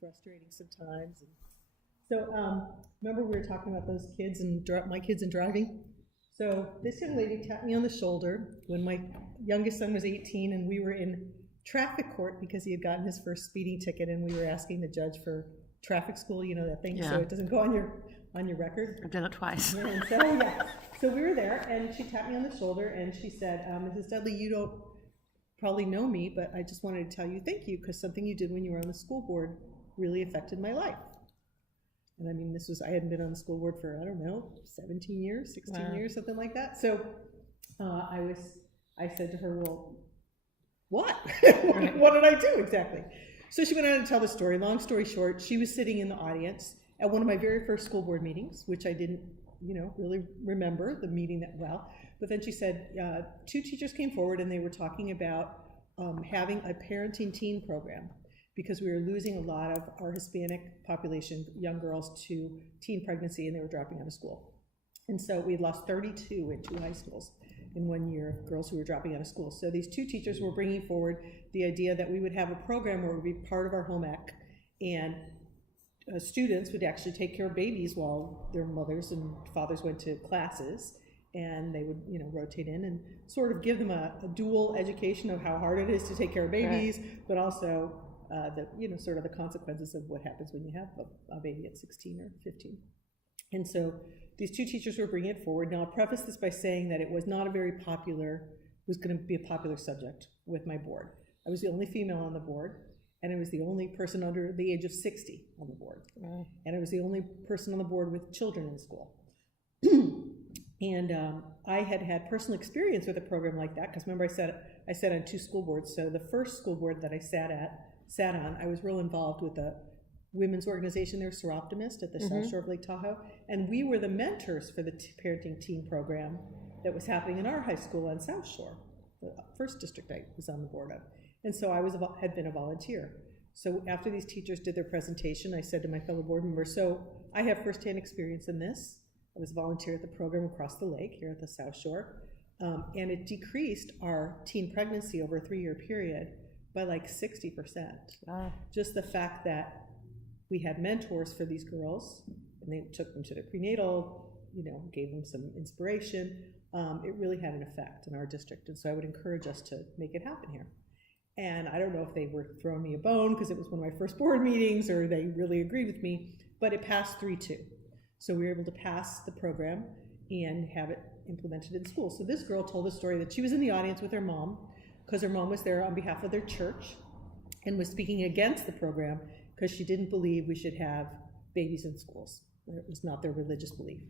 frustrating sometimes. So remember we were talking about those kids and my kids and driving? So this young lady tapped me on the shoulder when my youngest son was 18 and we were in traffic court because he had gotten his first speeding ticket and we were asking the judge for traffic school, you know, that thing, so it doesn't go on your record. I've done it twice. And so we were there and she tapped me on the shoulder and she said, Mrs. Dudley, you don't probably know me, but I just wanted to tell you thank you because something you did when you were on the school board really affected my life. And I mean, I hadn't been on the school board for, I don't know, 17 years, 16 years, something like that. So I said to her, well, what? What did I do exactly? So she went on to tell the story. Long story short, she was sitting in the audience at one of my very first school board meetings, which I didn't, really remember the meeting that well. But then she said, two teachers came forward and they were talking about having a parenting teen program, because we were losing a lot of our Hispanic population, young girls, to teen pregnancy, and they were dropping out of school. And so we had lost 32 in 2 high schools in 1 year of girls who were dropping out of school. So these 2 teachers were bringing forward the idea that we would have a program where it would be part of our home ec, and students would actually take care of babies while their mothers and fathers went to classes, and they would, rotate in and sort of give them a dual education of how hard it is to take care of babies, but also sort of the consequences of what happens when you have a baby at 16 or 15. And so these 2 teachers were bringing it forward. Now I'll preface this by saying that it was not was going to be a popular subject with my board. I was the only female on the board, and I was the only person under the age of 60 on the board. Wow. And I was the only person on the board with children in school. And I had personal experience with a program like that, because remember I sat on 2 school boards. So the first school board that I sat on, I was real involved with a women's organization there, Seroptimist, at the South Shore of Lake Tahoe, and we were the mentors for the parenting teen program that was happening in our high school on South Shore, the first district I was on the board of. And so I had been a volunteer. So after these teachers did their presentation, I said to my fellow board members, so I have firsthand experience in this. I was a volunteer at the program across the lake here at the South Shore, and it decreased our teen pregnancy over a 3-year period by like 60%. Just the fact that we had mentors for these girls, and they took them to the prenatal, gave them some inspiration. It really had an effect in our district, and so I would encourage us to make it happen here. And I don't know if they were throwing me a bone because it was one of my first board meetings, or they really agreed with me, but it passed 3-2. So we were able to pass the program and have it implemented in school. So this girl told a story that she was in the audience with her mom, because her mom was there on behalf of their church and was speaking against the program because she didn't believe we should have babies in schools. It was not their religious belief.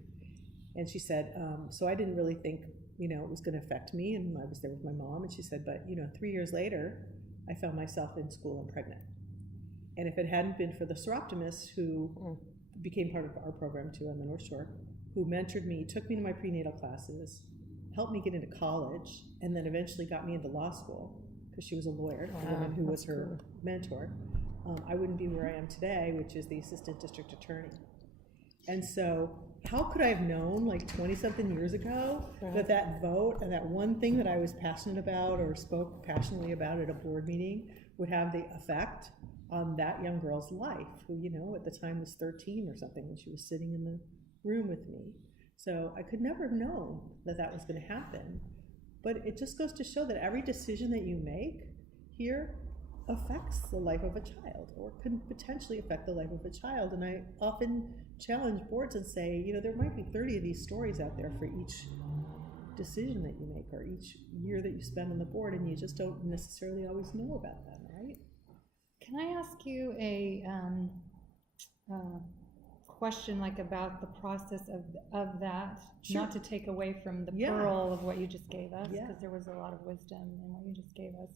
And she said, so I didn't really think, it was going to affect me, and I was there with my mom, and she said, but 3 years later, I found myself in school and pregnant. And if it hadn't been for the Seroptimists, who became part of our program too on the North Shore, who mentored me, took me to my prenatal classes, helped me get into college, and then eventually got me into law school, because she was a lawyer, the woman who was her mentor, I wouldn't be where I am today, which is the assistant district attorney. And so how could I have known, like 20-something years ago, that vote and that one thing that I was passionate about or spoke passionately about at a board meeting would have the effect on that young girl's life, who, at the time was 13 or something when she was sitting in the room with me. So I could never have known that was going to happen. But it just goes to show that every decision that you make here affects the life of a child, or can potentially affect the life of a child. And I often challenge boards and say, there might be 30 of these stories out there for each decision that you make or each year that you spend on the board, and you just don't necessarily always know about them, right? Can I ask you a question about the process of that? Sure. Not to take away from the pearl of what you just gave us, because there was a lot of wisdom in what you just gave us,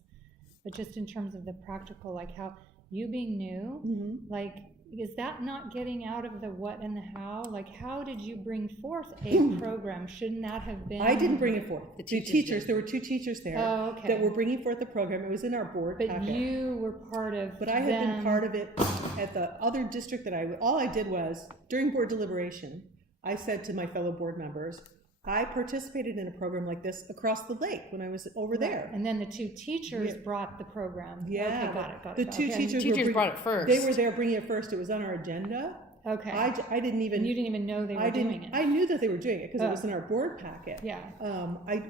but just in terms of the practical, how you being new, is that not getting out of the what and the how? How did you bring forth a program? Shouldn't that have been? I didn't bring it forth. The teachers, there were 2 teachers there that were bringing forth the program. It was in our board packet. But you were part of. But I had been part of it at the other district that all I did was, during board deliberation, I said to my fellow board members, I participated in a program like this across the lake when I was over there. And then the two teachers brought the program. Yeah, okay, got it. The two teachers brought it first. They were there bringing it first. It was on our agenda. Okay. I didn't even. And you didn't even know they were doing it. I knew that they were doing it because it was in our board packet. Yeah.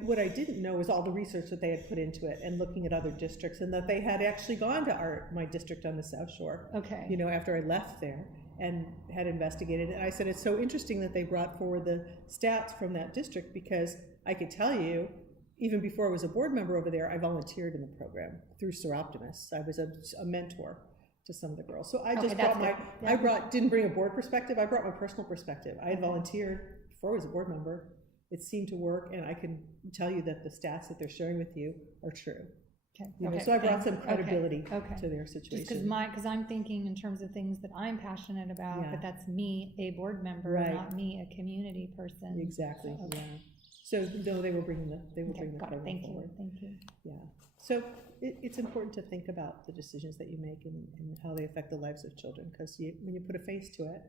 What I didn't know was all the research that they had put into it and looking at other districts, and that they had actually gone to my district on the South Shore. Okay. You know, after I left there and had investigated it. And I said, it's so interesting that they brought forward the stats from that district, because I could tell you, even before I was a board member over there, I volunteered in the program through Seroptimists. I was a mentor to some of the girls. So I just didn't bring a board perspective, I brought my personal perspective. I had volunteered before I was a board member. It seemed to work, and I can tell you that the stats that they're sharing with you are true. Okay. You know, so I brought some credibility to their situation. Just because I'm thinking in terms of things that I'm passionate about, but that's me, a board member, not me, a community person. Exactly. So, yeah. So no, they were bringing the program Thank forward. you. Thank you. Yeah. So it's important to think about the decisions that you make and how they affect the lives of children, because when you put a face to it,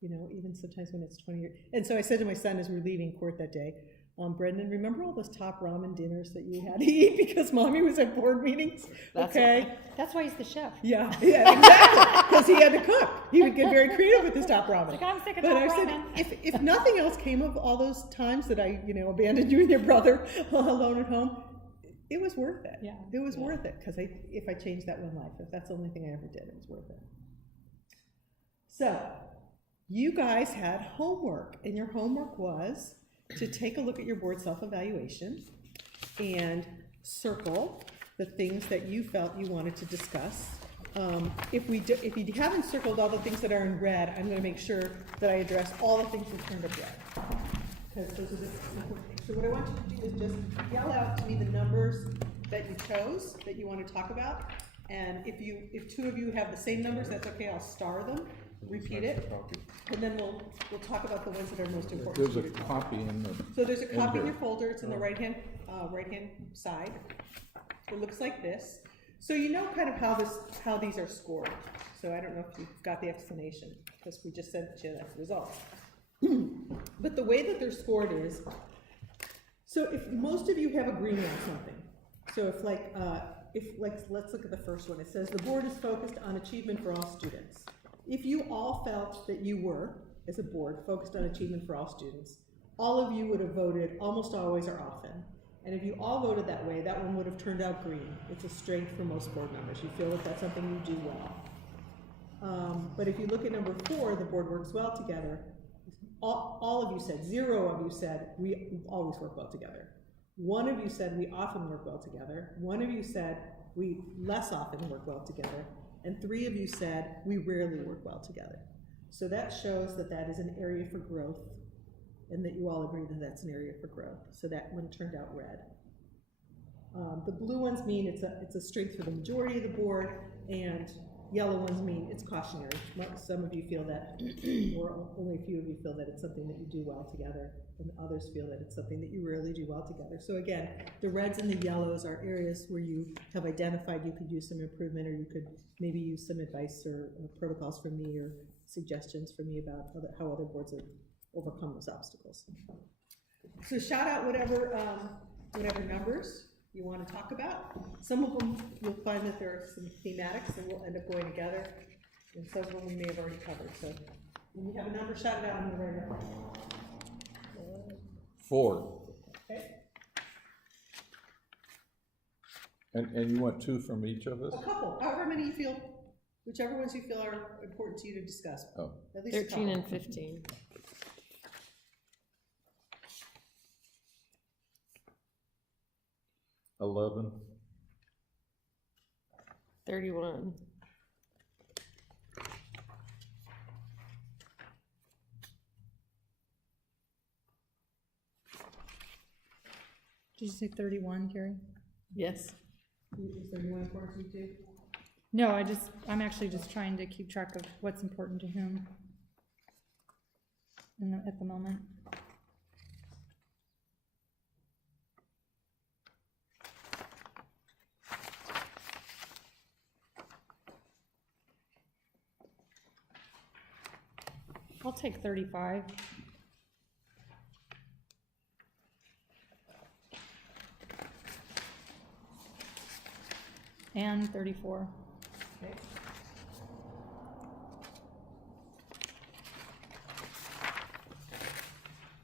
you know, even sometimes when it's 20 years. And so I said to my son as we were leaving court that day, Brendan, remember all those top ramen dinners that you had to eat because mommy was at board meetings? That's why he's the chef. Yeah, exactly. Because he had to cook. He would get very creative with his top ramen. Like, I'm sick of but top I ramen. said, if nothing else came of all those times that I, you know, abandoned you and your brother alone at home, it was worth it. Yeah. It was worth it, because if I changed that one life, if that's the only thing I ever did, it was worth it. So, you guys had homework, and your homework was to take a look at your board self-evaluation and circle the things that you felt you wanted to discuss. If you haven't circled all the things that are in red, I'm going to make sure that I address all the things that turned up red, because those are the simple things. So what I want you to do is just yell out to me the numbers that you chose that you want to talk about, and if two of you have the same numbers, that's okay. I'll star them. Repeat it, and then we'll talk about the ones that are most important. There's a copy in the. So there's a copy in your folder. It's in the right hand side. It looks like this. So you know kind of how these are scored. So I don't know if you've got the explanation, because we just sent you the results. But the way that they're scored is, so if most of you have agreement on something. So let's look at the first one. It says the board is focused on achievement for all students. If you all felt that you were, as a board, focused on achievement for all students, all of you would have voted almost always or often. And if you all voted that way, that one would have turned out green. It's a strength for most board members. You feel that that's something you do well. But if you look at number 4, the board works well together, all of you said, 0 of you said, we always work well together. 1 of you said, we often work well together. 1 of you said, we less often work well together. And 3 of you said, we rarely work well together. So that shows that that is an area for growth, and that you all agree that that's an area for growth. So that one turned out red. The blue ones mean it's a strength for the majority of the board, and yellow ones mean it's cautionary. Some of you feel that, or only a few of you feel that it's something that you do well together, and others feel that it's something that you rarely do well together. So again, the reds and the yellows are areas where you have identified you could use some improvement, or you could maybe use some advice or protocols from me, or suggestions from me about how other boards have overcome those obstacles. So shout out whatever numbers you want to talk about. Some of them you'll find that there are some thematics that will end up going together, and some of them we may have already covered. So when you have a number, shout it out on the radar. 4. Okay. And you want 2 from each of us? A couple, however many you feel, whichever ones you feel are important to you to discuss. Oh. At least 13 and 15. 11. 31. 'Did you say 31, Carrie? Yes. Is there anyone important to you too? No, I'm actually just trying to keep track of what's important to whom at the moment. I'll take 35. And 34. Okay.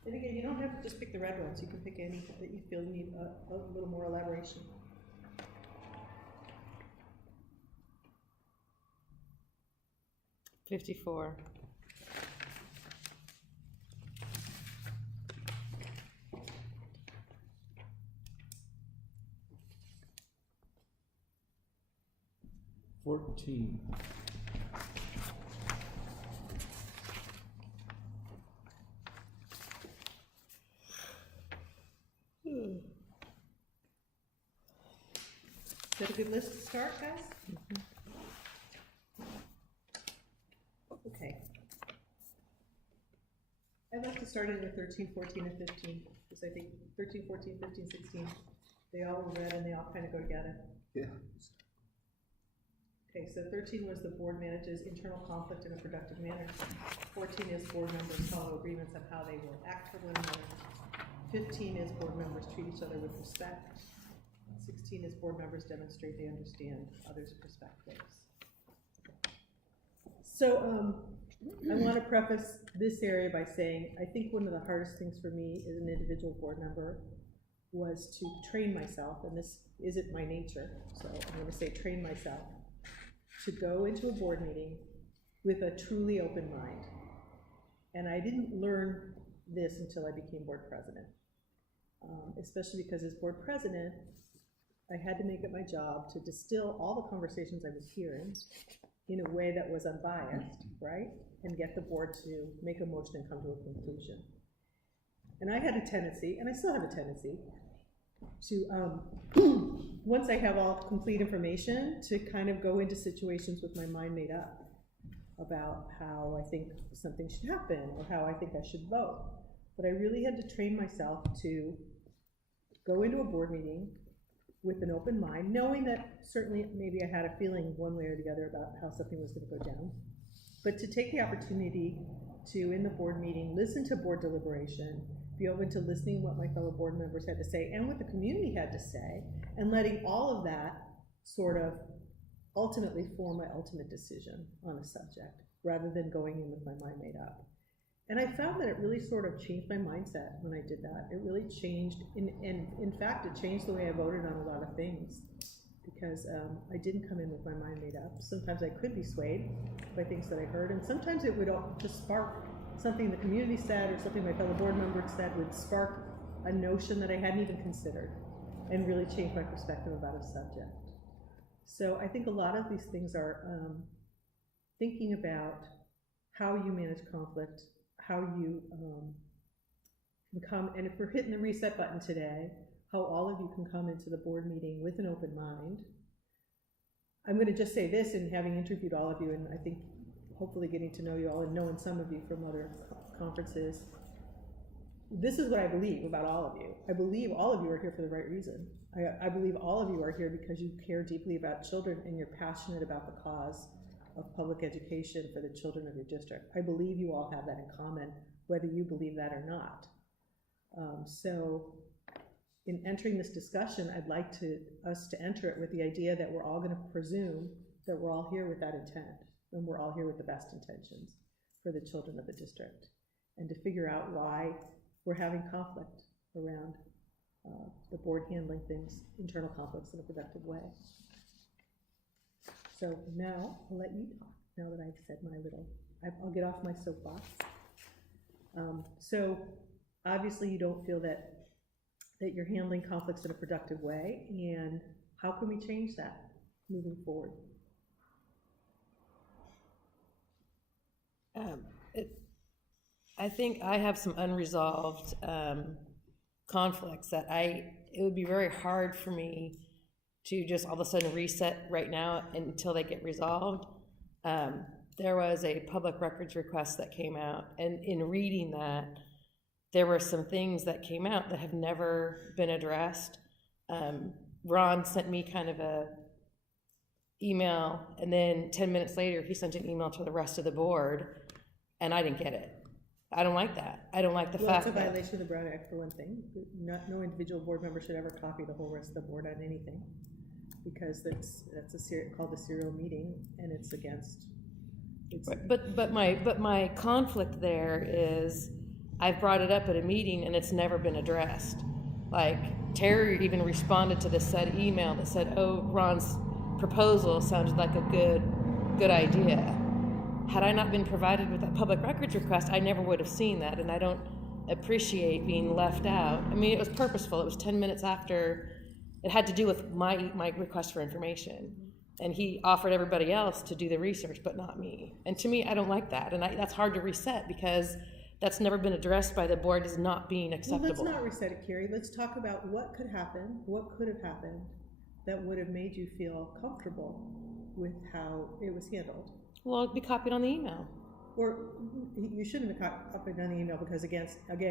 And again, you don't have to just pick the red ones, you can pick any that you feel need a little more elaboration. $54. $14. Is that a good list to start, guys? Okay. I'd like to start in with 13, 14, and 15, because I think 13, 14, 15, 16, they all were read and they all kind of go together. Yeah. Okay, so 13 was the board manages internal conflict in a productive manner. 14 is board members follow agreements on how they will act for one another. 15 is board members treat each other with respect. 16 is board members demonstrate they understand others' perspectives. So I want to preface this area by saying I think one of the hardest things for me as an individual board member was to train myself, and this isn't my nature, so I'm going to say train myself, to go into a board meeting with a truly open mind. And I didn't learn this until I became board president, especially because as board president, I had to make it my job to distill all the conversations I was hearing in a way that was unbiased, right? And get the board to make a motion and come to a conclusion. And I had a tendency, and I still have a tendency, to, once I have all complete information, to kind of go into situations with my mind made up about how I think something should happen or how I think I should vote. But I really had to train myself to go into a board meeting with an open mind, knowing that certainly maybe I had a feeling one way or the other about how something was going to go down, but to take the opportunity to, in the board meeting, listen to board deliberation, be open to listening what my fellow board members had to say and what the community had to say, and letting all of that sort of ultimately form my ultimate decision on a subject, rather than going in with my mind made up. And I found that it really sort of changed my mindset when I did that. It really changed, in fact, it changed the way I voted on a lot of things, because I didn't come in with my mind made up. Sometimes I could be swayed by things that I heard, and sometimes it would just spark something the community said or something my fellow board members said would spark a notion that I hadn't even considered and really change my perspective about a subject. So I think a lot of these things are thinking about how you manage conflict, how you can come, and if we're hitting the reset button today, how all of you can come into the board meeting with an open mind. I'm going to just say this, in having interviewed all of you, and I think hopefully getting to know you all and knowing some of you from other conferences, this is what I believe about all of you. I believe all of you are here for the right reason. I believe all of you are here because you care deeply about children and you're passionate about the cause of public education for the children of your district. I believe you all have that in common, whether you believe that or not. So in entering this discussion, I'd like us to enter it with the idea that we're all going to presume that we're all here with that intent, and we're all here with the best intentions for the children of the district, and to figure out why we're having conflict around the board handling things, internal conflicts, in a productive way. So now I'll let you talk, now that I've said my little, I'll get off my soapbox. So obviously you don't feel that you're handling conflicts in a productive way, and how can we change that moving forward? I think I have some unresolved conflicts that it would be very hard for me to just all of a sudden reset right now until they get resolved. There was a public records request that came out, and in reading that, there were some things that came out that have never been addressed. Ron sent me kind of a email, and then 10 minutes later, he sent an email to the rest of the board, and I didn't get it. I don't like that. I don't like the fact that... Well, it's a violation of the Brown Act, for one thing. No individual board member should ever copy the whole rest of the board on anything. because that's called a serial meeting, and it's against. But my conflict there is, I've brought it up at a meeting and it's never been addressed. Like, Terry even responded to the said email that said, "Oh, Ron's proposal sounded like a good idea." Had I not been provided with that public records request, I never would have seen that, and I don't appreciate being left out. I mean, it was purposeful. It was 10 minutes after. It had to do with my request for information. And he offered everybody else to do the research, but not me. And to me, I don't like that. And that's hard to reset, because that's never been addressed by the board as not being acceptable. Well, let's not reset it, Carrie. Let's talk about what could happen, what could have happened that would have made you feel comfortable with how it was handled. Well, it'd be copied on the email. Or you shouldn't have copied on the email, because again,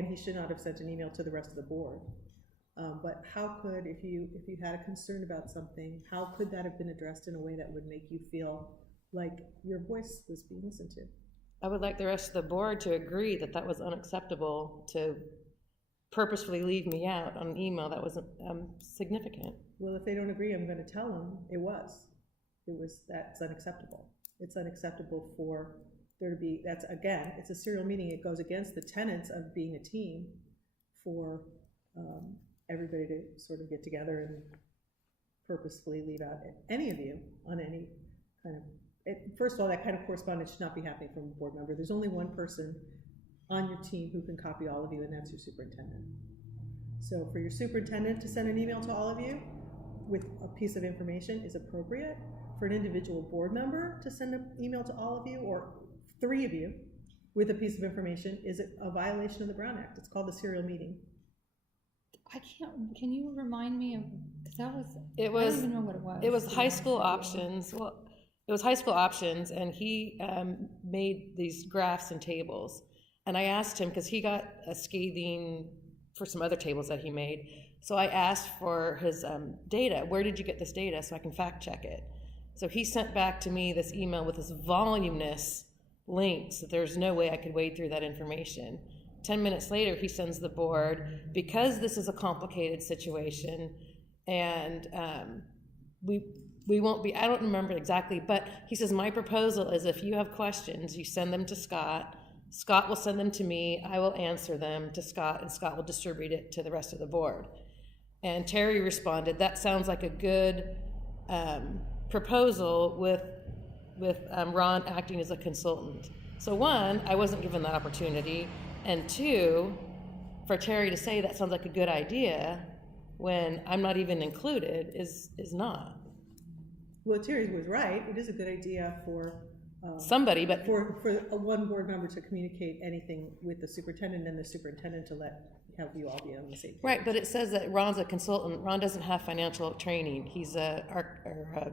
he should not have sent an email to the rest of the board. But how could, if you had a concern about something, how could that have been addressed in a way that would make you feel like your voice was being listened to? I would like the rest of the board to agree that that was unacceptable, to purposefully leave me out on an email that wasn't significant. Well, if they don't agree, I'm going to tell them that's unacceptable. It's unacceptable for there to be, it's a serial meeting. It goes against the tenets of being a team for everybody to sort of get together and purposefully leave out any of you on any kind of, first of all, that kind of correspondence should not be happening from a board member. There's only one person on your team who can copy all of you, and that's your superintendent. So for your superintendent to send an email to all of you with a piece of information is appropriate. For an individual board member to send an email to all of you, or 3 of you, with a piece of information is a violation of the Brown Act. It's called the serial meeting. Can you remind me of, because I don't even know what it was. It was high school options. Well, it was high school options, and he made these graphs and tables. And I asked him, because he got a scathing for some other tables that he made. So I asked for his data. Where did you get this data so I can fact check it? So he sent back to me this email with this voluminous links that there's no way I could wade through that information. 10 minutes later, he sends the board, because this is a complicated situation, and we won't be, I don't remember exactly, but he says, my proposal is if you have questions, you send them to Scott. Scott will send them to me. I will answer them to Scott, and Scott will distribute it to the rest of the board. And Terry responded, that sounds like a good proposal with Ron acting as a consultant. So 1, I wasn't given that opportunity. And 2, for Terry to say that sounds like a good idea when I'm not even included is not. Well, Terry was right. It is a good idea for somebody, but for one board member to communicate anything with the superintendent, and the superintendent to have you all be on the same page. Right, but it says that Ron's a consultant. Ron doesn't have financial training. He's a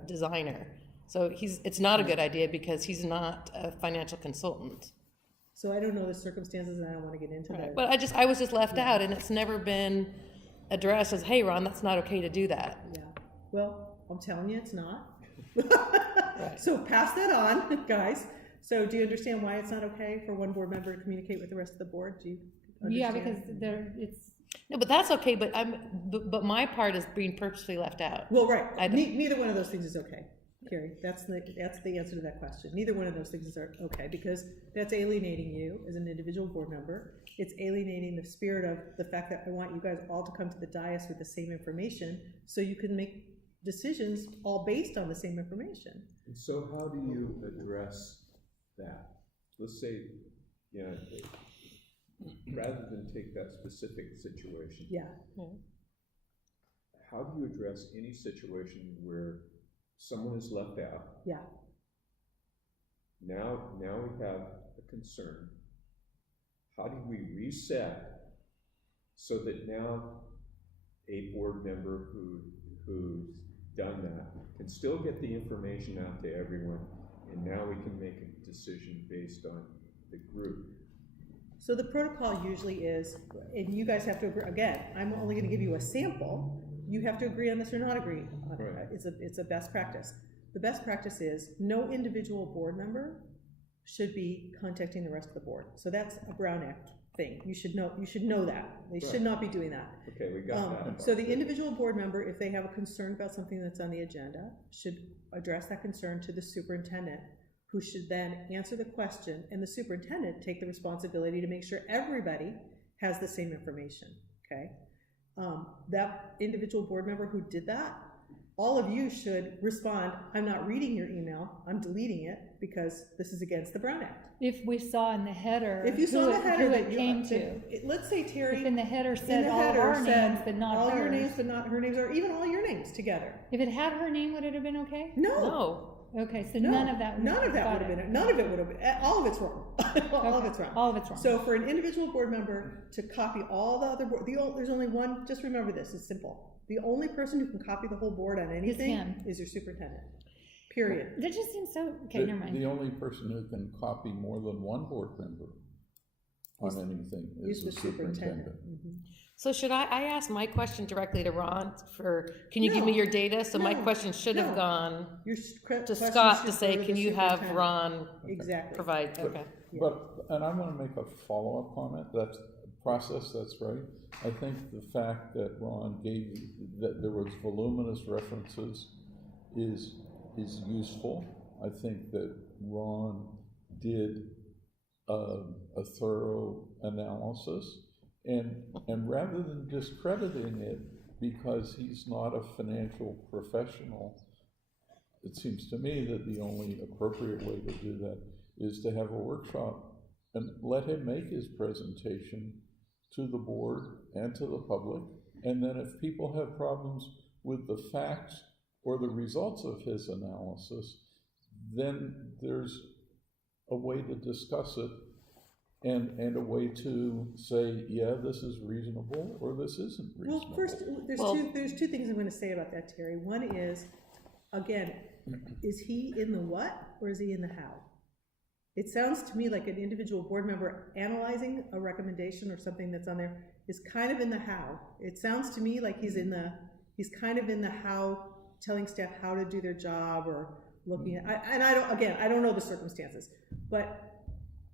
designer. So it's not a good idea because he's not a financial consultant. So I don't know the circumstances, and I don't want to get into that. But I was just left out, and it's never been addressed as, hey, Ron, that's not okay to do that. Yeah. Well, I'm telling you, it's not. Right. So pass that on, guys. So do you understand why it's not okay for one board member to communicate with the rest of the board? Do you understand? Yeah, because it's... No, but that's okay, but my part is being purposely left out. Well, right. Neither one of those things is okay, Carrie. That's the answer to that question. Neither one of those things are okay, because that's alienating you as an individual board member. It's alienating the spirit of the fact that I want you guys all to come to the dais with the same information so you can make decisions all based on the same information. And so how do you address that? Let's say, rather than take that specific situation. Yeah. How do you address any situation where someone is left out? Yeah. Now we have a concern. How do we reset so that now a board member who's done that can still get the information out to everyone, and now we can make a decision based on the group? So the protocol usually is, and you guys have to agree, again, I'm only going to give you a sample. You have to agree on this or not agree on it. Right. It's a best practice. The best practice is no individual board member should be contacting the rest of the board. So that's a Brown Act thing. You should know that. They should not be doing that. Okay, we got that. So the individual board member, if they have a concern about something that's on the agenda, should address that concern to the superintendent, who should then answer the question, and the superintendent take the responsibility to make sure everybody has the same information, okay? That individual board member who did that, all of you should respond, I'm not reading your email, I'm deleting it, because this is against the Brown Act. If we saw in the header If you saw in the header who that it you came to. let's say Terry, If in the header in said the all header our said names, but not all your hers. names, but not her names, or even all your names together. If it had her name, would it have been okay? No. Okay, so No, none of that. None of that got would have it. been, none of it would have been, all of it's wrong. All of Okay, it's wrong. All of it's wrong. So for an individual board member to copy all the other board, there's only one, just remember this, it's simple. The only person who can copy the whole board on anything him. is your superintendent, period. That just seems so, okay, never mind. The only person who can copy more than one board member on anything is the superintendent. Mhm. So should I asked my question directly to Ron can you give me your data? So my No, question should have no. gone Your to Scott to say, can you have Ron Exactly. provide, okay. But, and I want to make a follow-up comment, that's right. I think the fact that Ron gave, that there was voluminous references is useful. I think that Ron did a thorough analysis, and rather than discrediting it because he's not a financial professional, it seems to me that the only appropriate way to do that is to have a workshop and let him make his presentation to the board and to the public, and then if people have problems with the facts or the results of his analysis, then there's a way to discuss it and a way to say, yeah, this is reasonable or this isn't reasonable. Well, first, there's two things I'm going to say about that, Terry. One is, again, is he in the what or is he in the how? It sounds to me like an individual board member analyzing a recommendation or something that's on there is kind of in the how. It sounds to me like he's kind of in the how, telling staff how to do their job or looking at, I don't know the circumstances, but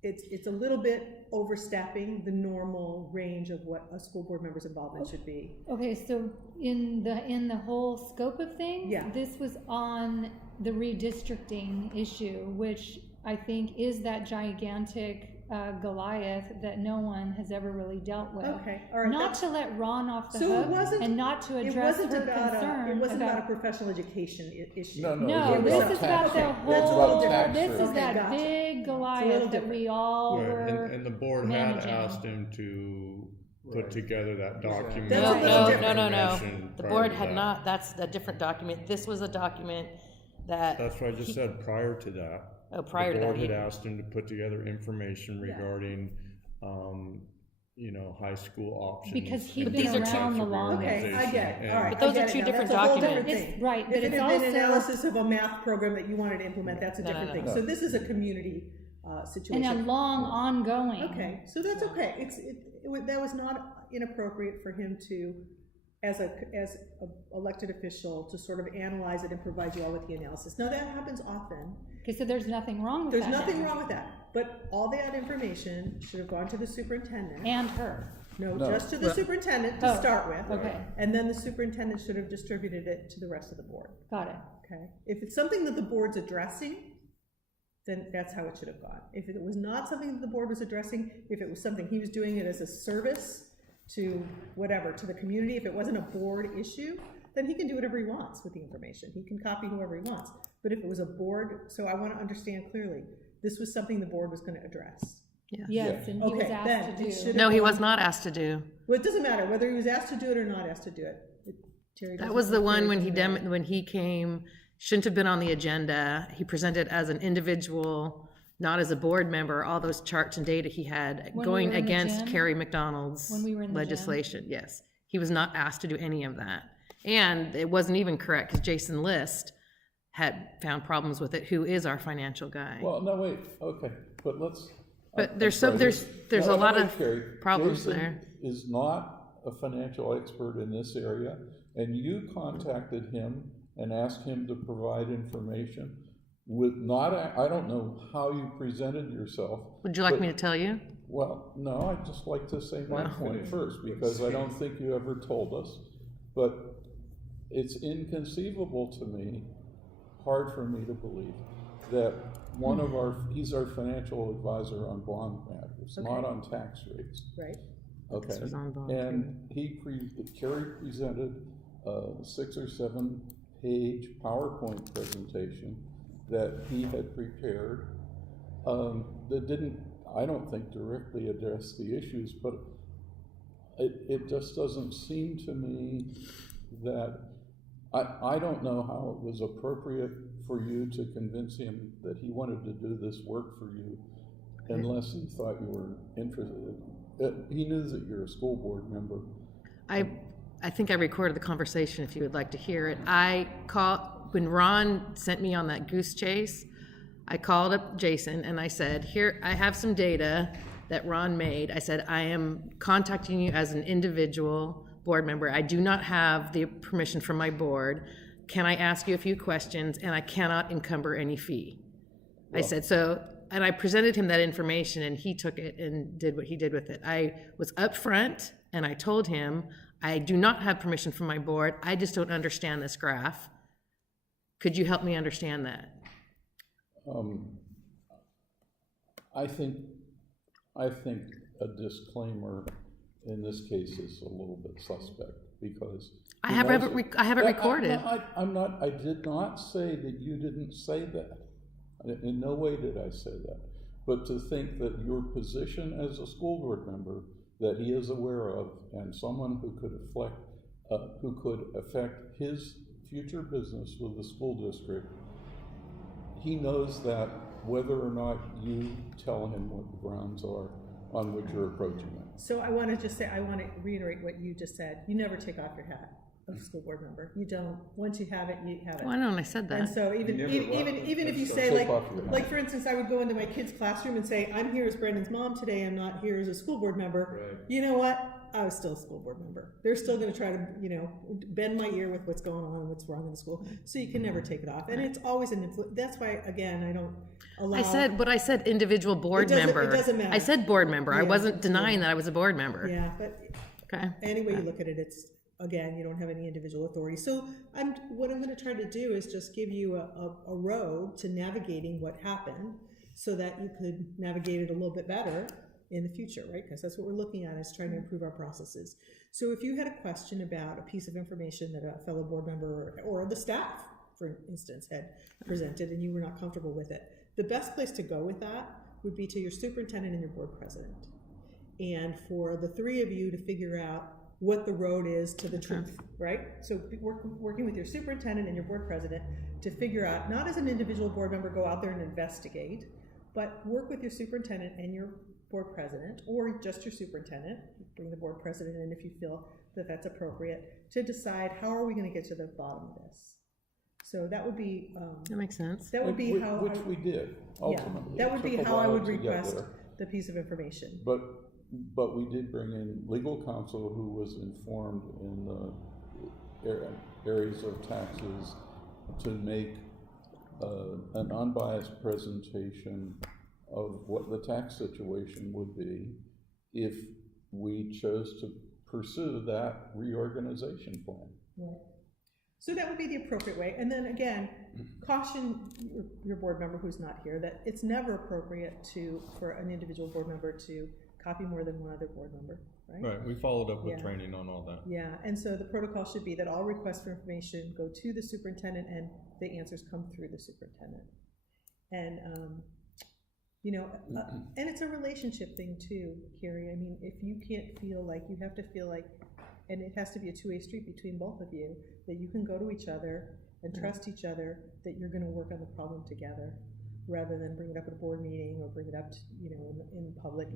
it's a little bit overstepping the normal range of what a school board member's involvement should be. Okay, so in the whole scope of things, Yeah. this was on the redistricting issue, which I think is that gigantic Goliath that no one has ever really dealt with. Okay, all right. Not to let Ron off the So it hook wasn't- and not to address her concern. It wasn't about a professional education issue. No, It was this a is about the tax rate. That's whole, about tax this rate. is Okay, that gotcha. big little Goliath that different. we all Right, were and the board managing. had asked him to put together that document. That's a No, little no, different. no, no, no. information The prior board to had that. not, that's a different document. This was a document that. That's what I just said, prior to that. Prior to The that. board had asked him to put together information regarding, high school options. Because he'd and been different around types the of longest. Okay, I get it, all right. But those I are get two it now. different That's a whole documents. different thing. Right, but If it it's had been also, analysis of a math program that you wanted to implement, that's a No, no, different no. thing. So this is a community situation. and a long ongoing. Okay, so that's okay. That was not inappropriate for him to, as a elected official, to sort of analyze it and provide you all with the analysis. Now, that happens often. Okay, so there's nothing wrong with There's that. nothing now. wrong with that. But all that information should have gone to the superintendent. And her. No, No. just to the superintendent to Oh, start with. okay. And then the superintendent should have distributed it to the rest of the board. Got it. Okay? If it's something that the board's addressing, then that's how it should have gone. If it was not something that the board was addressing, if it was something he was doing it as a service to whatever, to the community, if it wasn't a board issue, then he can do whatever he wants with the information. He can copy whoever he wants. But if it was a board, so I want to understand clearly, this was something the board was going to address. Yes, and he was Okay, then asked to it do. should- No, he was not asked to do. Well, it doesn't matter whether he was asked to do it or not asked to do it. Terry That doesn't- was the one Terry when he doesn't know. when he came, shouldn't have been on the agenda. He presented as an individual, not as a board member, all those charts and data he had When we going were in the against gym? Carrie McDonald's When we were in the gym? legislation, yes. He was not asked to do any of that. And it wasn't even correct because Jason List had found problems with it, who is our financial guy. Well, no, wait, okay, but let's. But I'm there's sorry, there's no, a lot wait, of Carrie. problems Jason there. is not a financial expert in this area, and you contacted him and asked him to provide information with not, I don't know how you presented yourself. Would you like but- me to tell you? Well, no, I'd just like to say my Well. point first, because I don't think you ever told us, but it's inconceivable to me, hard for me to believe, that one of he's our financial advisor on bond matters, not on tax rates. Right. Okay. This was on bond. And Kerry presented a 6 or 7 page PowerPoint presentation that he had prepared that didn't, I don't think, directly address the issues, but it just doesn't seem to me that, I don't know how it was appropriate for you to convince him that he wanted to do this work for you unless he thought you were interested. He knew that you're a school board member. I think I recorded the conversation if you would like to hear it. When Ron sent me on that goose chase, I called up Jason and I said, here, I have some data that Ron made. I said, I am contacting you as an individual board member. I do not have the permission from my board. Can I ask you a few questions? And I cannot encumber any fee. Well, I said, so, and I presented him that information and he took it and did what he did with it. I was upfront and I told him, I do not have permission from my board. I just don't understand this graph. Could you help me understand that? I think a disclaimer in this case is a little bit suspect, because I have it recorded. I did not say that you didn't say that. In no way did I say that. But to think that your position as a school board member that he is aware of, and someone who could affect his future business with the school district, he knows that whether or not you tell him what the grounds are on which you're approaching it. So I want to reiterate what you just said. You never take off your hat of school board member. You don't. Once you have it, you have it. Well, I know, and I said that. And so even if you say, like for instance, I would go into my kid's classroom and say, I'm here as Brendan's mom today, I'm not here as a school board member. Right. You know what? I was still a school board member. They're still going to try to, bend my ear with what's going on and what's wrong in the school. So you can never take it off. And it's always an influence. That's why, again, I don't allow. I said individual board member. It doesn't matter. I said board member. Yeah, I wasn't denying that I was a board member. Yeah, but Okay. any way you look at it, it's, again, you don't have any individual authority. So what I'm going to try to do is just give you a road to navigating what happened so that you could navigate it a little bit better in the future, right? Because that's what we're looking at, is trying to improve our processes. So if you had a question about a piece of information that a fellow board member or the staff, for instance, had presented and you were not comfortable with it, the best place to go with that would be to your superintendent and your board president. And for the three of you to figure out what the road is to the truth, right? So working with your superintendent and your board president to figure out, not as an individual board member, go out there and investigate, but work with your superintendent and your board president, or just your superintendent, bring the board president in if you feel that that's appropriate, to decide how are we going to get to the bottom of this. So that would be that makes sense. That would be which we did ultimately. Yeah, that would be how I would request the piece of information. But we did bring in legal counsel who was informed in the areas of taxes to make an unbiased presentation of what the tax situation would be if we chose to pursue that reorganization plan. Right. So that would be the appropriate way. And then again, caution your board member who's not here that it's never appropriate for an individual board member to copy more than one other board member, right? Right, we followed up with training on all that. Yeah, and so the protocol should be that all requests for information go to the superintendent and the answers come through the superintendent. And, and it's a relationship thing too, Carrie. I mean, if you can't feel like, you have to feel like, and it has to be a two-way street between both of you, that you can go to each other and trust each other that you're going to work on the problem together, rather than bring it up at a board meeting or bring it up, in public.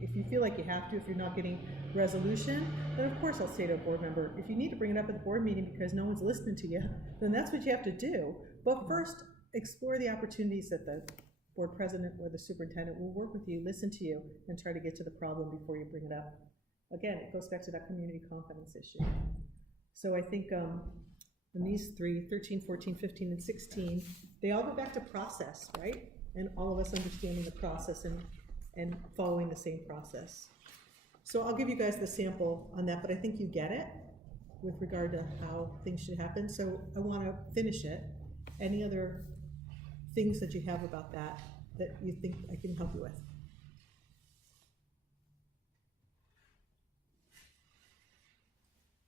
If you feel like you have to, if you're not getting resolution, then of course I'll say to a board member, if you need to bring it up at the board meeting because no one's listening to you, then that's what you have to do. But first, explore the opportunities that the board president or the superintendent will work with you, listen to you, and try to get to the problem before you bring it up. Again, it goes back to that community confidence issue. So I think in these 13, 14, 15, and 16, they all go back to process, right? And all of us understanding the process and and following the same process. So I'll give you guys the sample on that, but I think you get it with regard to how things should happen. So I want to finish it. Any other things that you have about that you think I can help you with?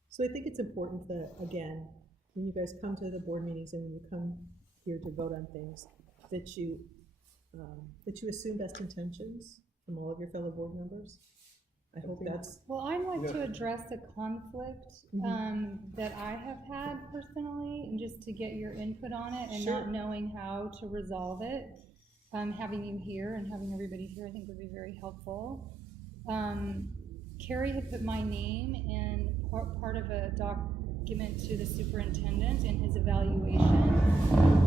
So I think it's important that, again, when you guys come to the board meetings and when you come here to vote on things, that you assume best intentions from all of your fellow board members. I hope that's... Well, I'd like to address a conflict that I have had personally, and just to get your input on it, and not knowing how to resolve it. Having you here and having everybody here, I think would be very helpful. Carrie had put my name in part of a document to the superintendent in his evaluation,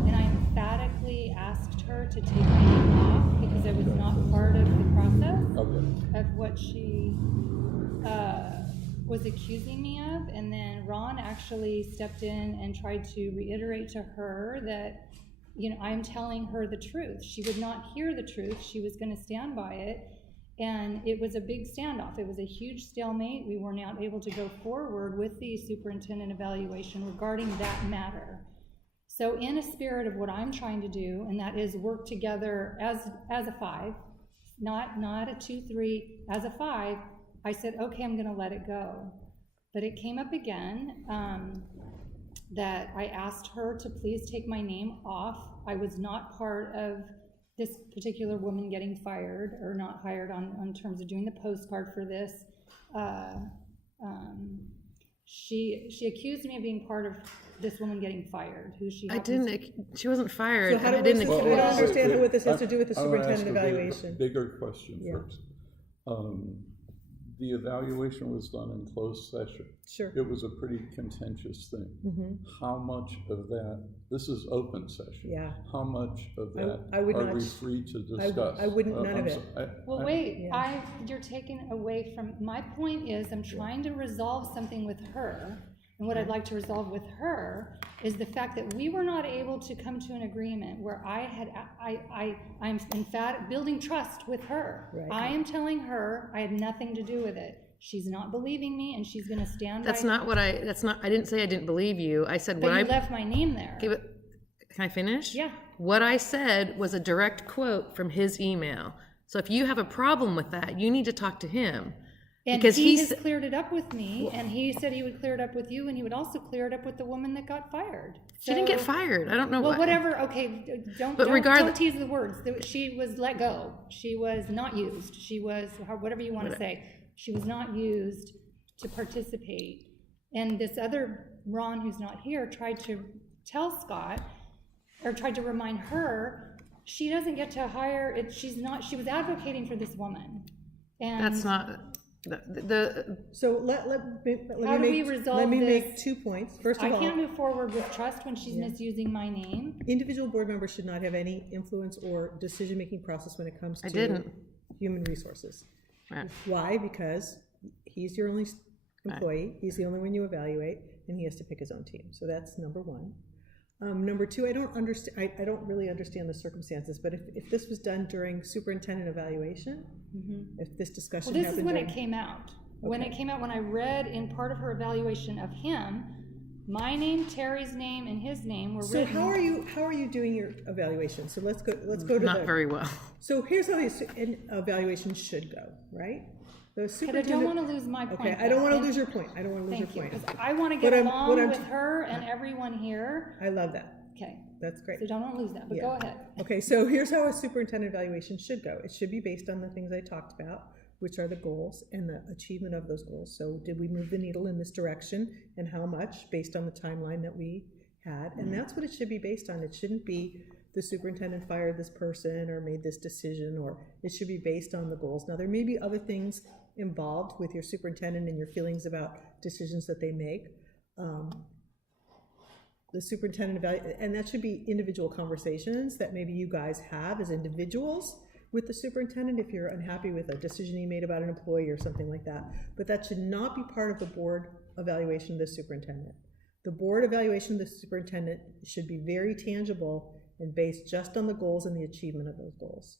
and I emphatically asked her to take my name off because I was not part of the process of what she was accusing me of. And then Ron actually stepped in and tried to reiterate to her that, you know, I'm telling her the truth. She would not hear the truth. She was going to stand by it. And it was a big standoff. It was a huge stalemate. We were not able to go forward with the superintendent evaluation regarding that matter. So in a spirit of what I'm trying to do, and that is work together as a 5, not a 2-3, as a 5, I said, okay, I'm gonna let it go. But it came up again that I asked her to please take my name off. I was not part of this particular woman getting fired or not hired on terms of doing the postcard for this. She accused me of being part of this woman getting fired, who she She wasn't fired. So how do I didn't. I don't understand what this has to do with the superintendent evaluation. Bigger question first. The evaluation was done in closed session. Sure. It was a pretty contentious thing. How much of that, this is open session. Yeah. How much of that I would are not, we free to discuss? I wouldn't, none of it. Well, wait, you're taking away from, my point is I'm trying to resolve something with her. And what I'd like to resolve with her is the fact that we were not able to come to an agreement where I'm emphatic, building trust with her. Right. I am telling her I had nothing to do with it. She's not believing me, and she's going to stand by. I didn't say I didn't believe you. I said but you left my name there. Okay, but can I finish? Yeah. What I said was a direct quote from his email. So if you have a problem with that, you need to talk to him. And because he has cleared it up with me, and he said he would clear it up with you, and he would also clear it up with the woman that got fired. She didn't get fired. I don't know. Well, whatever. Okay, don't tease the words. She was let go. She was not used. She was, whatever you want to say, she was not used to participate. And this other Ron, who's not here, tried to tell Scott, or tried to remind her, she doesn't get to hire. She was advocating for this woman. And that's not. So let me make 2 points. First of all, I can't move forward with trust when she's misusing my name. Individual board members should not have any influence or decision-making process when it comes to human resources. Right. Why? Because he's your only employee, he's the only one you evaluate, and he has to pick his own team. So that's number 1. Number 2, I don't really understand the circumstances, but if this was done during superintendent evaluation, if this discussion happened. Well, this is when it came out. When it came out, when I read in part of her evaluation of him, my name, Terry's name, and his name were written. So how are you doing your evaluation? So let's go to not very well. So here's how the evaluation should go, right? But I don't want to lose my point. Okay, I don't want to lose your point. I don't want to lose your point. I want to get along with her and everyone here. I love that. Okay. That's great. So don't want to lose that, but go ahead. Okay, so here's how a superintendent evaluation should go. It should be based on the things I talked about, which are the goals and the achievement of those goals. So did we move the needle in this direction, and how much, based on the timeline that we had? And that's what it should be based on. It shouldn't be the superintendent fired this person or made this decision, or it should be based on the goals. Now, there may be other things involved with your superintendent and your feelings about decisions that they make. The superintendent and that should be individual conversations that maybe you guys have as individuals with the superintendent if you're unhappy with a decision he made about an employee or something like that. But that should not be part of the board evaluation of the superintendent. The board evaluation of the superintendent should be very tangible and based just on the goals and the achievement of those goals.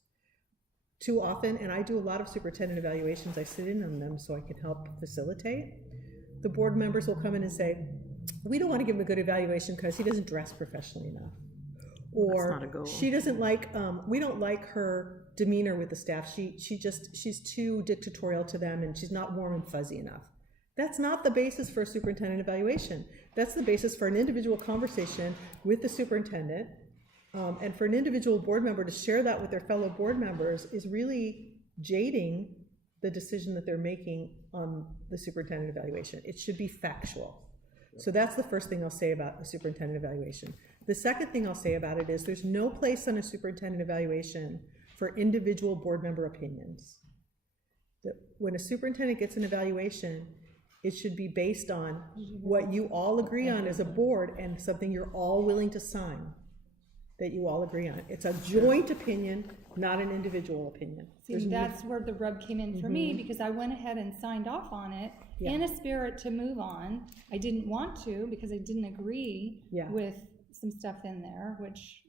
too often, and I do a lot of superintendent evaluations, I sit in on them so I can help facilitate. The board members will come in and say, we don't want to give him a good evaluation because he doesn't dress professionally enough. Or she doesn't like, we don't like her demeanor with the staff. She's too dictatorial to them and she's not warm and fuzzy enough. That's not the basis for a superintendent evaluation. That's the basis for an individual conversation with the superintendent. And for an individual board member to share that with their fellow board members is really jading the decision that they're making on the superintendent evaluation. It should be factual. So that's the first thing I'll say about a superintendent evaluation. The second thing I'll say about it is there's no place on a superintendent evaluation for individual board member opinions. When a superintendent gets an evaluation, it should be based on what you all agree on as a board and something you're all willing to sign that you all agree on. It's a joint opinion, not an individual opinion. See, that's where the rub came in for me, because I went ahead and signed off on it in a spirit to move on. I didn't want to because I didn't agree with some stuff in there, which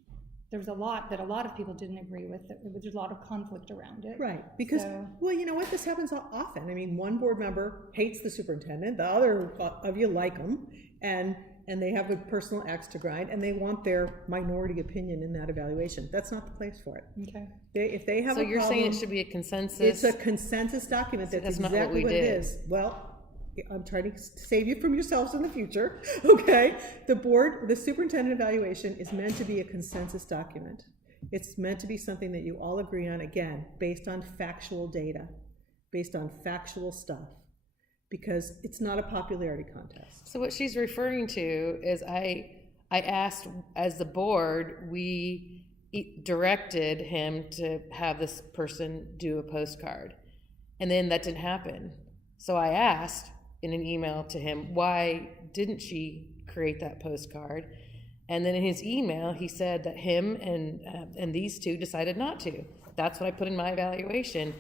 there was a lot that a lot of people didn't agree with. There's a lot of conflict around it. Right, because, well, you know what, this happens often. I mean, one board member hates the superintendent, the other of you like them, and they have a personal axe to grind, and they want their minority opinion in that evaluation. That's not the place for it. Okay. If they have So a you're problem, saying it should be a consensus? it's a consensus document. That's not exactly what we what it did. is. Well, I'm trying to save you from yourselves in the future, okay? The superintendent evaluation is meant to be a consensus document. It's meant to be something that you all agree on, again, based on factual data, based on factual stuff, because it's not a popularity contest. So what she's referring to is I asked, as the board, we directed him to have this person do a postcard, and then that didn't happen. So I asked in an email to him, why didn't she create that postcard? And then in his email, he said that him and these two decided not to. That's what I put in my evaluation,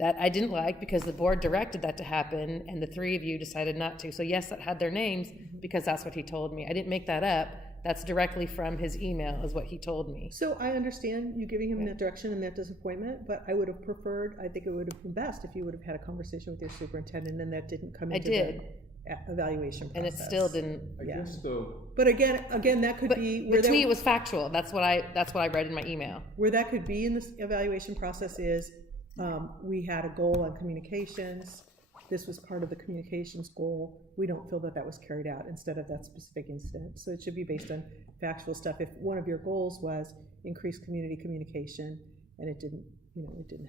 that I didn't like because the board directed that to happen and the three of you decided not to. So yes, that had their names because that's what he told me. I didn't make that up. That's directly from his email is what he told me. So I understand you giving him that direction and that disappointment, but I would have preferred, I think it would have been best if you would have had a conversation with your superintendent and that didn't come into the evaluation process. And it still didn't. I guess though. But again, that could be. But to me, it was factual. That's what I read in my email. Where that could be in this evaluation process is, we had a goal on communications. This was part of the communications goal. We don't feel that that was carried out instead of that specific incident. So it should be based on factual stuff. If one of your goals was increased community communication and it didn't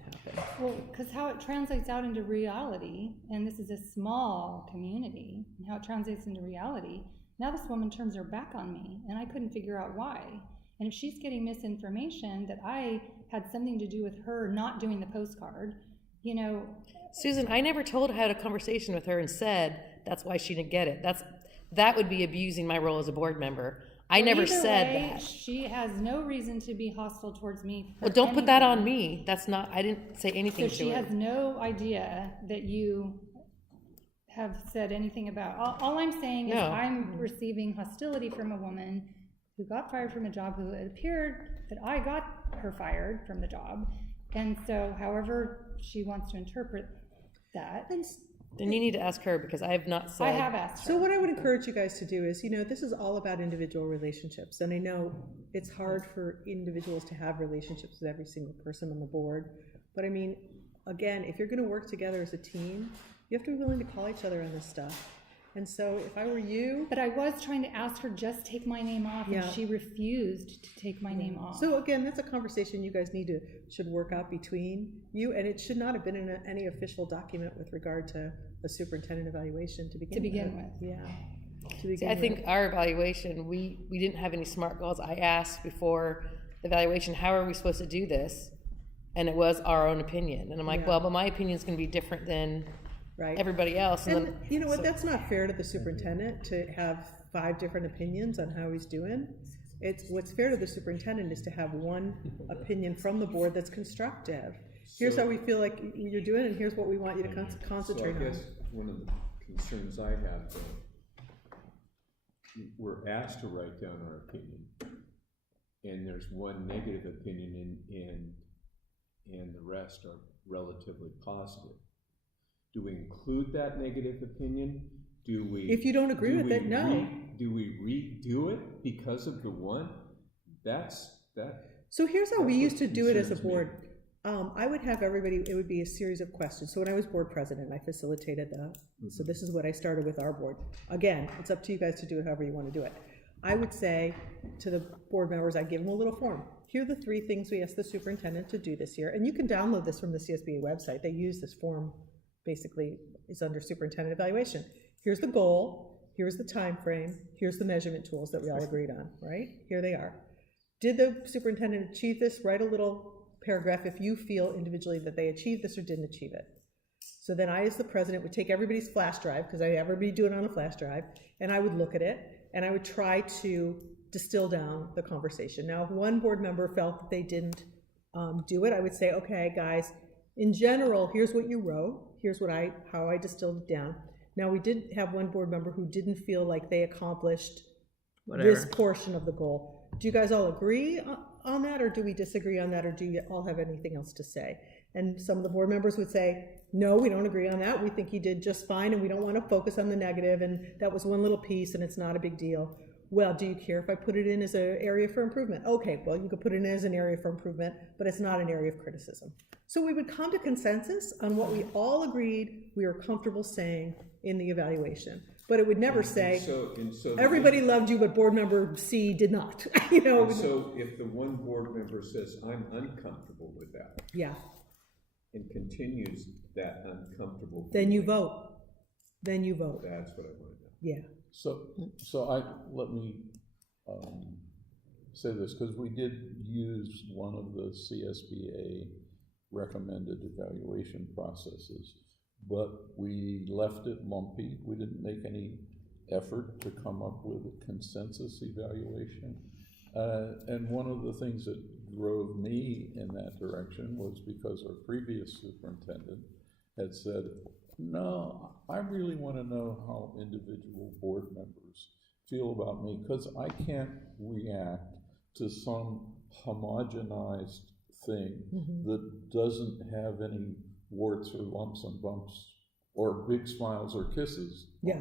happen. Well, because how it translates out into reality, and this is a small community, and how it translates into reality, now this woman turns her back on me, and I couldn't figure out why. And if she's getting misinformation that I had something to do with her not doing the postcard, Susan, I never told her I had a conversation with her and said that's why she didn't get it. That would be abusing my role as a board member. I never said that. She has no reason to be hostile towards me. Well, don't put that on me. That's not, I didn't say anything to her. So she has no idea that you have said anything about, all I'm saying is I'm receiving hostility from a woman who got fired from a job, who it appeared that I got her fired from the job. And so however she wants to interpret that. Then you need to ask her, because I have not said. I have asked her. So what I would encourage you guys to do is, this is all about individual relationships. And I know it's hard for individuals to have relationships with every single person on the board. But I mean, again, if you're going to work together as a team, you have to be willing to call each other on this stuff. And so if I were you... But I was trying to ask her, just take my name off, and she refused to take my name off. So again, that's a conversation you guys should work out between you, and it should not have been in any official document with regard to a superintendent evaluation to begin with. Yeah. See, I think our evaluation, we didn't have any SMART goals. I asked before the evaluation, how are we supposed to do this? And it was our own opinion. And I'm like, well, but my opinion is going to be different than everybody else. And you know what, that's not fair to the superintendent to have 5 different opinions on how he's doing. What's fair to the superintendent is to have one opinion from the board that's constructive. Here's how we feel like you're doing, and here's what we want you to concentrate on. So I guess one of the concerns I have, though, we're asked to write down our opinion, and there's one negative opinion, and and the rest are relatively positive. Do we include that negative opinion? Do we? If you don't agree with it, no. Do we redo it because of the one? So here's how we used to do it as a concerns me. board. I would have everybody, it would be a series of questions. So when I was board president, I facilitated that. So this is what I started with our board. Again, it's up to you guys to do it however you want to do it. I would say to the board members, I'd give them a little form. Here are the 3 things we asked the superintendent to do this year. And you can download this from the CSBA website. They use this form, basically, it's under superintendent evaluation. Here's the goal, here's the time frame, here's the measurement tools that we all agreed on, right? Here they are. Did the superintendent achieve this? Write a little paragraph if you feel individually that they achieved this or didn't achieve it. So then I, as the president, would take everybody's flash drive, because I have everybody do it on a flash drive, and I would look at it, and I would try to distill down the conversation. Now, if one board member felt that they didn't do it, I would say, okay, guys, in general, here's what you wrote, here's what how I distilled it down. Now, we did have one board member who didn't feel like they accomplished this portion of the goal. Do you guys all agree on that, or do we disagree on that, or do you all have anything else to say? And some of the board members would say, no, we don't agree on that. We think he did just fine, and we don't want to focus on the negative, and that was one little piece, and it's not a big deal. Well, do you care if I put it in as an area for improvement? Okay, well, you could put it in as an area for improvement, but it's not an area of criticism. So we would come to consensus on what we all agreed we were comfortable saying in the evaluation. But it would never say, everybody loved you, but board member C did not. You know. And so if the one board member says, I'm uncomfortable with that. Yeah. And continues that uncomfortable. Then you vote. Then you vote. That's what I want to know. Yeah. So let me say this, because we did use one of the CSBA recommended evaluation processes, but we left it lumpy. We didn't make any effort to come up with a consensus evaluation. And one of the things that drove me in that direction was because our previous superintendent had said, no, I really want to know how individual board members feel about me, because I can't react to some homogenized thing that doesn't have any warts or lumps and bumps or big smiles or kisses. Yeah.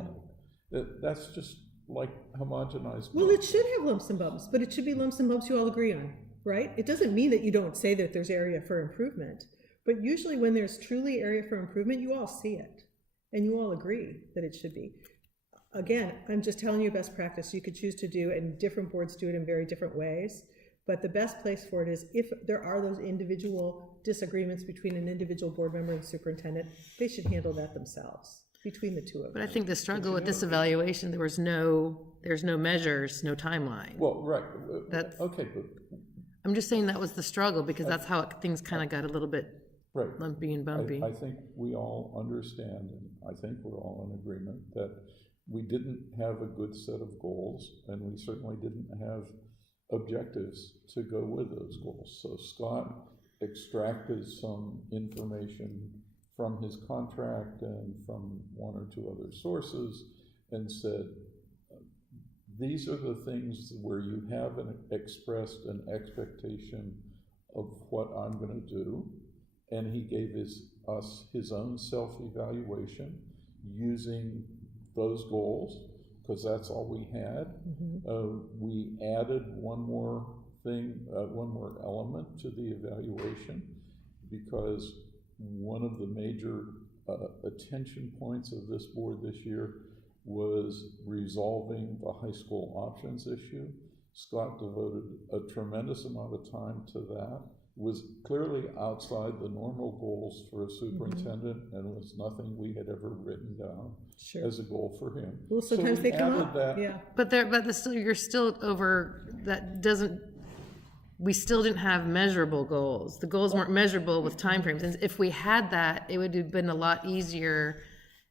That's just like homogenized. Well, it should have lumps and bumps, but it should be lumps and bumps you all agree on, right? It doesn't mean that you don't say that there's area for improvement, but usually when there's truly area for improvement, you all see it and you all agree that it should be. Again, I'm just telling you best practice you could choose to do, and different boards do it in very different ways. But the best place for it is if there are those individual disagreements between an individual board member and superintendent, they should handle that themselves between the two of them. But I think the struggle with this evaluation, there's no measures, no timeline. Well, right. Okay, but I'm just saying that was the struggle, because that's how things kind of got a little bit right. lumpy and bumpy. I think we all understand, and I think we're all in agreement that we didn't have a good set of goals, and we certainly didn't have objectives to go with those goals. So Scott extracted some information from his contract and from one or two other sources and said, these are the things where you have expressed an expectation of what I'm going to do. And he gave us his own self-evaluation using those goals, because that's all we had. We added one more thing, one more element to the evaluation, because one of the major attention points of this board this year was resolving the high school options issue. Scott devoted a tremendous amount of time to that. Was clearly outside the normal goals for a superintendent, and was nothing we had ever written down as a goal for him. Well, sometimes so they come up. that. Yeah. But you're still over, that doesn't, we still didn't have measurable goals. The goals weren't measurable with timeframes. And if we had that, it would have been a lot easier.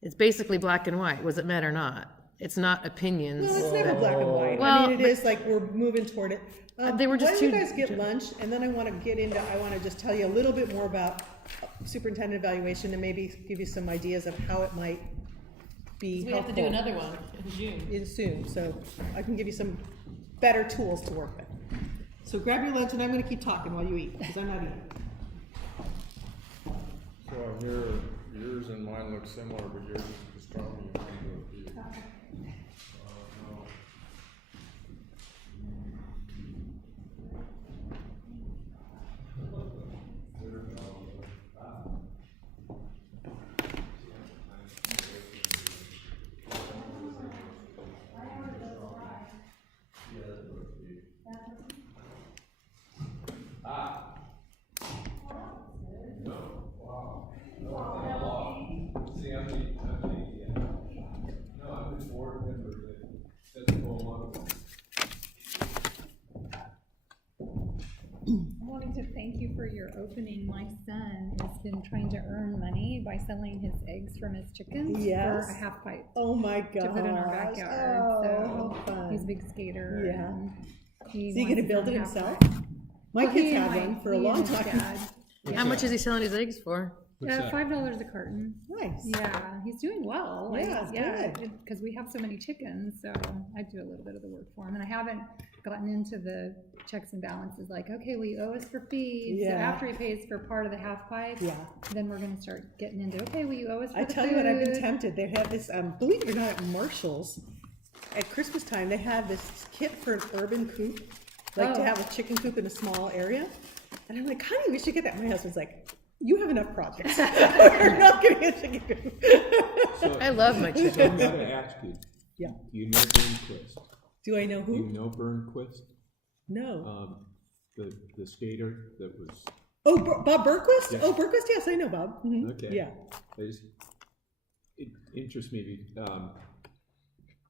It's basically black and white. Was it met or not? It's not opinions. No, it's never black and white. Well, I mean, it is like we're moving toward it. They were just why don't you guys get lunch, and then I want to just tell you a little bit more about superintendent evaluation, and maybe give you some ideas of how it might be We have to do another one in June. soon, so I can give you some better tools to work with. So grab your lunch, and I'm going to keep talking while you eat, because I'm not eating. Well, here, yours and mine look similar, but yours is pastrami and mine do it beef. No. I wanted to thank you for your opening. My son has been trying to earn money by selling his eggs from his chickens Yes. for a half pipe Oh my gosh. to put in our backyard. Oh, So how fun. he's a big skater. Yeah. and Is he wants gonna to build sell it half himself? pipe. My Well, kids he and had my- one for a he long and his time. dad. How much is he selling his eggs for? $5 a carton. Nice. Yeah, he's doing well. Yeah, it's good. Because we have so many chickens, so I do a little bit of the work for him. And I haven't gotten into the checks and balances, like, okay, well, you owe us for fees. So Yeah. after he pays for part of the half pipe, Yeah. then we're gonna start getting into, okay, well, you owe us for I the tell you what, I've been food. tempted. They have this, believe it or not, at Marshall's, at Christmas time, they have this kit for an urban coop, like to Oh. have a chicken coop in a small area. And I'm like, honey, we should get that. My husband's like, you have enough projects. We're not getting a chicken coop. So, I love my so I'm chickens. gonna ask you. Yeah. Do you know Burnquist? Do I know Do you who? know Burnquist? No. The skater that was, Oh, Bob Berquist? Yeah. Oh, Berquist, yes, I know Bob. Mhm. okay. Yeah. It interests me,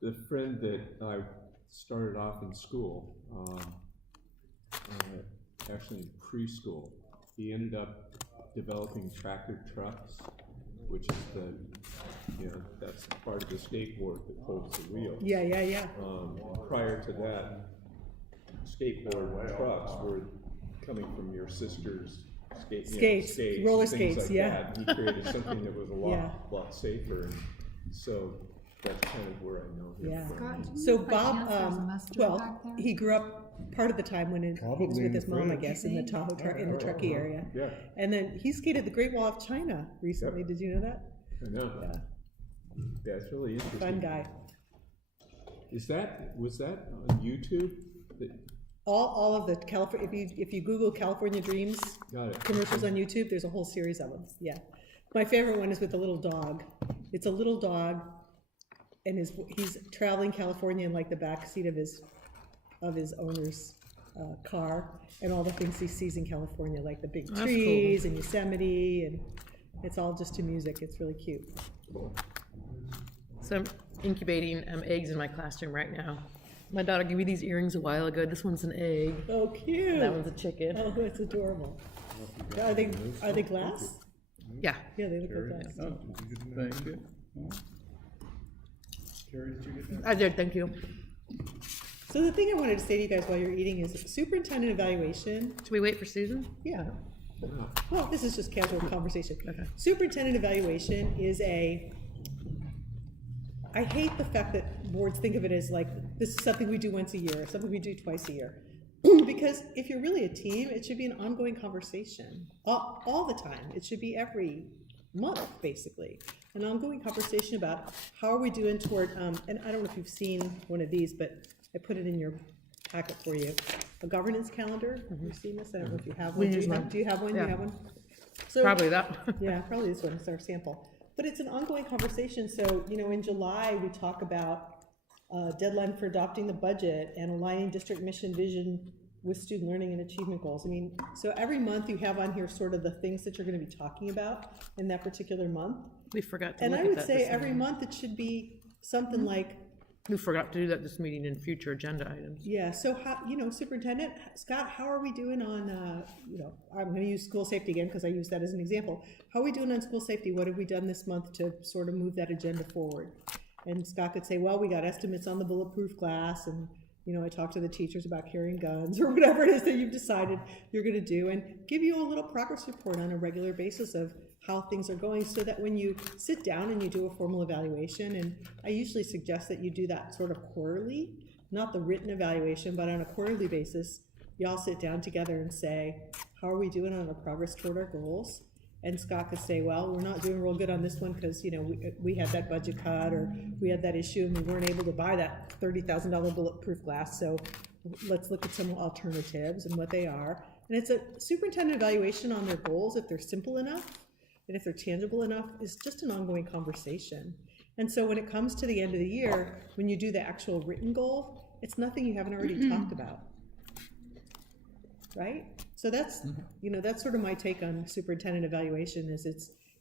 the friend that I started off in school, actually in preschool, he ended up developing tractor trucks, which is that's part of the skateboard that holds the wheel. Yeah, yeah, yeah. Prior to that, skateboard trucks were coming from your sister's Skates, skates, roller and things skates, like yeah. that. He created something that was a Yeah. lot safer, and so that's kind of where I know him Yeah. from. Scott, do you So know by Bob, chance there's a mustard well, back there? he grew up part of the time when he was Probably with in his the mom, I fridge. guess, in the Tahoe, in the Truckee area. Yeah, And then he skated the Great Wall of China recently. Yep. Did you know that? I know. Yeah, Yeah, it's really interesting. fun guy. Was that on YouTube? All of the California. If you Google California Dreams Got it. commercials on YouTube, there's a whole series of them. Yeah, my favorite one is with the little dog. It's a little dog, and he's traveling California in like the back seat of his owner's car, and all the things he sees in California, like the big That's trees and Yosemite, and it's all just to music. It's really cute. So I'm incubating eggs in my classroom right now. My daughter gave me these earrings a while ago. This one's an egg. Oh, cute. That one's a chicken. Oh, that's adorable. Are they glass? Yeah. Yeah, they look like glass. Oh, thank you. Carrie, did you get that? I did, thank you. So the thing I wanted to say to you guys while you're eating is superintendent evaluation. Should we wait for Susan? Yeah. Wow. Well, this is just casual conversation. Okay. Superintendent evaluation is I hate the fact that boards think of it as like, this is something we do once a year, something we do twice a year. Because if you're really a team, it should be an ongoing conversation, all the time. It should be every month, basically. An ongoing conversation about how are we doing toward, and I don't know if you've seen one of these, but I put it in your packet for you. A governance calendar. Have you seen this? I don't know if you have one. We use one. Do you have one? Yeah. You have one? So, Probably that. yeah, probably this one is our sample. But it's an ongoing conversation. So, in July, we talk about deadline for adopting the budget and aligning district mission vision with student learning and achievement goals. I mean, so every month you have on here sort of the things that you're going to be talking about in that particular month. We forgot to And look I at would that say this every meeting. month it should be something like, We forgot to do that this meeting in future agenda items. yeah, so how, Superintendent, Scott, how are we doing on, I'm going to use school safety again because I use that as an example. How are we doing on school safety? What have we done this month to sort of move that agenda forward? And Scott could say, well, we got estimates on the bulletproof glass, and, I talked to the teachers about carrying guns, or whatever it is that you've decided you're going to do, and give you a little progress report on a regular basis of how things are going, so that when you sit down and you do a formal evaluation, and I usually suggest that you do that sort of quarterly, not the written evaluation, but on a quarterly basis, you all sit down together and say, how are we doing on our progress toward our goals? And Scott could say, well, we're not doing real good on this one because, you know, we had that budget cut, or we had that issue and we weren't able to buy that $30,000 bulletproof glass, so let's look at some alternatives and what they are. And it's a superintendent evaluation on their goals, if they're simple enough and if they're tangible enough, is just an ongoing conversation. And so when it comes to the end of the year, when you do the actual written goal, it's nothing you haven't already talked about, right? So that's, you know, that's sort of my take on superintendent evaluation, is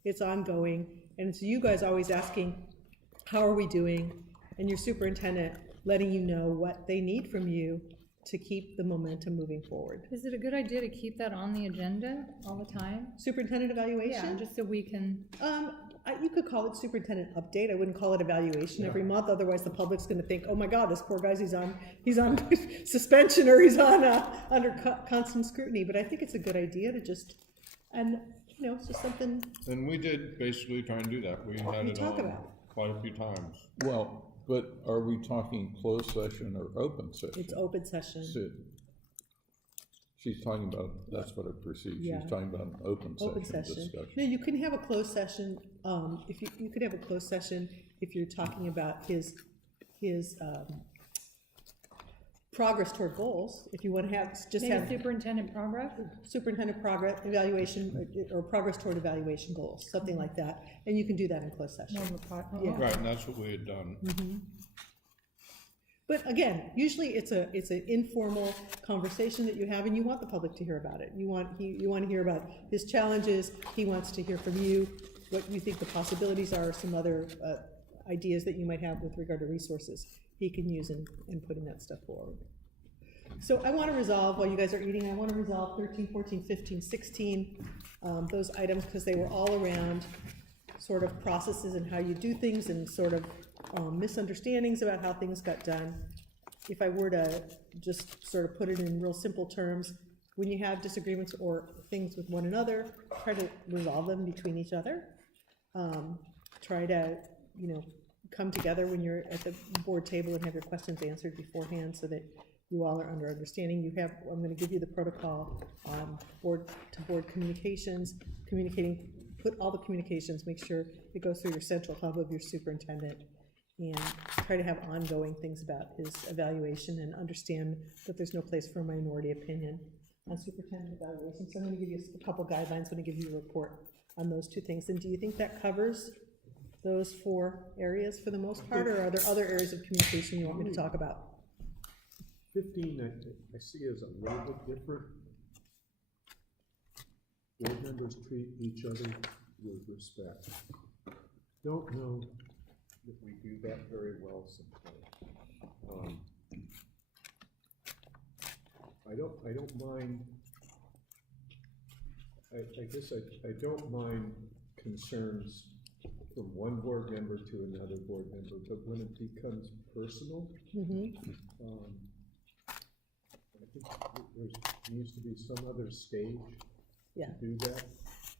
it's ongoing, and it's you guys always asking, how are we doing? And your superintendent letting you know what they need from you to keep the momentum moving forward. Is it a good idea to keep that on the agenda all the time? Superintendent evaluation? Yeah, just so we can. You could call it superintendent update. I wouldn't call it evaluation every month. Otherwise, the public's going to think, "Oh my God, this poor guy's he's on suspension, or he's on under constant scrutiny." But I think it's a good idea to just, and you know, it's just something. And we did basically try and do that. We had it on quite a few times. Well, but are we talking closed session or open session? It's open session. She's talking about, that's what I perceive, Yeah. she's talking about an open session discussion. No, you can have a closed session, if you could have a closed session if you're talking about his progress toward goals. If you want to have, just Maybe have superintendent progress? superintendent progress evaluation, or progress toward evaluation goals, something like that. And you can do that in closed session. More of a Yeah. Right, and that's what we had done. But again, usually it's an informal conversation that you have, and you want the public to hear about it. You want to hear about his challenges. He wants to hear from you what you think the possibilities are, some other ideas that you might have with regard to resources he can use and putting that stuff forward. So I want to resolve, while you guys are eating, I want to resolve 13, 14, 15, 16, those items, because they were all around sort of processes and how you do things, and sort of misunderstandings about how things got done. If I were to just sort of put it in real simple terms, when you have disagreements or things with one another, try to resolve them between each other. Try to, you know, come together when you're at the board table and have your questions answered beforehand, so that you all are under understanding. You have, I'm going to give you the protocol on board-to-board communications, put all the communications, make sure it goes through your central hub of your superintendent, and try to have ongoing things about his evaluation, and understand that there's no place for a minority opinion on superintendent evaluation. So I'm going to give you a couple guidelines when I give you a report on those two things. And do you think that covers those 4 areas for the most part, or are there other areas of communication you want me to talk about? 15, I see as a little bit different. Board members treat each other with respect. Don't know that we do that very well sometimes. I don't mind. I guess I don't mind concerns from one board member to another board member, but when it becomes personal, I think there needs to be some other stage to do that,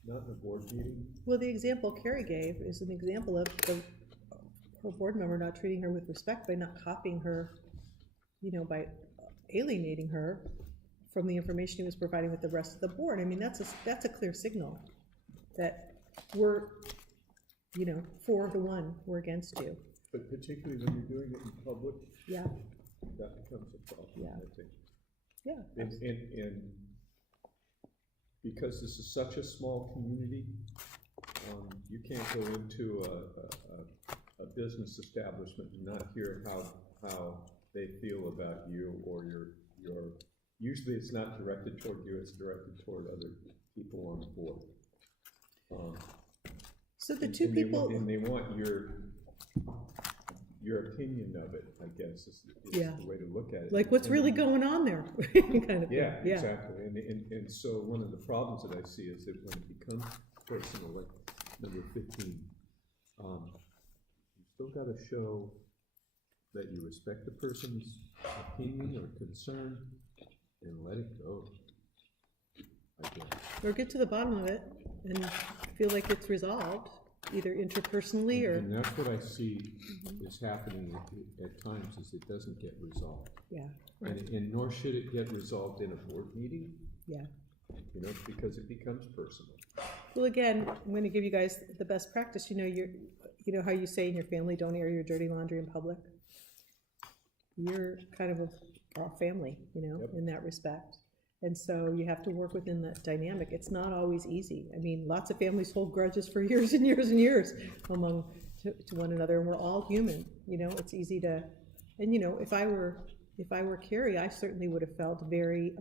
not in a board meeting. Well, the example Carrie gave is an example of her board member not treating her with respect by not copying her, you know, by alienating her from the information he was providing with the rest of the board. I mean, that's a clear signal that we're, you know, 4-1, we're against you. But particularly when you're doing it in public, Yeah. that becomes a problem, Yeah. I think. Yeah. And because this is such a small community, you can't go into a business establishment and not hear how they feel about you or your. Usually it's not directed toward you, it's directed toward other people on the board. So the two people. They want your opinion of it, I guess, is the way to look at it. Like, what's really going on there? kind of Yeah, thing. exactly. And so one of the problems that I see is that when it becomes personal, like number 15, you still got to show that you respect the person's opinion or concern and let it go, I guess. Or get to the bottom of it and feel like it's resolved, either interpersonally or. And that's what I see is happening at times, is it doesn't get resolved. Yeah. And nor should it get resolved in a board meeting, Yeah. you know, because it becomes personal. Well, again, I'm gonna give you guys the best practice, you know how you say in your family, don't air your dirty laundry in public? You're kind of a family, in that respect. And so you have to work within that dynamic. It's not always easy. I mean, lots of families hold grudges for years and years and years among to one another, and we're all human. It's easy to, and if I were Carrie, I certainly would have felt very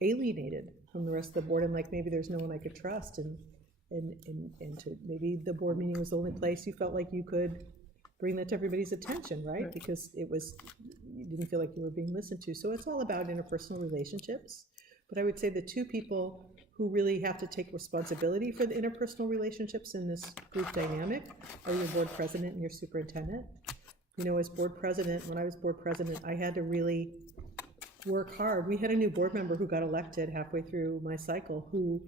alienated from the rest of the board, and like maybe there's no one I could trust, and to maybe the board meeting was the only place you felt like you could bring that to everybody's attention, right? Because you didn't feel like you were being listened to. So it's all about interpersonal relationships. But I would say the two people who really have to take responsibility for the interpersonal relationships in this group dynamic are your board president and your superintendent. As board president, when I was board president, I had to really work hard. We had a new board member who got elected halfway through my cycle who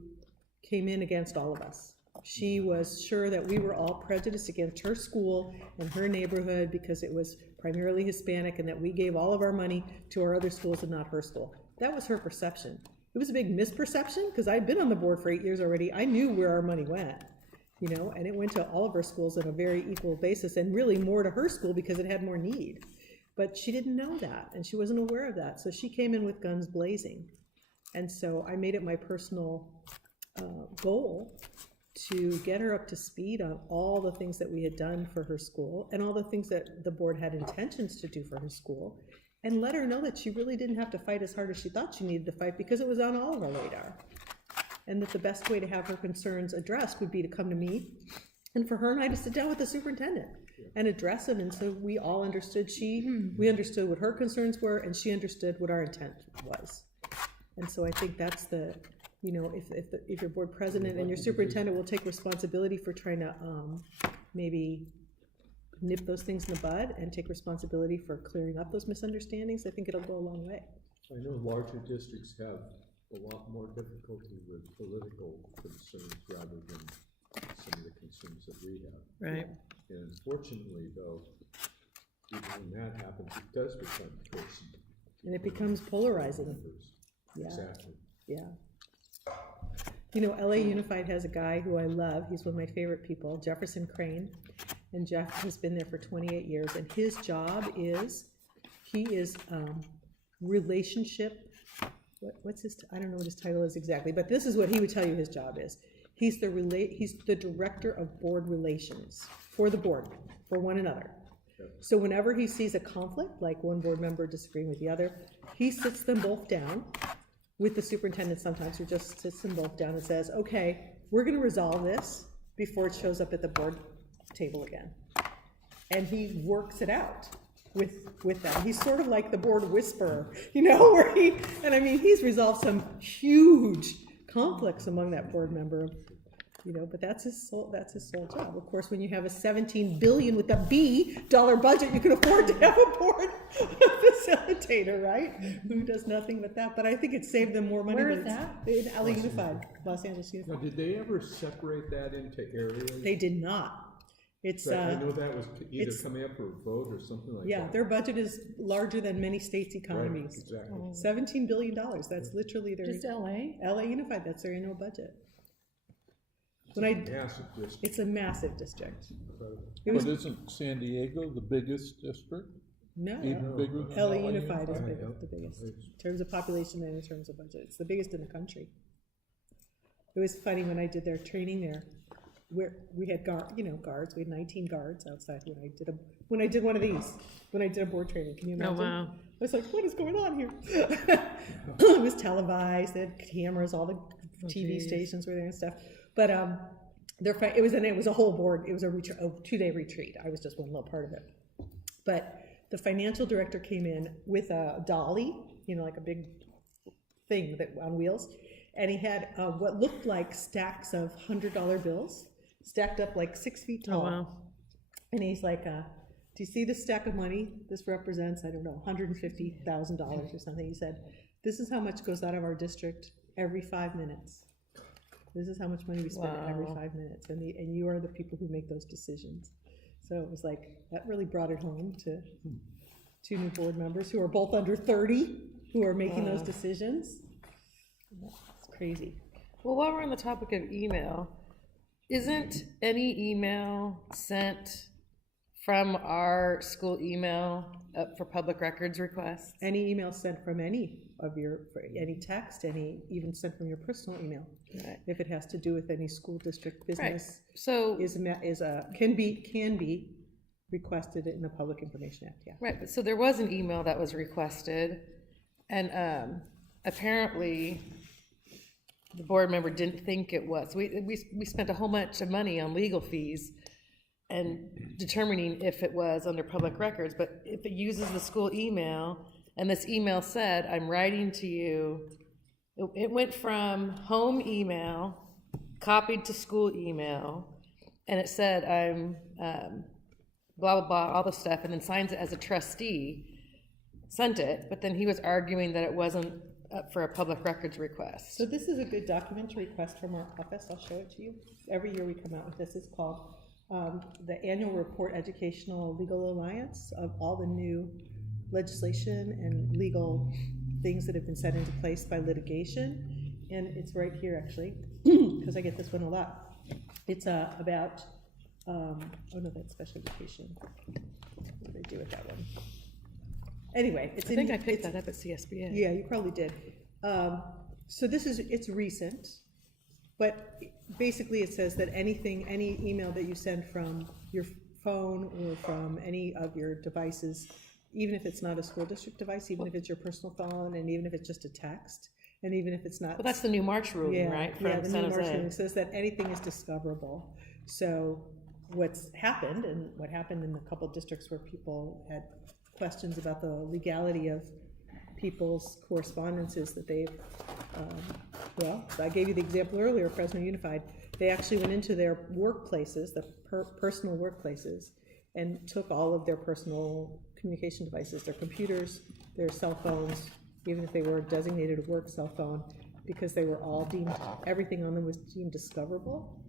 came in against all of us. She was sure that we were all prejudiced against her school and her neighborhood because it was primarily Hispanic, and that we gave all of our money to our other schools and not her school. That was her perception. It was a big misperception because I'd been on the board for 8 years already. I knew where our money went, and it went to all of our schools on a very equal basis, and really more to her school because it had more need. But she didn't know that, and she wasn't aware of that. So she came in with guns blazing. And so I made it my personal goal to get her up to speed on all the things that we had done for her school and all the things that the board had intentions to do for her school, and let her know that she really didn't have to fight as hard as she thought she needed to fight because it was on all of our radar. And that the best way to have her concerns addressed would be to come to me and for her and I to sit down with the superintendent and address them. And so we all understood we understood what her concerns were, and she understood what our intent was. And so I think that's the, if your board president and your superintendent will take responsibility for trying to maybe nip those things in the bud and take responsibility for clearing up those misunderstandings, I think it'll go a long way. I know larger districts have a lot more difficulty with political concerns rather than some of the concerns that we have. Right. And unfortunately, though, even when that happens, it does become personal. And it becomes polarizing. Yeah. Exactly. Yeah. LA Unified has a guy who I love. He's one of my favorite people, Jefferson Crane. And Jeff has been there for 28 years. And his job is, he is relationship, what's his, I don't know what his title is exactly, but this is what he would tell you his job is. He's the director of board relations for the board, for one another. So whenever he sees a conflict, like one board member disagreeing with the other, he sits them both down with the superintendent sometimes, who just sits them both down and says, okay, we're going to resolve this before it shows up at the board table again. And he works it out with them. He's sort of like the board whisperer, where he's resolved some huge conflicts among that board member, but that's his sole job. Of course, when you have a $17 billion with a B dollar budget, you can afford to have a board facilitator, right? Who does nothing but that. But I think it saved them more money. Where is that? In LA Unified, Los Angeles Unified. Now, did they ever separate that into areas? They did not. It's I know that was either coming up for a vote or something like that. Yeah, their budget is larger than many states' economies. Right, exactly. $17 billion. That's literally their Just LA? LA Unified. That's their annual budget. Massive district. It's a massive district. But isn't San Diego the biggest district? No, Even bigger than LA Unified is Unified? the biggest in terms of population and in terms of budget. It's the biggest in the country. It was funny when I did their training there. We had guards. We had 19 guards outside when I did one of these. When I did a board training, can you imagine? Oh, wow. I was like, what is going on here? It was televised. They had cameras. All the TV stations were there and stuff. But it was a whole board. It was a 2-day retreat. I was just one little part of it. But the financial director came in with a dolly, like a big thing that on wheels, and he had what looked like stacks of $100 bills stacked up like 6 feet tall. Oh, wow. And he's like, do you see this stack of money? This represents, I don't know, $150,000 or something. He said, this is how much goes out of our district every 5 minutes. This is how much money we spend every 5 minutes. And you are the people who make those decisions. So it was like, that really brought it home to 2 new board members who are both under 30, who are making those decisions. It's crazy. Well, while we're on the topic of email, isn't any email sent from our school email up for public records requests? Any email sent from any of your, any text, any, even sent from your personal email, Right. if it has to do with any school district Right. business, So, can be requested in the Public Information Act, yeah. right, but so there was an email that was requested, and apparently the board member didn't think it was. We spent a whole bunch of money on legal fees and determining if it was under public records, but if it uses the school email, and this email said, I'm writing to you, it went from home email, copied to school email, and it said, I'm blah, blah, blah, all the stuff, and then signs it as a trustee, sent it, but then he was arguing that it wasn't up for a public records request. So this is a good documentary request from our office. I'll show it to you. Every year we come out with this. It's called the Annual Report Educational Legal Alliance of all the new legislation and legal things that have been set into place by litigation. And it's right here, actually, because I get this one a lot. It's about, oh no, that's special education. What did I do with that one? Anyway, it's I think I picked that up at CSBA. Yeah, you probably did. So this is, it's recent, but basically it says that any email that you send from your phone or from any of your devices, even if it's not a school district device, even if it's your personal phone, and even if it's just a text, and even if it's not. Well, that's the new March ruling, right? Yeah, From the San new March Jose. ruling says that anything is discoverable. So what's happened, and what happened in a couple of districts where people had questions about the legality of people's correspondences that they've, well, I gave you the example earlier, Fresno Unified. They actually went into their workplaces, the personal workplaces, and took all of their personal communication devices, their computers, their cell phones, even if they were designated a work cell phone, because they were all deemed, everything on them was deemed discoverable.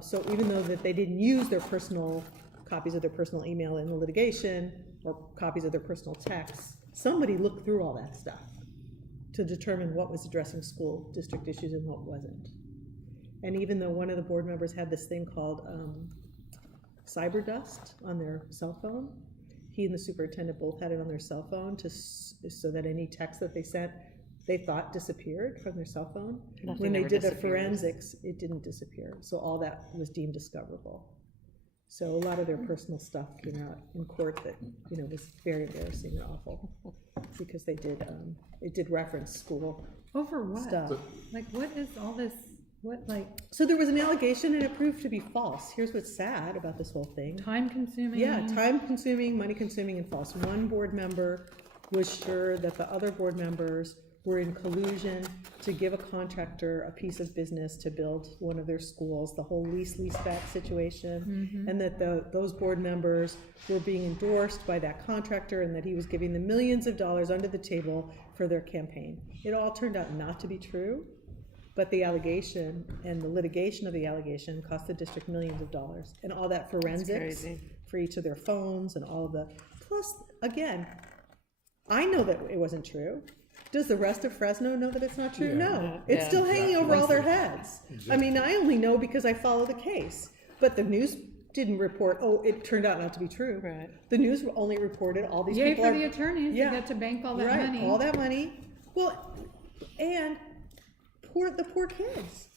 So even though that they didn't use their personal copies of their personal email in the litigation or copies of their personal texts, somebody looked through all that stuff to determine what was addressing school district issues and what wasn't. And even though one of the board members had this thing called cyber dust on their cell phone, he and the superintendent both had it on their cell phone so that any text that they sent, they thought disappeared from their cell phone. Nothing When they ever did the disappears. forensics, it didn't disappear. So all that was deemed discoverable. So a lot of their personal stuff came out in court that, you know, was very embarrassing and awful, because they did, it did reference school Over what? stuff. Like, what is all this, what, like, So there was an allegation and it proved to be false. Here's what's sad about this whole thing. time consuming? Yeah, time consuming, money consuming, and false. One board member was sure that the other board members were in collusion to give a contractor a piece of business to build one of their schools, the whole lease-back situation, and that those board members were being endorsed by that contractor, and that he was giving them millions of dollars under the table for their campaign. It all turned out not to be true, but the allegation and the litigation of the allegation cost the district millions of dollars, and all that forensics crazy. for each of their phones and all of the, plus, again, I know that it wasn't true. Does the rest of Fresno know that it's not true? Yeah. No. It's Yeah. still hanging over all their heads. I mean, I only know because I follow the case. But the news didn't report, oh, it turned out not to be true. Right. The news only reported all these Yay people for are, the attorneys, Yeah. you get to bank all that right, money. all that money. Well, and the poor kids.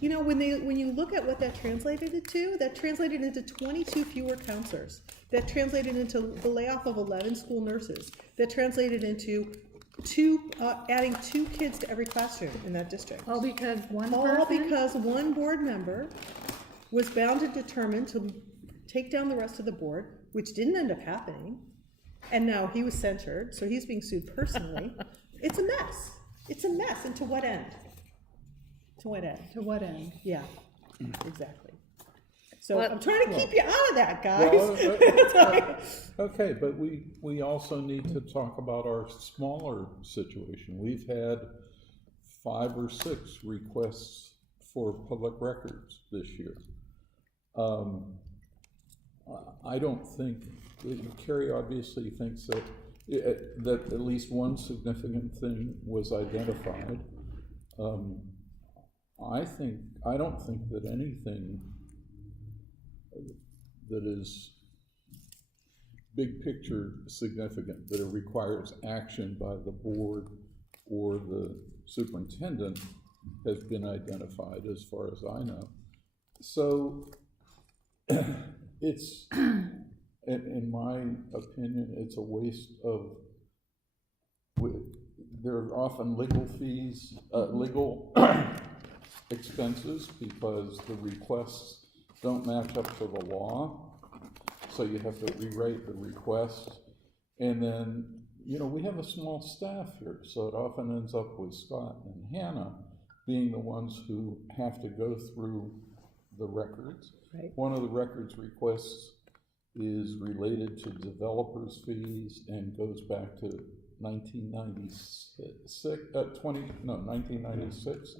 You know, when you look at what that translated into, that translated into 22 fewer counselors. That translated into the layoff of 11 school nurses. That translated into adding 2 kids to every classroom in that district. All because one All person? because one board member was bound and determined to take down the rest of the board, which didn't end up happening. And now he was censured, so he's being sued personally. It's a mess. It's a mess. And to what end? To what end? To what end? Yeah, exactly. So Well, I'm trying to keep you out of that, guys. Well, okay, but we also need to talk about our smaller situation. We've had 5 or 6 requests for public records this year. I don't think, Carrie obviously thinks that at least one significant thing was identified. I don't think that anything that is big picture significant, that it requires action by the board or the superintendent has been identified as far as I know. So it's, in my opinion, it's a waste of, there are often legal fees, legal expenses because the requests don't match up to the law. So you have to rewrite the request. And then, you know, we have a small staff here, so it often ends up with Scott and Hannah being the ones who have to go through the records. Right. One of the records requests is related to developers' fees and goes back to 1996.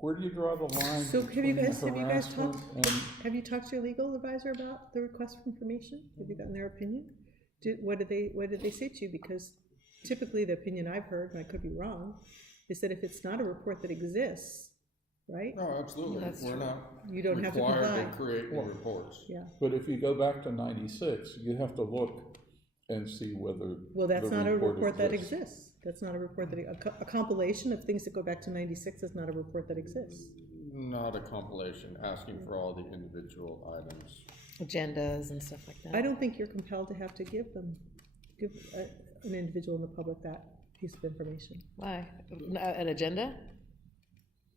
Where do you draw the line? So have you guys harassment talked? Have you talked to your legal advisor about the request for information? Have you gotten their opinion? What did they say to you? Because typically the opinion I've heard, and I could be wrong, is that if it's not a report that exists, right? No, absolutely. We're not You don't have to required comply. to create new reports. Yeah. But if you go back to 96, you have to look and see whether Well, that's the not a report that exists. exists. That's not a report that, a compilation of things that go back to 96 is not a report that exists. Not a compilation, asking for all the individual items. Agendas and stuff like that. I don't think you're compelled to have to give an individual in the public that piece of information. Why? An agenda?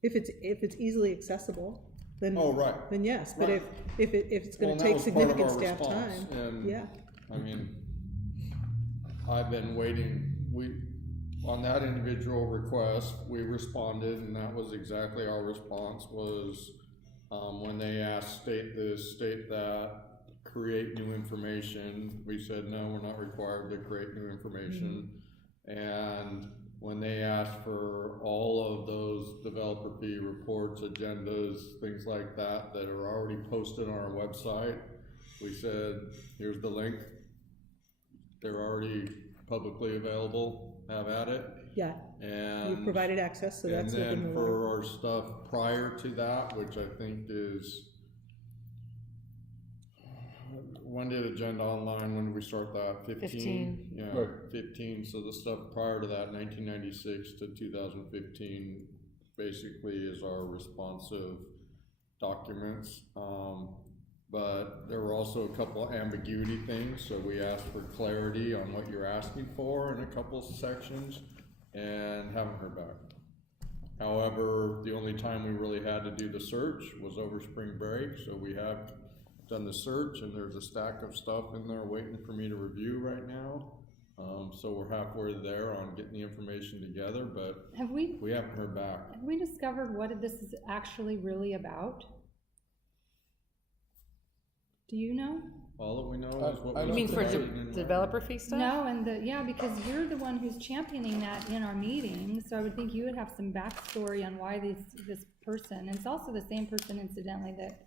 If it's easily accessible, then Oh, right. then yes. But Right. if it's going Well, to and that take was part of significant our staff response, time, and, yeah. I mean, I've been waiting, on that individual request, we responded, and that was exactly our response was, when they asked state this, state that, create new information, we said, no, we're not required to create new information. And when they asked for all of those developer fee reports, agendas, things like that, that are already posted on our website, we said, here's the link. They're already publicly available, have at it. Yeah, And you provided access, so that's and within then the law. for our stuff prior to that, which I think is, when did Agenda Online, when did we start that? 15? Yeah, Right. 15, so the stuff prior to that, 1996 to 2015, basically is our responsive documents. But there were also a couple of ambiguity things, so we asked for clarity on what you're asking for in a couple of sections, and haven't heard back. However, the only time we really had to do the search was over spring break, so we have done the search, and there's a stack of stuff in there waiting for me to review right now. So we're halfway there on getting the information together, but we haven't heard back. Have we discovered what this is actually really about? Do you know? All that we know is what I was You mean for provided in developer fee stuff? No, and because you're the one who's championing that in our meetings, so I would think you would have some backstory on why this person, and it's also the same person incidentally that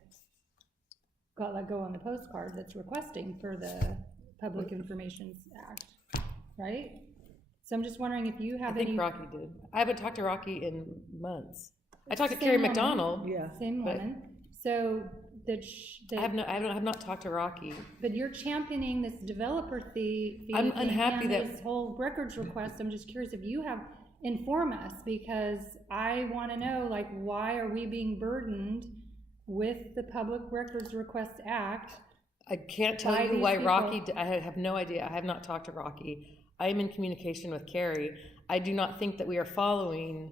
got let go on the postcard that's requesting for the Public Information Act, right? So I'm just wondering if you I have think any. Rocky did. I haven't talked to Rocky in months. I talked to Same Carrie woman. McDonald. Yeah. Same But- woman, so I have not talked to Rocky. but you're championing this developer fee. I'm thing unhappy and that- this whole records request. I'm just curious if you have, inform us, because I want to know, like, why are we being burdened with the Public Records Request Act? I can't tell Why you these why people- Rocky, I have no idea. I have not talked to Rocky. I am in communication with Carrie. I do not think that we are following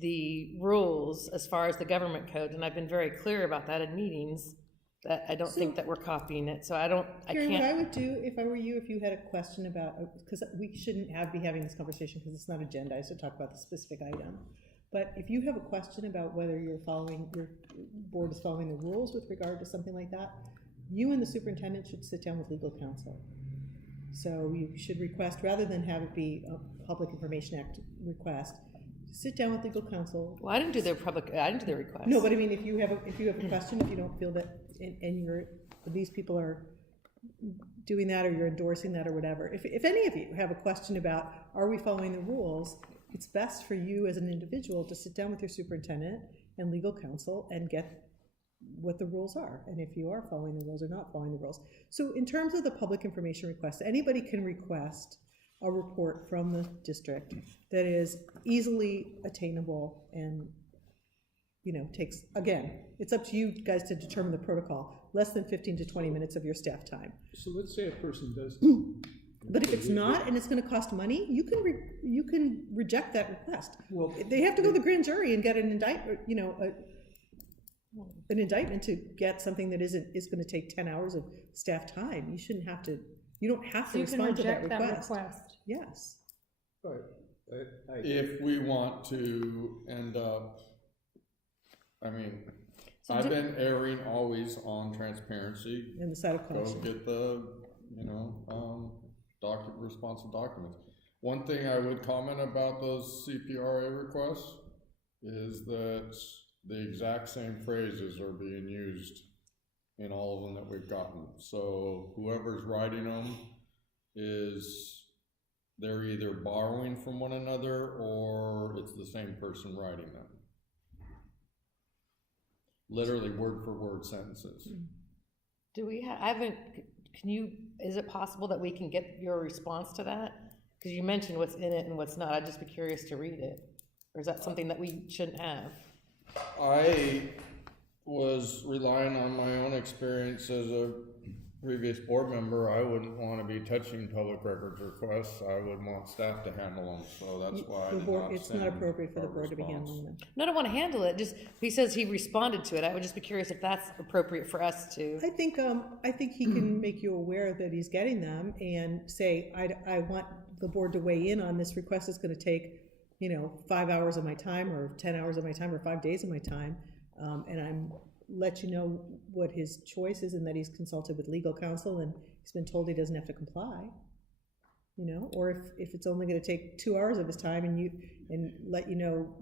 the rules as far as the government code, and I've been very clear about that in meetings, that I don't think that we're copying it, so I Carrie, what I can't. would do if I were you, if you had a question about, because we shouldn't be having this conversation because it's not agendized to talk about the specific item. But if you have a question about whether your board is following the rules with regard to something like that, you and the superintendent should sit down with legal counsel. So you should request, rather than have it be a Public Information Act request, sit down with legal counsel. Well, I didn't do the request. No, but I mean, if you have a question, if you don't feel that, and these people are doing that, or you're endorsing that, or whatever, if any of you have a question about, are we following the rules, it's best for you as an individual to sit down with your superintendent and legal counsel and get what the rules are, and if you are following the rules or not following the rules. So in terms of the public information request, anybody can request a report from the district that is easily attainable and, you know, takes, again, it's up to you guys to determine the protocol, less than 15 to 20 minutes of your staff time. So let's say a person does. But if it's not, and it's gonna cost money, you can reject that request. Well, They have to go to the grand jury and get an indictment, you know, an indictment to get something that is gonna take 10 hours of staff time. You shouldn't have to, you don't have to So you can respond to that reject that request. request. Yes. right, If we want to end up, I mean, So I've been erring always on transparency. And the side of Go caution. get the, you know, responsive documents. One thing I would comment about those CPRA requests is that the exact same phrases are being used in all of them that we've gotten. So whoever's writing them they're either borrowing from one another or it's the same person writing them. Literally word for word sentences. Do we have, is it possible that we can get your response to that? Because you mentioned what's in it and what's not. I'd just be curious to read it. Or is that something that we shouldn't have? I was relying on my own experience as a previous board member. I wouldn't want to be touching public records requests. I would want staff to handle them, so that's why I The did board, not it's not send appropriate for the a board to be response. handling them. No, I don't want to handle it. Just, he says he responded to it. I would just be curious if that's appropriate for us to. I think he can make you aware that he's getting them and say, I want the board to weigh in on this request. It's gonna take, you know, 5 hours of my time or 10 hours of my time or 5 days of my time. And I'm let you know what his choice is and that he's consulted with legal counsel and he's been told he doesn't have to comply. You know, or if it's only gonna take 2 hours of his time and let you know,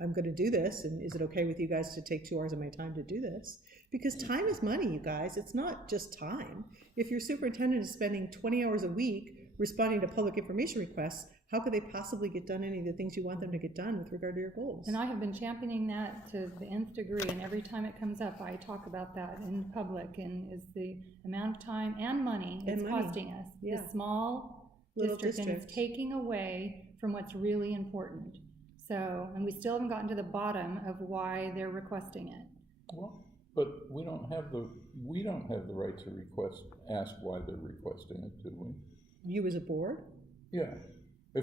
I'm gonna do this, and is it okay with you guys to take 2 hours of my time to do this? Because time is money, you guys. It's not just time. If your superintendent is spending 20 hours a week responding to public information requests, how could they possibly get done any of the things you want them to get done with regard to your goals? And I have been championing that to the nth degree, and every time it comes up, I talk about that in public, and is the amount of time and money it's costing us. Yeah. The small Little district, and it's district. taking away from what's really important. So, and we still haven't gotten to the bottom of why they're requesting it. Well, but we don't have the right to ask why they're requesting it, do we? You as a board? Yeah.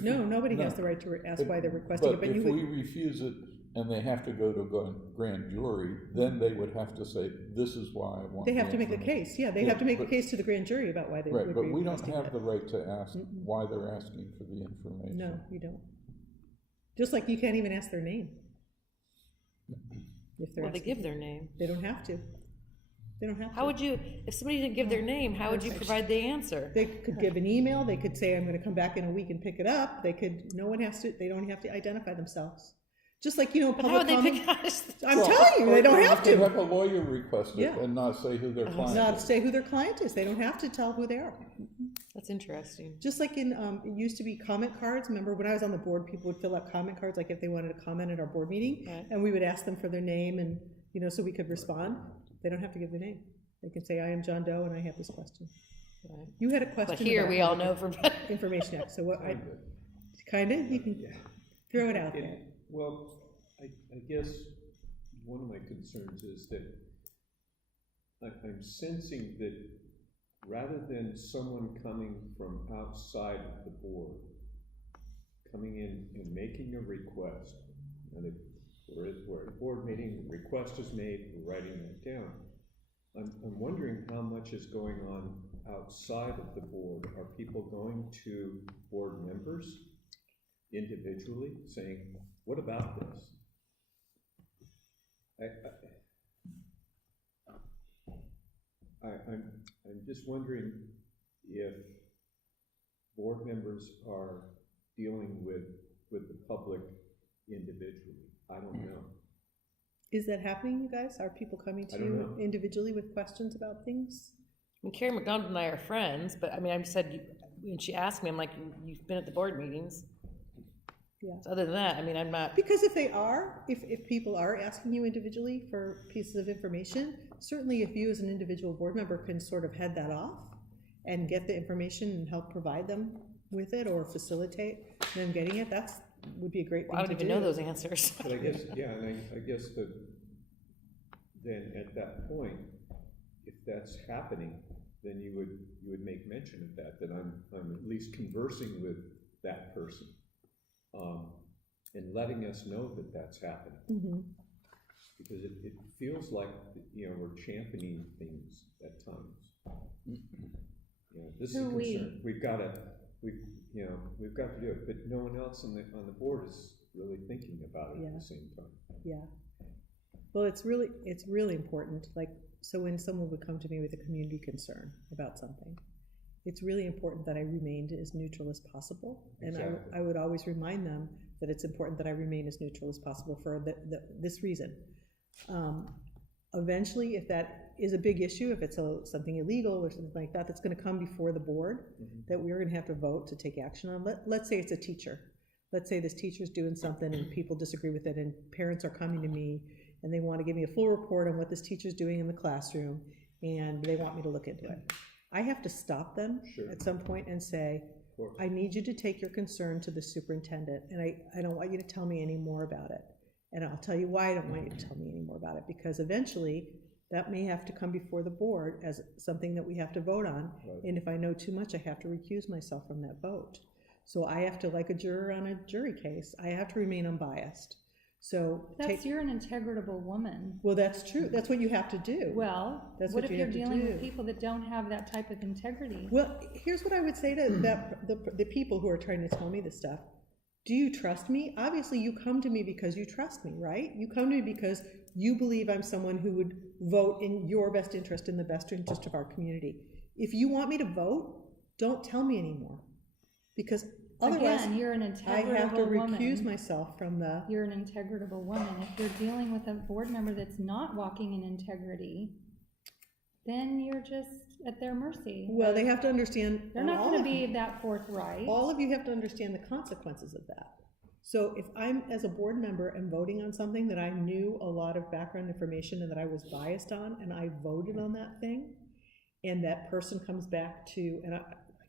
Nobody has the right to ask why they're requesting it, but you if would. we refuse it and they have to go to a grand jury, then they would have to say, this is why I want. They have to make a information. case, yeah, they Yeah, have to make a but- case to the grand jury about why they would Right, be but we don't requesting have it. the right to ask why they're asking for the information. No, you don't. Just like you can't even ask their name. If they're Well, they asking, give their name. they don't have to. They don't have to. How would you, if somebody didn't give their name, how would you provide the answer? They could give an email, they could say, I'm gonna come back in a week and pick it up, they could, no one has to, they don't have to identify themselves. Just like, you know, But how would public they comment. pick? I'm telling you, they don't have They to. have a lawyer request it Yeah. and not say who their client Not is. say who their client is, they don't have to tell who they are. That's interesting. Just like in, it used to be comment cards, remember when I was on the board, people would fill out comment cards, like if they wanted to comment at our board meeting, Right. and we would ask them for their name and, you know, so we could respond. They don't have to give their name. They can say, I am John Doe and I have this question. Right. You had a question. But here, about we all know from, Information Act, so what, kinda, you can throw it out there. Well, I guess one of my concerns is that I'm sensing that rather than someone coming from outside of the board, coming in and making a request, and we're at a board meeting, the request is made, we're writing that down. I'm wondering how much is going on outside of the board. Are people going to board members individually saying, what about this? I'm just wondering if board members are dealing with the public individually. I don't know. Is that happening, you guys? Are people coming to I don't you know. individually with questions about things? I mean, Carrie McDonald and I are friends, but I mean, I said, when she asked me, I'm like, you've been at the board meetings. Yeah. So other than that, I mean, I'm not, Because if people are asking you individually for pieces of information, certainly if you as an individual board member can sort of head that off and get the information and help provide them with it or facilitate them getting it, would be a great thing I to don't do. even know those answers. But I guess, yeah, and I guess then at that point, if that's happening, then you would make mention of that I'm at least conversing with that person, and letting us know that that's happening. Mm-hmm. Because it feels like, we're championing things at times. This is a Who we? concern. We've got to do it, but no one else on the board is really thinking about it at the same time. Yeah. Well, it's really important. Like, so when someone would come to me with a community concern about something, it's really important that I remained as neutral as possible. And Exactly. I would always remind them that it's important that I remain as neutral as possible for this reason. Eventually, if that is a big issue, if it's something illegal or something like that, that's going to come before the board, that we're going to have to vote to take action on. Let's say it's a teacher. Let's say this teacher's doing something and people disagree with it, and parents are coming to me and they want to give me a full report on what this teacher's doing in the classroom, and they want me to look into it. I have to stop them at some point and say, I need you to take your concern to the superintendent, and I don't want you to tell me any more about it. And I'll tell you why I don't want you to tell me any more about it, because eventually that may have to come before the board as something that we have to vote on. Right. And if I know too much, I have to recuse myself from that vote. So I have to, like a juror on a jury case, I have to remain unbiased. So You're an integritable woman. well, that's true. That's what you have to do. Well, That's what what if you you're have to dealing do. with people that don't have that type of integrity? Well, here's what I would say to the people who are trying to tell me this stuff. Do you trust me? Obviously, you come to me because you trust me, right? You come to me because you believe I'm someone who would vote in your best interest, in the best interest of our community. If you want me to vote, don't tell me anymore. Because otherwise, Again, you're an I have to integritable woman. recuse myself from the... You're an integritable woman. If you're dealing with a board member that's not walking in integrity, then you're just at their mercy. Well, they have to understand... They're not all going to of be you- that forthright. All of you have to understand the consequences of that. So if I'm, as a board member, and voting on something that I knew a lot of background information and that I was biased on, and I voted on that thing, and that person comes back to, and I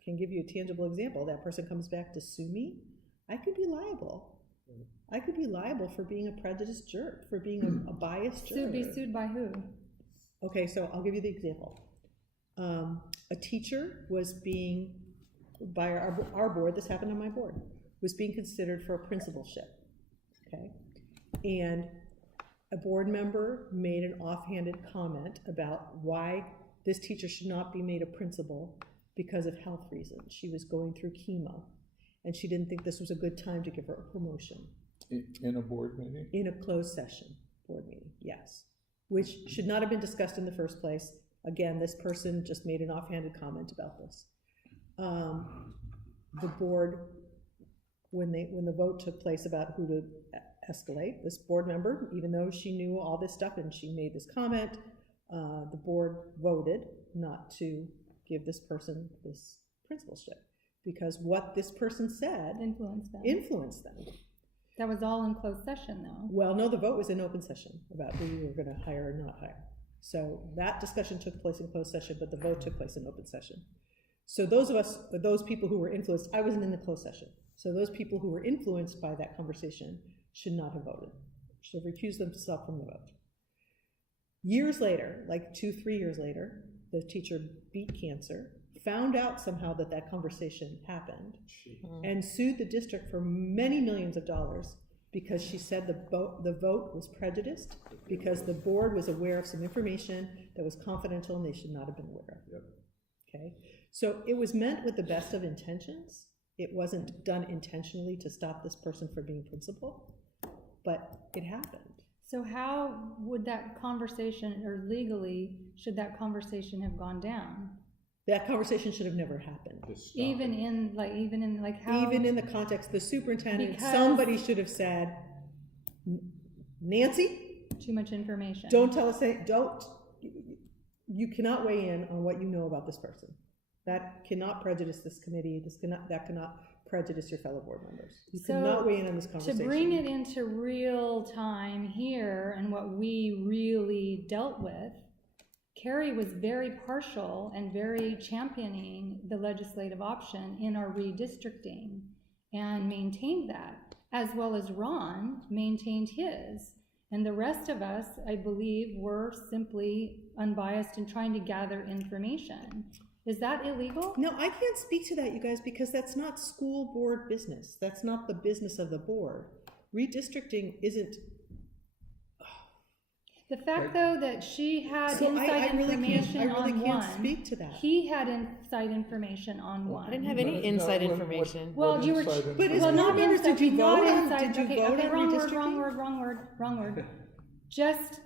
can give you a tangible example, that person comes back to sue me, I could be liable. I could be liable for being a prejudiced jerk, for being a biased jerk. Be sued by who? Okay, so I'll give you the example. A teacher was being, by our board, this happened on my board, was being considered for a principalship, okay? And a board member made an offhanded comment about why this teacher should not be made a principal because of health reasons. She was going through chemo, and she didn't think this was a good time to give her a promotion. In a board meeting? In a closed session board meeting, yes. Which should not have been discussed in the first place. Again, this person just made an offhanded comment about this. The board, when the vote took place about who to escalate, this board member, even though she knew all this stuff and she made this comment, the board voted not to give this person this principalship, because what this person said influenced them. That was all in closed session, though. Well, no, the vote was in open session about who you were going to hire or not hire. So that discussion took place in closed session, but the vote took place in open session. So those people who were influenced, I wasn't in the closed session. So those people who were influenced by that conversation should not have voted, should have recused themselves from the vote. Years later, like 2-3 years later, the teacher beat cancer, found out somehow that conversation happened, and sued the district for many millions of dollars because she said the vote was prejudiced because the board was aware of some information that was confidential and they should not have been aware of. Yep. Okay, so it was meant with the best of intentions. It wasn't done intentionally to stop this person from being principal, but it happened. So how would that conversation, or legally, should that conversation have gone down? That conversation should have never happened. Even in how? Even in the context, the superintendent, Because- somebody should have said, Nancy, Too much information. don't tell us, you cannot weigh in on what you know about this person. That cannot prejudice this committee, that cannot prejudice your fellow board members. You So, cannot weigh in on this To conversation. bring it into real time here and what we really dealt with, Carrie was very partial and very championing the legislative option in our redistricting and maintained that, as well as Ron maintained his. And the rest of us, I believe, were simply unbiased and trying to gather information. Is that illegal? No, I can't speak to that, you guys, because that's not school board business. That's not the business of the board. Redistricting isn't. The fact, though, that she had So inside information I really on can't one, speak to that. he had inside information on one. I didn't have any inside information. Well, you were, But as well, board not members, inside, did you not vote on? inside, Did you okay, vote okay, on wrong redistricting? wrong word. Just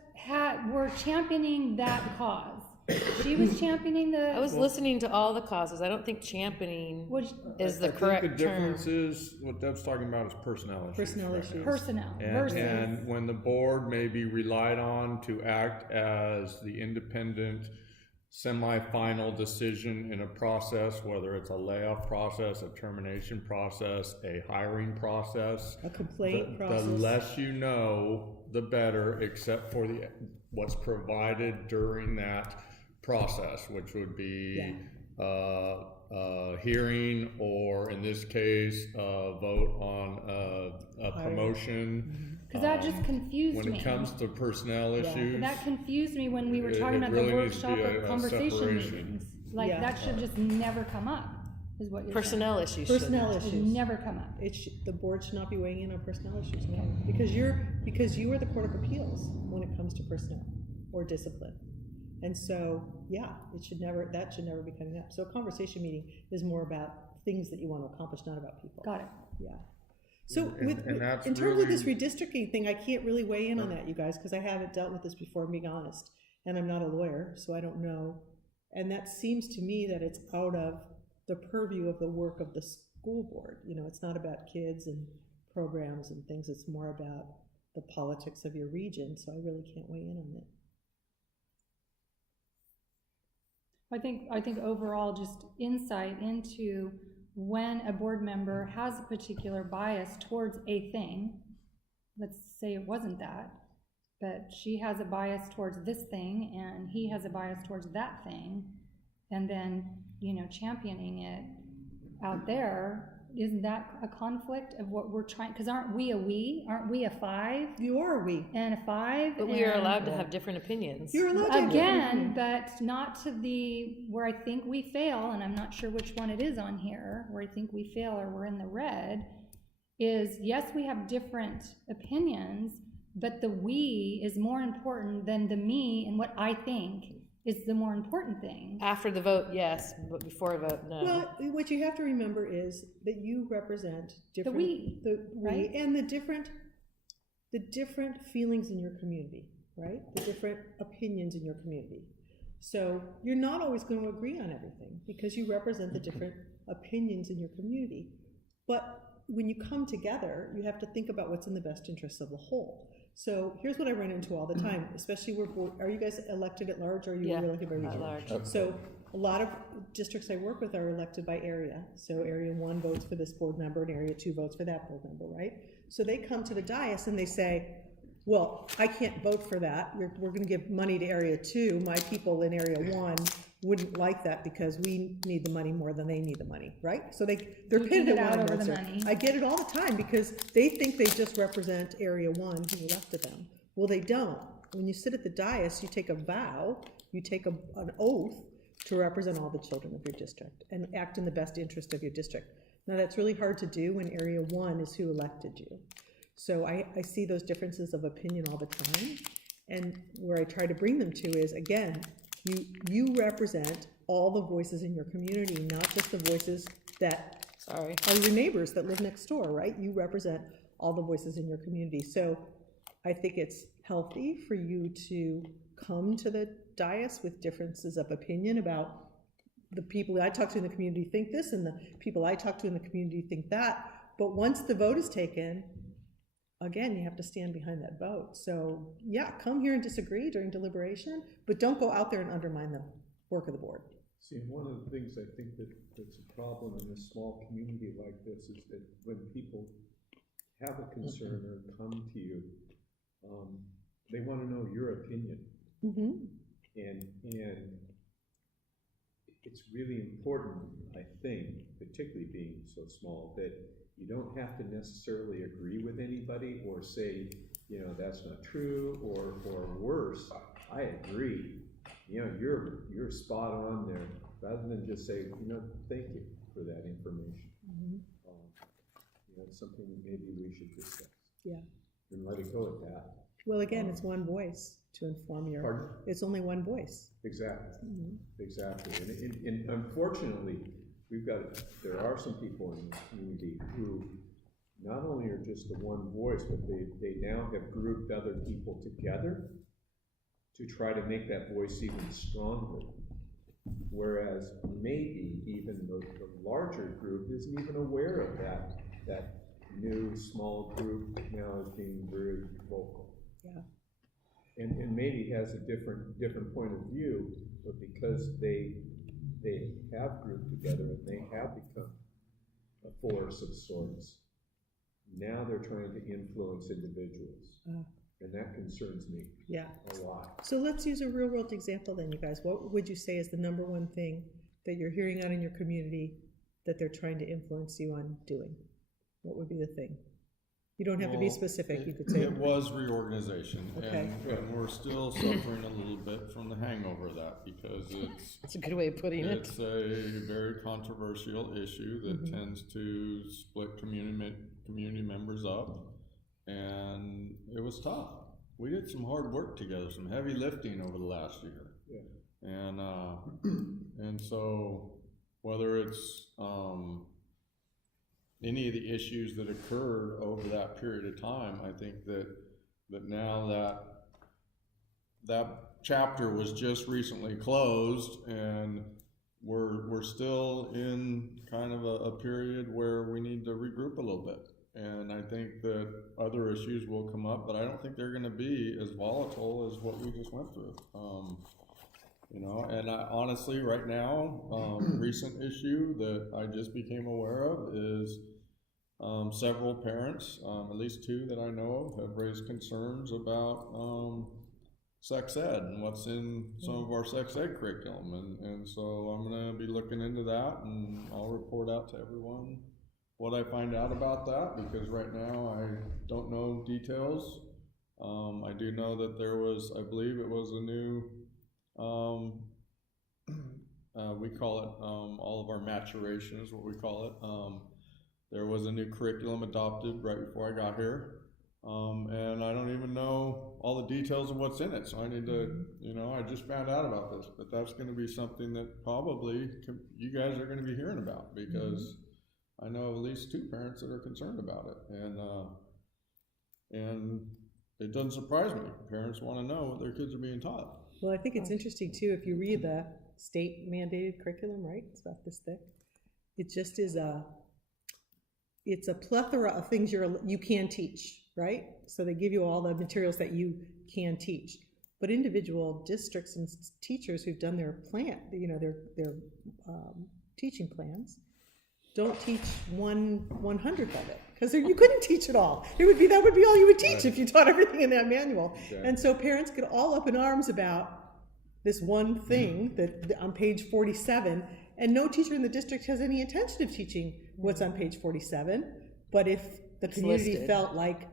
were championing that cause. She was championing the. I was listening to all the causes. I don't think championing Which, is the I think correct the term. difference is, what Deb's talking about is personnel issues. Personnel right issues. now. personnel And, versus. and when the board may be relied on to act as the independent semi-final decision in a process, whether it's a layoff process, a termination process, a hiring process. A complaint The process. less you know, the better, except for what's provided during that process, which would be hearing, or in this case, vote on a promotion. Because that just confused When me. it comes to personnel issues, That confused me when we were It- talking it about really the needs to workshop be of a conversation separation. meetings. Like, Yeah. that should just never come up, is what you're Personnel issues. Personnel shouldn't. saying. It issues. never come up. The board should not be weighing in on personnel issues, no, because you are the Court of Appeals when it comes to personnel or discipline. And so, that should never be coming up. So a conversation meeting is more about things that you want to accomplish, not about people. Got it. Yeah. So And that's in terms of this really- redistricting thing, I can't really weigh in on that, you guys, because I haven't dealt with this before, I'm being honest. And I'm not a lawyer, so I don't know. And that seems to me that it's out of the purview of the work of the school board. You know, it's not about kids and programs and things, it's more about the politics of your region, so I really can't weigh in on it. I think overall, just insight into when a board member has a particular bias towards a thing, let's say it wasn't that, but she has a bias towards this thing and he has a bias towards that thing, and then, championing it out there, isn't that a conflict of what we're trying, because aren't we a 5? You are a we. And a 5? But we are allowed to have different opinions. You're allowed to have Again, but not to where I think we fail, and I'm not sure which one it is on here, where I think we fail or we're in the red, is yes, we have different opinions, but the we is more important than the me, and what I think is the more important thing. After the vote, yes, but before a vote, no. Well, what you have to remember is that you represent different, we, right? and the different feelings in your community, right? The different opinions in your community. So you're not always going to agree on everything because you represent the different opinions in your community. But when you come together, you have to think about what's in the best interest of the whole. So here's what I run into all the time, especially are you guys elected at large, or are you elected by region? At large. So a lot of districts I work with are elected by area. So area 1 votes for this board member and area 2 votes for that board member, right? So they come to the dais and they say, well, I can't vote for that. We're gonna give money to area 2. My people in area 1 wouldn't like that because we need the money more than they need the money, right? So they're pitted at one over the another. money. I get it all the time because they think they just represent area 1 who elected them. Well, they don't. When you sit at the dais, you take a vow, you take an oath to represent all the children of your district and act in the best interest of your district. Now, that's really hard to do when area 1 is who elected you. So I see those differences of opinion all the time. And where I try to bring them to is, again, you represent all the voices in your community, not just the voices that are your neighbors that live next door, right? You represent all the voices in your community. So I think it's healthy for you to come to the dais with differences of opinion about the people I talk to in the community think this, and the people I talk to in the community think that. But once the vote is taken, again, you have to stand behind that vote. So yeah, come here and disagree during deliberation, but don't go out there and undermine the work of the board. See, and one of the things I think that's a problem in a small community like this is that when people have a concern or come to you, they want to know your opinion. Mm-hmm. And it's really important, I think, particularly being so small, that you don't have to necessarily agree with anybody or say, you know, that's not true, or worse, I agree. You know, you're spot on there, rather than just say, you know, thank you for that information. Mm-hmm. You know, it's something that maybe we should discuss. Yeah. And let it go at that. Well, again, it's one voice to inform your. Pardon? It's only one voice. Exactly. Mm-hmm. Exactly. And unfortunately, there are some people in this community who not only are just the one voice, but they now have grouped other people together to try to make that voice even stronger. Whereas maybe even the larger group isn't even aware of that new small group now is being very vocal. Yeah. And maybe has a different point of view, but because they have grouped together and they have become a force of sorts, now they're trying to influence individuals. And that concerns me a lot. So let's use a real world example then, you guys. What would you say is the number one thing that you're hearing out in your community that they're trying to influence you on doing? What would be the thing? You don't have to be specific, you could say. It was reorganization, Okay. and we're still suffering a little bit from the hangover of that, because That's a good way of putting it. it's a very controversial issue that tends to split community members up, and it was tough. We did some hard work together, some heavy lifting over the last year. Yeah. And so whether it's any of the issues that occurred over that period of time, I think that now that chapter was just recently closed, and we're still in kind of a period where we need to regroup a little bit. And I think that other issues will come up, but I don't think they're going to be as volatile as what we just went through. You know, and I honestly, right now, recent issue that I just became aware of is several parents, at least two that I know of, have raised concerns about sex ed and what's in some of our sex ed curriculum. And so I'm going to be looking into that, and I'll report out to everyone what I find out about that, because right now I don't know details. I do know that there was, I believe it was a new, we call it, all of our maturation is what we call it. There was a new curriculum adopted right before I got here. And I don't even know all the details of what's in it. So I need to, you know, I just found out about this, but that's going to be something that probably you guys are going to be hearing about, because I know of at least two parents that are concerned about it. And it doesn't surprise me. Parents want to know what their kids are being taught. Well, I think it's interesting too, if you read the state mandated curriculum, right? It's about this thick. It just is it's a plethora of things you can teach, right? So they give you all the materials that you can teach. But individual districts and teachers who've done their plan, you know, their teaching plans, don't teach 1/100th of it, because you couldn't teach it all. That would be all you would teach if you taught everything in that manual. Exactly. And so parents get all up in arms about this one thing that on page 47, and no teacher in the district has any intention of teaching what's on page 47. But if the community listed. felt like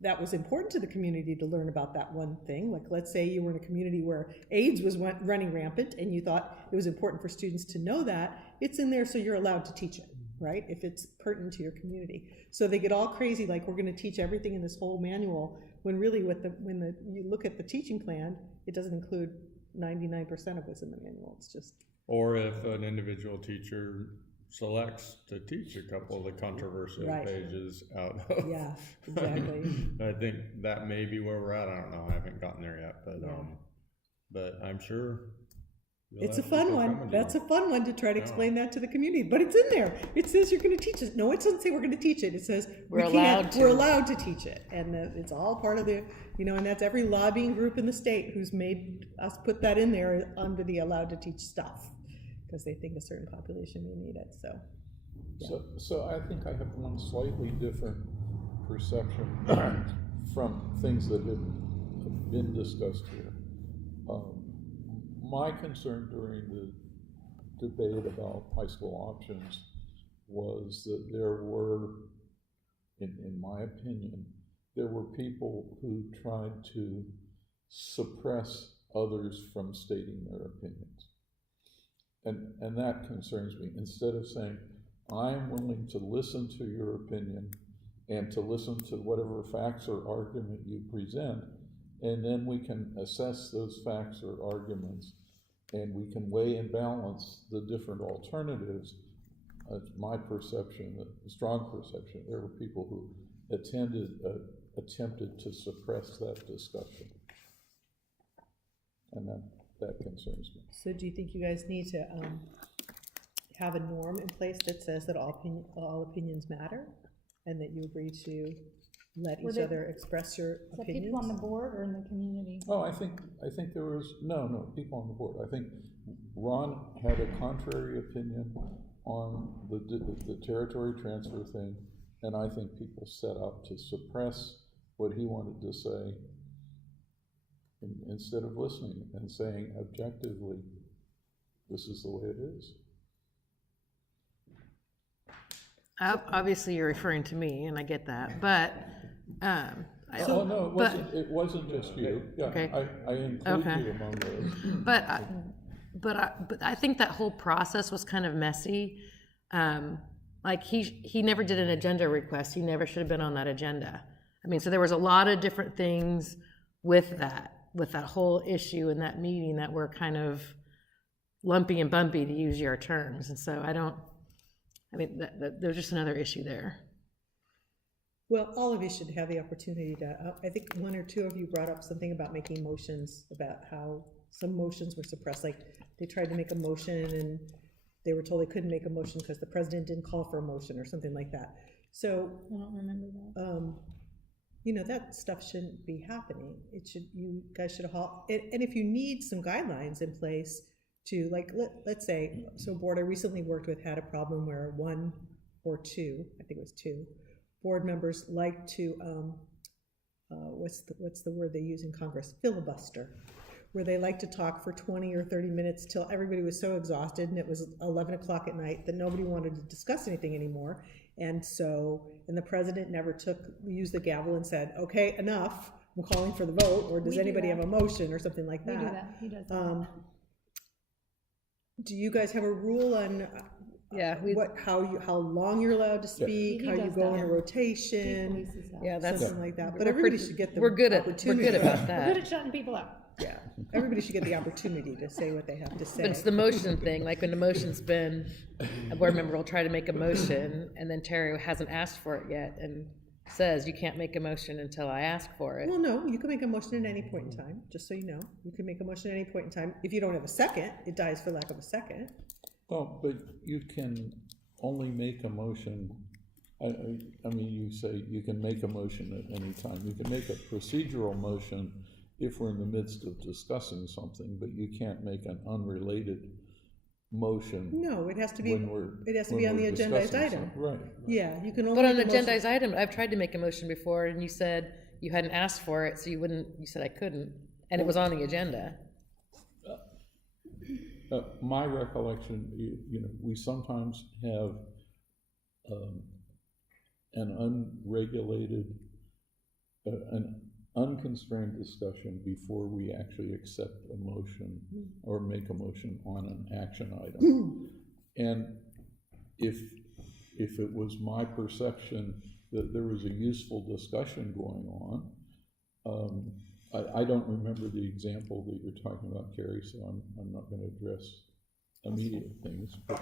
that was important to the community to learn about that one thing, like let's say you were in a community where AIDS was running rampant and you thought it was important for students to know that, it's in there so you're allowed to teach it, right? If it's pertinent to your community. So they get all crazy, like we're going to teach everything in this whole manual, when really when you look at the teaching plan, it doesn't include 99% of what's in the manual. It's just... Or if an individual teacher selects to teach a couple of the controversial pages out of. Yeah, exactly. I think that may be where we're at. I don't know. I haven't gotten there yet, but I'm sure It's a fun one. That's a fun one to try to explain that to the community, but it's in there. It says you're gonna teach it. No, it doesn't say we're gonna teach it. It says We're allowed to. We're allowed to teach it, and it's all part of the, and that's every lobbying group in the state who's made us put that in there under the allowed to teach stuff, because they think a certain population may need it, so. So I think I have one slightly different perception from things that have been discussed here. My concern during the debate about high school options was that there were, in my opinion, there were people who tried to suppress others from stating their opinions. And that concerns me. Instead of saying, I'm willing to listen to your opinion and to listen to whatever facts or argument you present, and then we can assess those facts or arguments, and we can weigh and balance the different alternatives. My perception, a strong perception, there were people who attempted to suppress that discussion. And that concerns me. So do you think you guys need to have a norm in place that says that all opinions matter, and that you agree to let each other express your Is that opinions? people on the board or in the community? Oh, I think there was, no, people on the board. I think Ron had a contrary opinion on the territory transfer thing, and I think people set up to suppress what he wanted to say instead of listening and saying objectively, this is the way it is. Obviously, you're referring to me, and I get that, but, No, it wasn't just you. Yeah, Okay. I include you among those. But I think that whole process was kind of messy. Like he never did an agenda request. He never should have been on that agenda. I mean, so there was a lot of different things with that whole issue in that meeting that were kind of lumpy and bumpy, to use your terms. And so there's just another issue there. Well, all of you should have the opportunity to, I think one or two of you brought up something about making motions, about how some motions were suppressed, like they tried to make a motion and they were told they couldn't make a motion because the president didn't call for a motion or something like that. So, I don't remember that. that stuff shouldn't be happening. You guys should have, and if you need some guidelines in place to, like, let's say, so board I recently worked with had a problem where one or two, I think it was two, board members like to, what's the word they use in Congress? Filibuster, where they like to talk for 20 or 30 minutes till everybody was so exhausted and it was 11 o'clock at night that nobody wanted to discuss anything anymore. And the president never used the gavel and said, okay, enough, I'm calling for the vote, or does anybody have a motion or something like that? We do that, he does that. Do you guys have a rule on how long you're allowed to speak, He how you does go that. in a rotation, Yeah, that's something like that? But everybody should get the we're good opportunity. about We're that. good at shutting people up. Yeah, everybody should get the opportunity to say what they have to say. But it's the motion thing, like when the motion's been, a board member will try to make a motion, and then Terry hasn't asked for it yet, and says, you can't make a motion until I ask for it. Well, no, you can make a motion at any point in time, just so you know. You can make a motion at any point in time. If you don't have a second, it dies for lack of a second. Well, but you can only make a motion, I mean, you say you can make a motion at any time. You can make a procedural motion if we're in the midst of discussing something, but you can't make an unrelated motion. No, it has to be, when we're on the agendized discussing item. something. Right. Yeah, you can only But on make an a motion. agendized item, I've tried to make a motion before, and you said you hadn't asked for it, so you said I couldn't, and it was on the agenda. My recollection, we sometimes have an unregulated, an unconstrained discussion before we actually accept a motion or make a motion on an action item. And if it was my perception that there was a useful discussion going on, I don't remember the example that you're talking about, Carrie, so I'm not going to address immediate things, but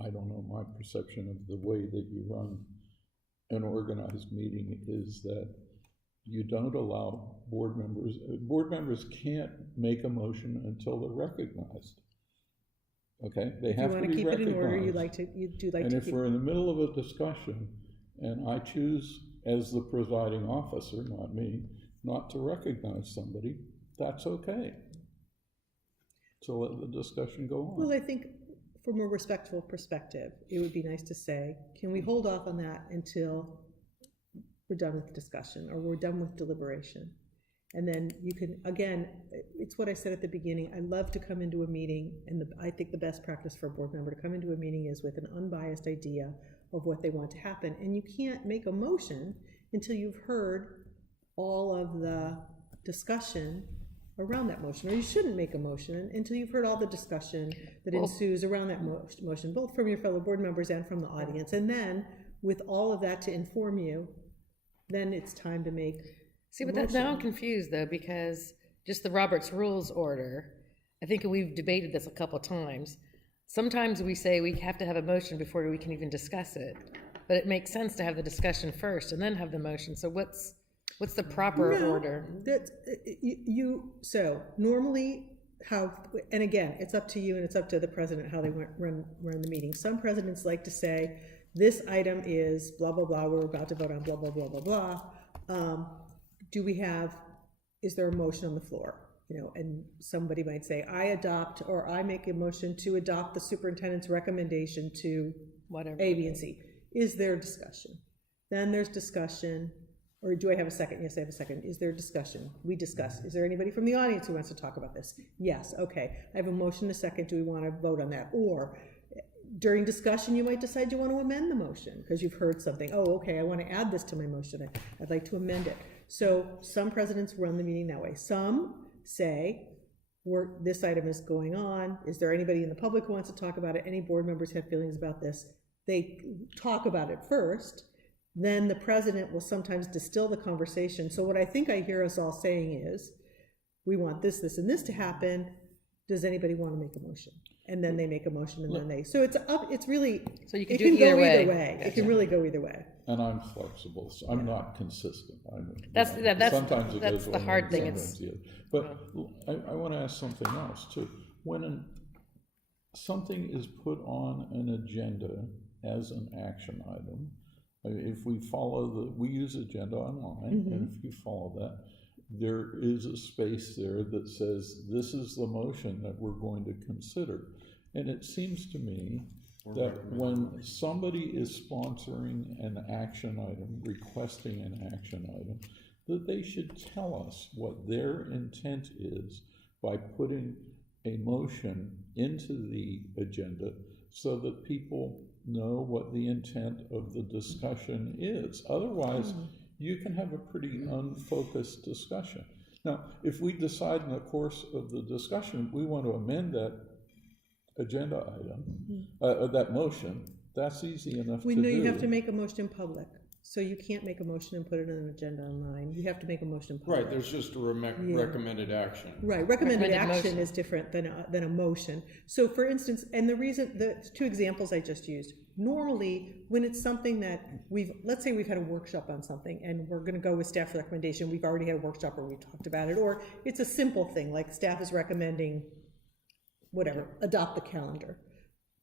I don't know, my perception of the way that you run an organized meeting is that you don't allow board members can't make a motion until they're recognized. Okay, they have to be recognized. If you want to keep it in order, you do like and to if keep. we're in the middle of a discussion, and I choose as the presiding officer, not me, not to recognize somebody, that's okay. So let the discussion go on. Well, I think from a respectful perspective, it would be nice to say, can we hold off on that until we're done with the discussion, or we're done with deliberation? And then you can, again, it's what I said at the beginning, I love to come into a meeting, and I think the best practice for a board member to come into a meeting is with an unbiased idea of what they want to happen. And you can't make a motion until you've heard all of the discussion around that motion, or you shouldn't make a motion until you've heard all the discussion that ensues around that motion, both from your fellow board members and from the audience. And then, with all of that to inform you, then it's time to make. See, but now I'm confused though, because just the Robert's Rules order, I think we've debated this a couple times. Sometimes we say we have to have a motion before we can even discuss it, but it makes sense to have the discussion first and then have the motion. So what's the proper order? That's so normally how, and again, it's up to you and it's up to the president how they run the meeting. Some presidents like to say, this item is blah, blah, blah, we're about to vote on blah, blah, blah, blah, blah. Is there a motion on the floor? And somebody might say, I adopt, or I make a motion to adopt the superintendent's recommendation to Whatever. A, B, and C. Is there discussion? Then there's discussion. Or do I have a second? Yes, I have a second. Is there discussion? We discuss. Is there anybody from the audience who wants to talk about this? Yes, okay. I have a motion and a second. Do we want to vote on that? Or during discussion, you might decide you want to amend the motion because you've heard something. Oh, okay, I want to add this to my motion. I'd like to amend it. So some presidents run the meeting that way. Some say, this item is going on. Is there anybody in the public who wants to talk about it? Any board members have feelings about this? They talk about it first. Then the president will sometimes distill the conversation. So what I think I hear us all saying is, we want this, this, and this to happen. Does anybody want to make a motion? And then they make a motion, and then they. So it's up. It's really. So you can do it either way. It can really go either way. And I'm flexible. So I'm not consistent. That's sometimes it goes the hard thing. But I want to ask something else too. When something is put on an agenda as an action item. If we follow we use agenda online, and if you follow that, there is a space there that says, this is the motion that we're going to consider. And it seems to me that when somebody is sponsoring an action item, requesting an action item, that they should tell us what their intent is by putting a motion into the agenda so that people know what the intent of the discussion is. Otherwise, you can have a pretty unfocused discussion. Now, if we decide in the course of the discussion we want to amend that agenda item, that motion, that's easy enough to do. You have to make a motion in public. So you can't make a motion and put it on an agenda online. You have to make a motion in public. Right, there's just a recommended action. Right, recommended action motion is different than a motion. So for instance, and the two examples I just used, normally when it's something that let's say we've had a workshop on something and we're gonna go with staff recommendation, we've already had a workshop where we talked about it, or it's a simple thing like staff is recommending, whatever, adopt the calendar.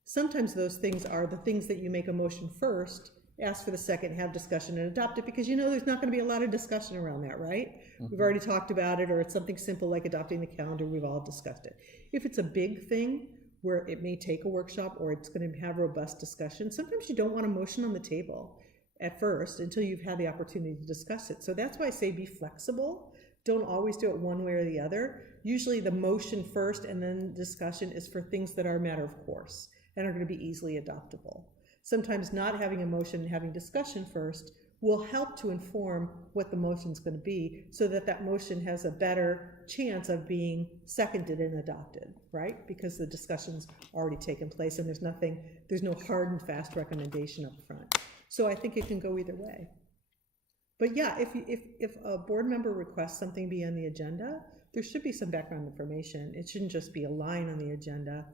Sometimes those things are the things that you make a motion first, ask for the second, have discussion, and adopt it, because there's not going to be a lot of discussion around that, right? We've already talked about it, or it's something simple like adopting the calendar, we've all discussed it. If it's a big thing where it may take a workshop or it's going to have robust discussion, sometimes you don't want a motion on the table at first until you've had the opportunity to discuss it. So that's why I say be flexible. Don't always do it one way or the other. Usually the motion first and then discussion is for things that are a matter of course and are going to be easily adoptable. Sometimes not having a motion and having discussion first will help to inform what the motion's going to be so that that motion has a better chance of being seconded and adopted, right? Because the discussion's already taken place and there's no hard and fast recommendation up front. So I think it can go either way. But yeah, if a board member requests something be on the agenda, there should be some background information. It shouldn't just be a line on the agenda.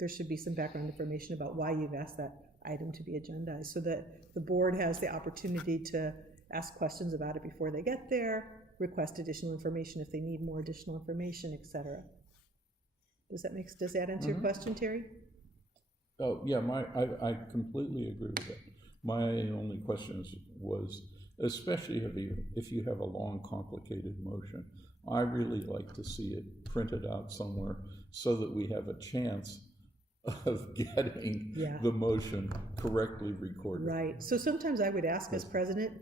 There should be some background information about why you've asked that item to be agendized so that the board has the opportunity to ask questions about it before they get there, request additional information if they need more additional information, etc. Does that answer your question, Terry? Oh, yeah, I completely agree with that. My only question was, especially if you have a long, complicated motion, I really like to see it printed out somewhere so that we have a chance of getting the motion correctly recorded. Right. So sometimes I would ask as president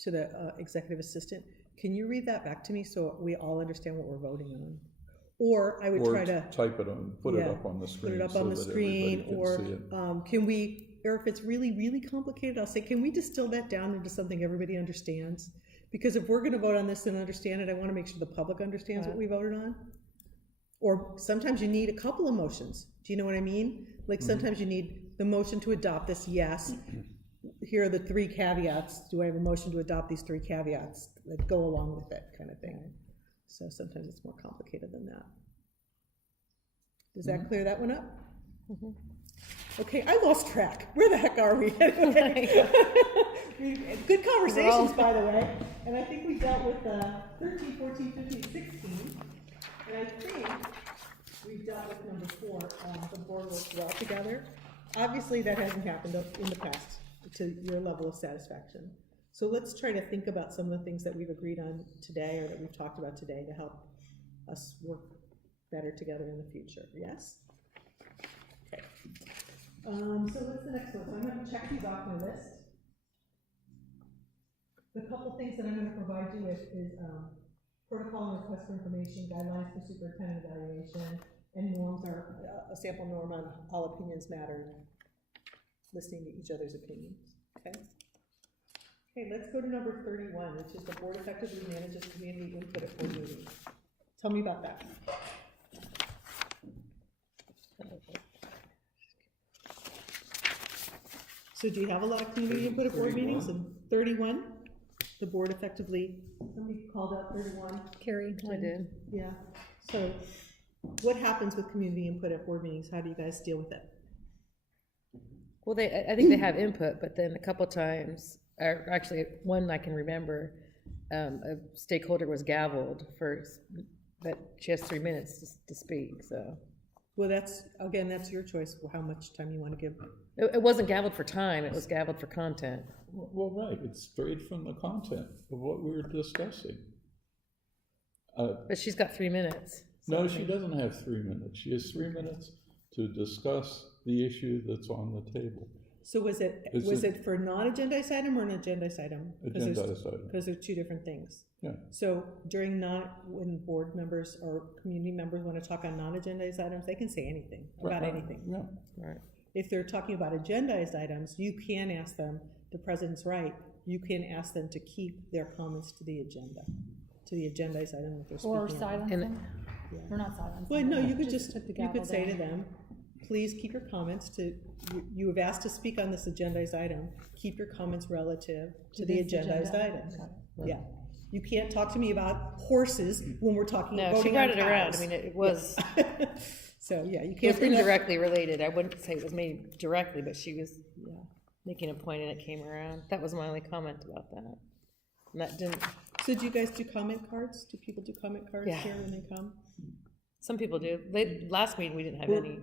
to the executive assistant, can you read that back to me so we all understand what we're voting on? Or I would try to type it on, put it up on the screen. Put it up so on the that screen, everybody can see it. Or if it's really, really complicated, I'll say, can we distill that down into something everybody understands? Because if we're gonna vote on this and understand it, I wanna make sure the public understands what we voted on. Or sometimes you need a couple of motions. Do you know what I mean? Like sometimes you need the motion to adopt this, yes. Here are the 3 caveats. Do I have a motion to adopt these 3 caveats that go along with it, kind of thing? So sometimes it's more complicated than that. Does that clear that one up? Okay, I lost track. Where the heck are we? Good conversations, by the way. And I think we dealt with 13, 14, 15, 16. And I think we've dealt with number 4, the board works well together. Obviously, that hasn't happened in the past to your level of satisfaction. So let's try to think about some of the things that we've agreed on today or that we've talked about today to help us work better together in the future. Yes? Okay. So what's the next one? So I'm going to check these off my list. The couple things that I'm going to provide you with is protocol and request for information, guidelines for superintendent evaluation, and norms are a sample norm on all opinions matter, listening to each other's opinions. Okay. Okay, let's go to number 31, which is the board effectively manages community input at board meetings. Tell me about that. So do you have a lot of community input at board meetings? And 31, the board effectively, somebody called out 31. Carrie. I did. Yeah. So what happens with community input at board meetings? How do you guys deal with it? Well, I think they have input, but then a couple times, or actually one I can remember, a stakeholder was gavelled but she has 3 minutes to speak, so. Well, that's your choice, how much time you want to give. It wasn't gavelled for time, it was gavelled for content. Well, right, it's straight from the content of what we were discussing. But she's got 3 minutes. No, she doesn't have 3 minutes. She has 3 minutes to discuss the issue that's on the table. So was it for non-agendized item or an agendized item? Agendized item. Because they're 2 different things. Yeah. So when board members or community members want to talk on non-agendized items, they can say anything about anything. Yeah. Right. If they're talking about agendized items, you can ask them, the president's right, you can ask them to keep their comments to the agenda, to the agendized item that they're speaking Or on. silence them? Or not silence Well, them, no, you but could just put the you could gavel say to down. them, please keep your comments to, you have asked to speak on this agendized item, keep your comments relative to the this agendized agenda. item. Got Yeah. You can't talk to me about horses when we're talking No, voting she brought on it around, cows. I mean, it was, So, yeah, you it can't was bring up. indirectly related, I wouldn't say it was made directly, but she was making a point and it came around. That was my only comment about that. And that didn't, So do you guys do comment cards? Do people do comment cards Yeah. here when they come? some people do. Last meeting, we didn't have any.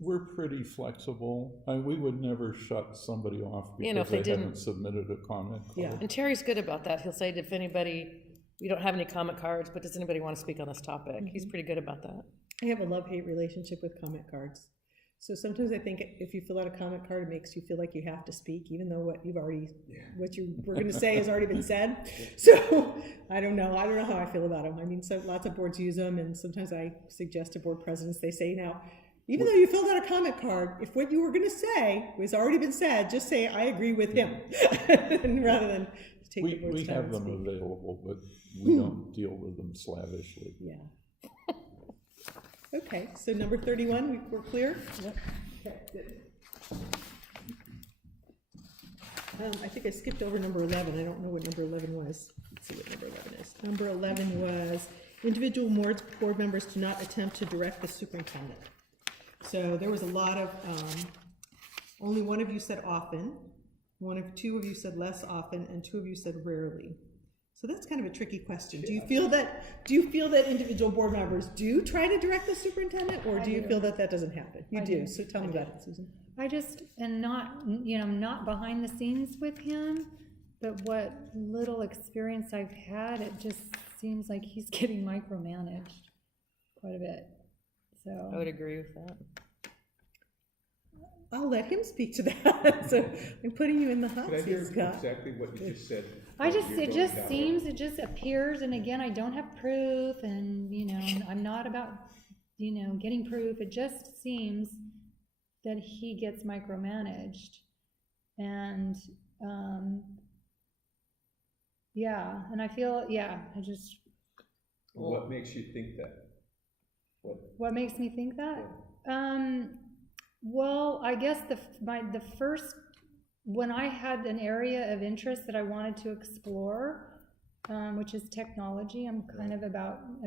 We're pretty flexible. We would never shut somebody off You know, because if they they haven't didn't- submitted a comment card. Yeah. And Terry's good about that. He'll say, if anybody, we don't have any comment cards, but does anybody want to speak on this topic? He's pretty good about that. I have a love-hate relationship with comment cards. So sometimes I think if you fill out a comment card, it makes you feel like you have to speak, even though what you were going to say has already been said. So I don't know how I feel about them. I mean, so lots of boards use them, and sometimes I suggest to board presidents, they say, now, even though you filled out a comment card, if what you were going to say has already been said, just say, I agree with him, and rather than take the board's We time have and them speak. available, but we don't deal with them slavishly. Yeah. Okay, so number 31, we're clear? Yep. Okay, good. I think I skipped over number 11. I don't know what number 11 was. Let's see what number 11 is. Number 11 was individual board members do not attempt to direct the superintendent. So there was a lot of, only one of you said often, Two of you said less often, and 2 of you said rarely. So that's kind of a tricky question. Do you feel that individual board members do try to direct the superintendent, or do you feel that doesn't happen? You do. So tell me about it, Susan. I just am not behind the scenes with him, but what little experience I've had, it just seems like he's getting micromanaged quite a bit. So I would agree with that. I'll let him speak to that. So I'm putting you in the hot Could I seat, hear Scott. exactly what you just said? it just appears, and again, I don't have proof, and, I'm not about, getting proof. It just seems that he gets micromanaged. And, and I feel, What makes you think that? What makes me think that? Well, I guess the first, when I had an area of interest that I wanted to explore, which is technology, I've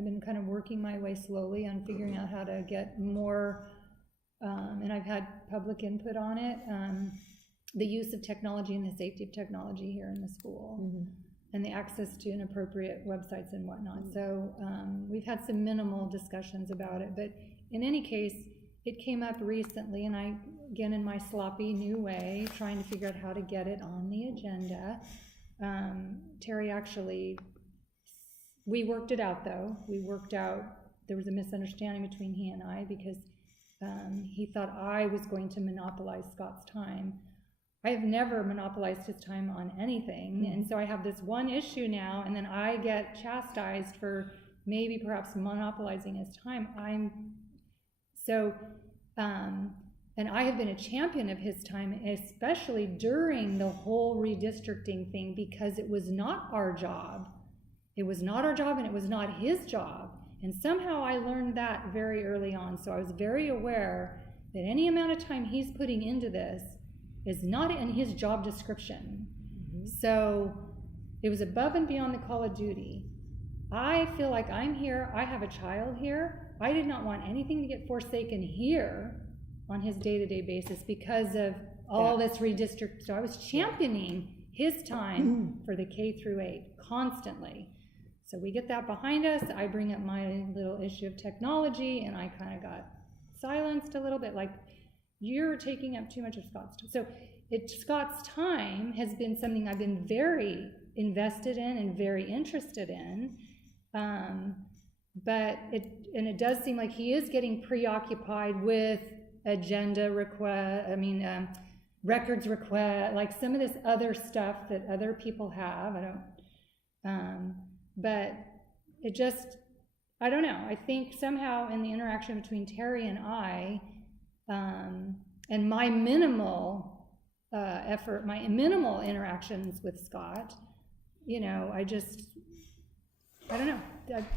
been kind of working my way slowly on figuring out how to get more, and I've had public input on it, the use of technology and the safety of technology here in the school, and the access to inappropriate websites and whatnot. So we've had some minimal discussions about it, but in any case, it came up recently, and I, again, in my sloppy new way, trying to figure out how to get it on the agenda. Terry actually, we worked it out though. There was a misunderstanding between he and I, because he thought I was going to monopolize Scott's time. I have never monopolized his time on anything, and so I have this one issue now, and then I get chastised for maybe perhaps monopolizing his time. And I have been a champion of his time, especially during the whole redistricting thing, because it was not our job. It was not our job, and it was not his job. And somehow I learned that very early on. So I was very aware that any amount of time he's putting into this is not in his job description. So it was above and beyond the call of duty. I feel like I'm here, I have a child here. I did not want anything to get forsaken here on his day-to-day basis because of all this redistrict. So I was championing his time for the K-8 constantly. So we get that behind us. I bring up my little issue of technology, and I kind of got silenced a little bit, like, you're taking up too much of Scott's time. So Scott's time has been something I've been very invested in and very interested in. But it does seem like he is getting preoccupied with agenda request, records request, like some of this other stuff that other people have. But it just, I don't know. I think somehow in the interaction between Terry and I, and my minimal effort, my minimal interactions with Scott, I don't know.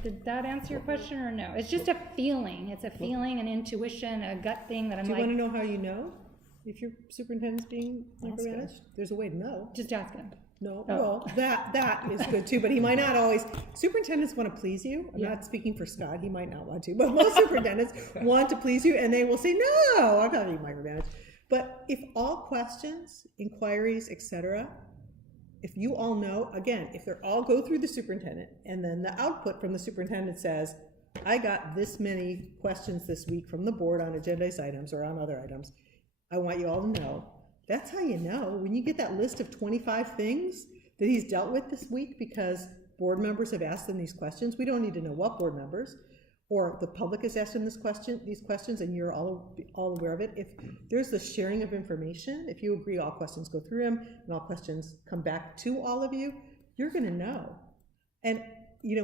Did that answer your question or no? It's just a feeling. It's a feeling, an intuition, a gut thing that I'm like. Do you want to know how you know if your superintendent's being micromanaged? There's a way to know. Just ask him. No, well, that is good too, but he might not always. Superintendents want to please you. I'm not speaking for Scott. He might not want to, but most superintendents want to please you, and they will say, no, I'm not being micromanaged. But if all questions, inquiries, etc., if you all know, again, if they're all go through the superintendent, and then the output from the superintendent says, I got this many questions this week from the board on agendized items or on other items, I want you all to know. That's how you know. When you get that list of 25 things that he's dealt with this week because board members have asked them these questions, we don't need to know what board members, or the public has asked him these questions, and you're all aware of it. If there's the sharing of information, if you agree all questions go through him and all questions come back to all of you, you're going to know. And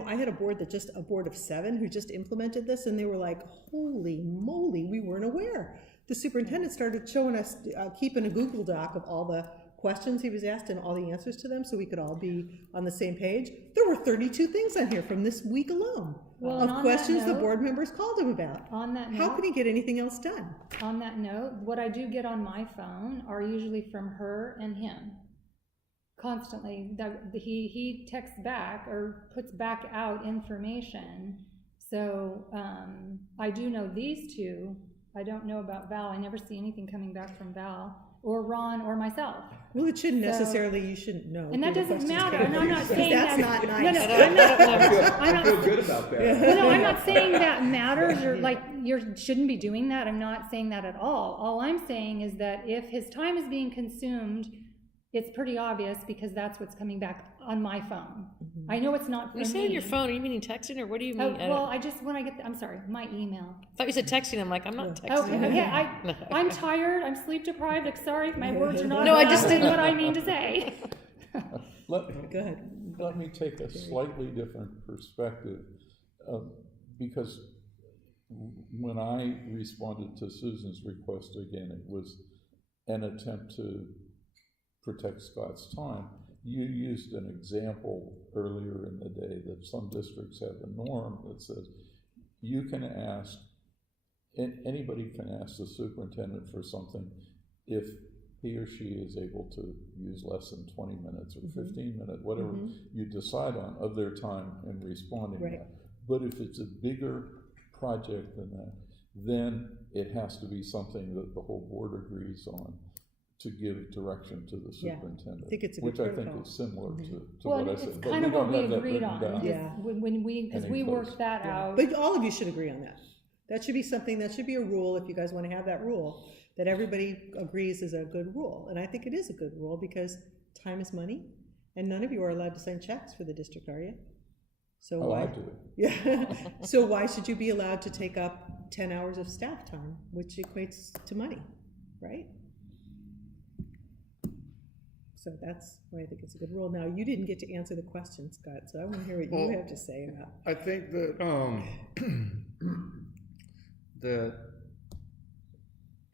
I had a board of 7 who just implemented this, and they were like, holy moly, we weren't aware. The superintendent started showing us, keeping a Google Doc of all the questions he was asked and all the answers to them so we could all be on the same page. There were 32 things on here from this week alone of questions the board members called him about. On that note, how can he get anything else done? On that note, what I do get on my phone are usually from her and him. Constantly. He texts back or puts back out information. So I do know these two. I don't know about Val. I never see anything coming back from Val. or Ron or myself. Well, it shouldn't necessarily, you shouldn't know. And that who the doesn't questions matter, came and I'm from, not because saying that's that. not No, nice. no, I'm not. I feel good about that. Well, no, I'm not saying that matters, or like, you shouldn't be doing that, I'm not saying that at all. All I'm saying is that if his time is being consumed, it's pretty obvious, because that's what's coming back on my phone. I know it's not for When you me. say on your phone, are you meaning texting, or what do you Oh, mean? well, I just, when I get, I'm sorry, my email. I thought you said texting, I'm like, I'm not texting. Okay, I'm tired, I'm sleep deprived, I'm sorry if my words are not No, I just didn't- what I mean to say. Go ahead. Let me take a slightly different perspective, because when I responded to Susan's request again, it was an attempt to protect Scott's time. You used an example earlier in the day that some districts have a norm that says you can ask, anybody can ask the superintendent for something if he or she is able to use less than 20 minutes or 15 minutes, whatever you decide on, of their time in responding to that. But if it's a bigger project than that, then it has to be something that the whole board agrees on to give direction to the superintendent. I think it's a good which I protocol. think is similar to Well, what I said. it's but kind of what don't we have that agreed written on, down. Yeah. when we, because Any we place. worked that out. But all of you should agree on that. That should be something, that should be a rule, if you guys want to have that rule, that everybody agrees is a good rule. And I think it is a good rule, because time is money, and none of you are allowed to sign checks for the district, are you? So Oh, why? I do. Yeah. So why should you be allowed to take up 10 hours of staff time, which equates to money, right? So that's why I think it's a good rule. Now, you didn't get to answer the question, Scott, so I want to hear what you have to say about. I think that, that,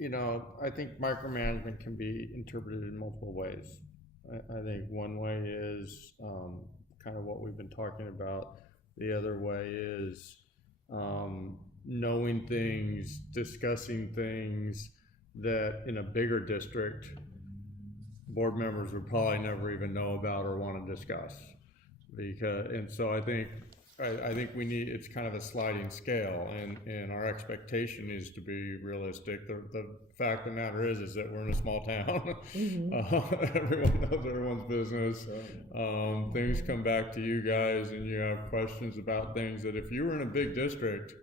you know, I think micromanagement can be interpreted in multiple ways. I think one way is kind of what we've been talking about. The other way is knowing things, discussing things that in a bigger district, board members would probably never even know about or want to discuss. And so I think we need, it's kind of a sliding scale, and our expectation is to be realistic. The fact of the matter is that we're in a small town. Everyone knows everyone's business. Things come back to you guys, and you have questions about things that if you were in a big district,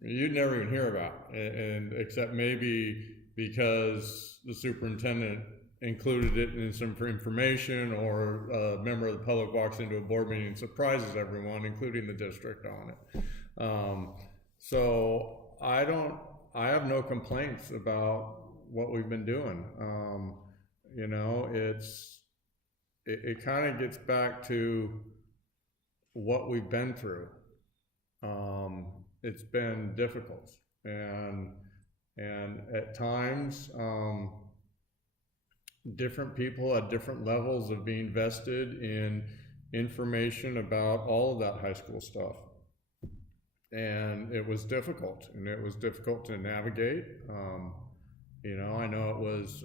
you'd never even hear about, and except maybe because the superintendent included it in some information, or a member of the public walks into a board meeting and surprises everyone, including the district, on it. So I have no complaints about what we've been doing. You know, it kind of gets back to what we've been through. It's been difficult, and at times, different people at different levels of being vested in information about all of that high school stuff. And it was difficult, and it was difficult to navigate. You know, I know it was,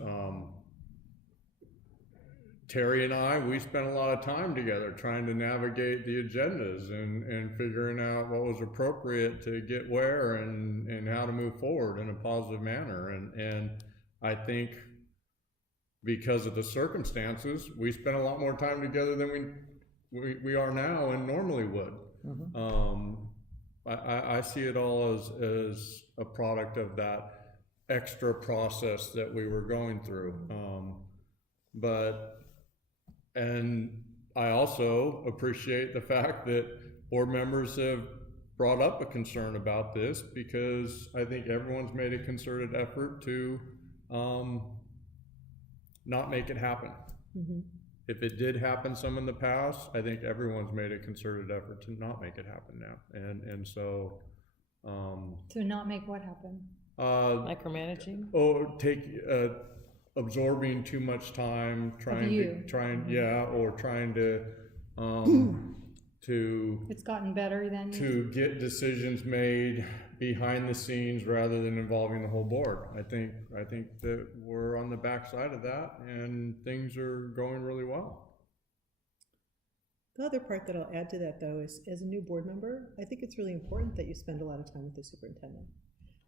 Terry and I, we spent a lot of time together trying to navigate the agendas and figuring out what was appropriate to get where, and how to move forward in a positive manner. And I think because of the circumstances, we spent a lot more time together than we are now and normally would. I see it all as a product of that extra process that we were going through. And I also appreciate the fact that board members have brought up a concern about this, because I think everyone's made a concerted effort to not make it happen. If it did happen some in the past, I think everyone's made a concerted effort to not make it happen now. And so To not make what happen? Micromanaging? or absorbing too much time, trying to It's gotten better than. to get decisions made behind the scenes rather than involving the whole board. I think that we're on the backside of that, and things are going really well. The other part that I'll add to that, though, is as a new board member, I think it's really important that you spend a lot of time with the superintendent.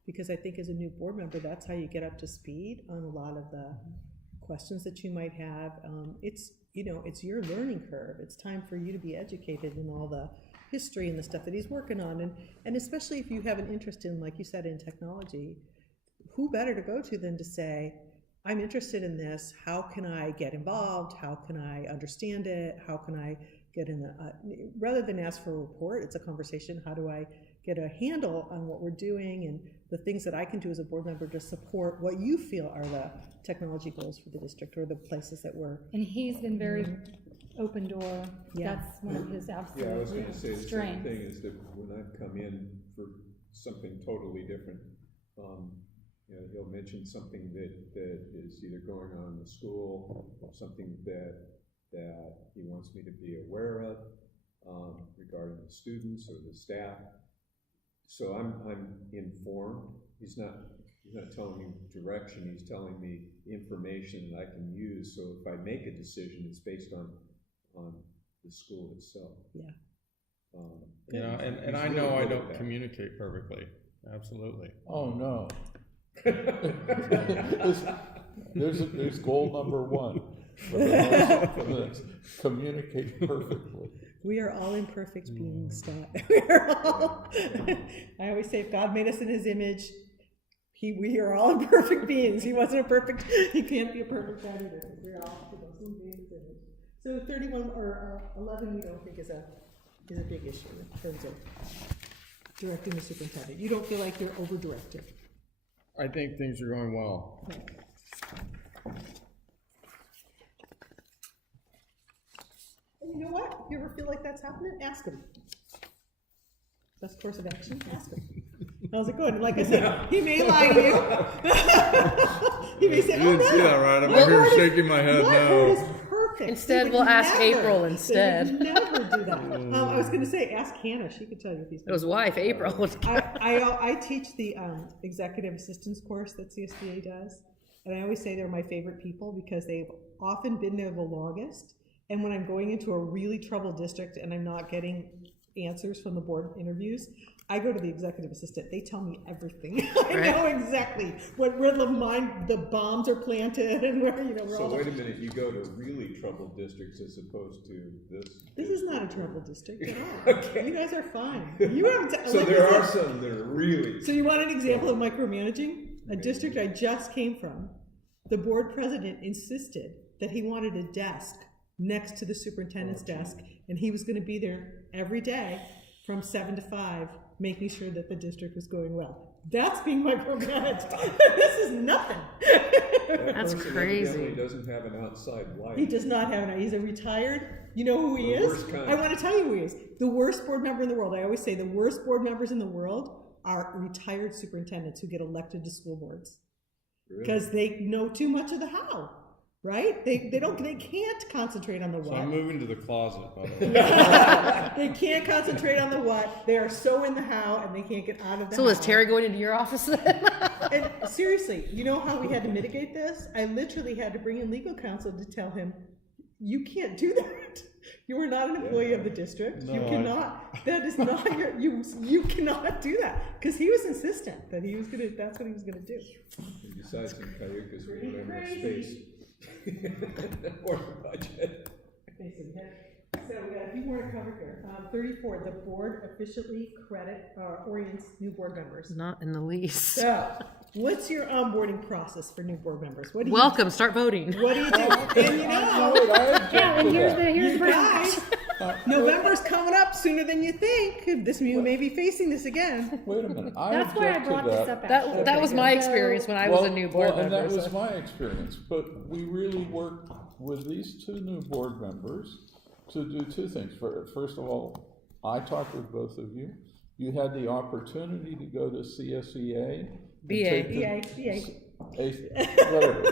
because I think as a new board member, that's how you get up to speed on a lot of the questions that you might have. It's, it's your learning curve. It's time for you to be educated in all the history and the stuff that he's working on. And especially if you have an interest in, like you said, in technology, who better to go to than to say, I'm interested in this, how can I get involved, how can I understand it, how can I get in rather than ask for a report, it's a conversation, how do I get a handle on what we're doing and the things that I can do as a board member to support what you feel are the technology goals for the district or the places that we're. And he's been very open door, that's one of his Yeah, I was gonna say absolute the same strengths. thing is that when I've come in for something totally different, he'll mention something that is either going on in the school or something that he wants me to be aware of, regarding the students or the staff. So I'm informed. He's not telling me direction, he's telling me information that I can use, so if I make a decision, it's based on the school itself. Yeah, and I know I don't communicate perfectly, absolutely. Oh, no. There's goal number one. For the next, communicate perfectly. We are all imperfect beings, Scott. We are all, I always say if God made us in his image, we are all imperfect beings. He can't be a perfect God either. We're all supposed to be in his image. So 31 or 11 we don't think is a big issue in terms of directing the superintendent. You don't feel like you're over-directed. I think things are going well. And you know what? If you ever feel like that's happening, ask him. Best course of action, ask him. How's it going? Like I said, he may lie to you. He may say, You didn't see that, right? I'm here shaking my head my no. board is perfect. Instead, They we'll would ask never- April they instead. would never do that. I was going to say, ask Hannah. She could tell you if he's. It was wife, April. I teach the executive assistance course that CSDA does, and I always say they're my favorite people because they've often been there the longest. And when I'm going into a really troubled district and I'm not getting answers from the board interviews, I go to the executive assistant. They tell me everything. I know exactly where the bombs are planted and where, we're So all. wait a minute, you go to really troubled districts as opposed to this? This is not a troubled district at all. Okay. You guys are fine. You haven't. So like there I are said- some that are really. So you want an example of micromanaging? A district I just came from, the board president insisted that he wanted a desk next to the superintendent's desk, and he was going to be there every day from 7 to 5, making sure that the district was going well. That's being micromanaged. This is nothing. That's Person crazy. evidently doesn't have an outside life. He does not have he's a retired, you know who he The is? worst kind. I want to tell you who he is. The worst board member in the world. I always say the worst board members in the world are retired superintendents who get elected to school boards. Really? Because they know too much of the how, right? They can't concentrate on the So what. I'm moving to the closet, by the way. They can't concentrate on the what. They are so in the how and they can't get out of the So how. is Terry going into your office then? And seriously, you know how we had to mitigate this? I literally had to bring in legal counsel to tell him, you can't do that. You are not an employee of the district. No, You cannot. That is not your. You cannot do that because he was insistent that he was gonna. That's what he was gonna do. And besides some cayucas, we don't have enough space. Or the budget. Okay, so we got a few more to cover here. 34. The board officially orients new board members. Not in the least. So, what's your onboarding process for new board members? What do you Welcome, start voting. What do you do? And you know. Wait, I object Yeah, and to here's that. the You guys, November's coming up sooner than you think. You may be facing this again. Wait a minute, I That's why I object to brought this that. up actually. That was my So- experience when I was a new board and member. that was so- my experience, but we really worked with these two new board members to do two things. First of all, I talked with both of you. You had the opportunity to go to CSEA. and BA. take the- BA. Whatever.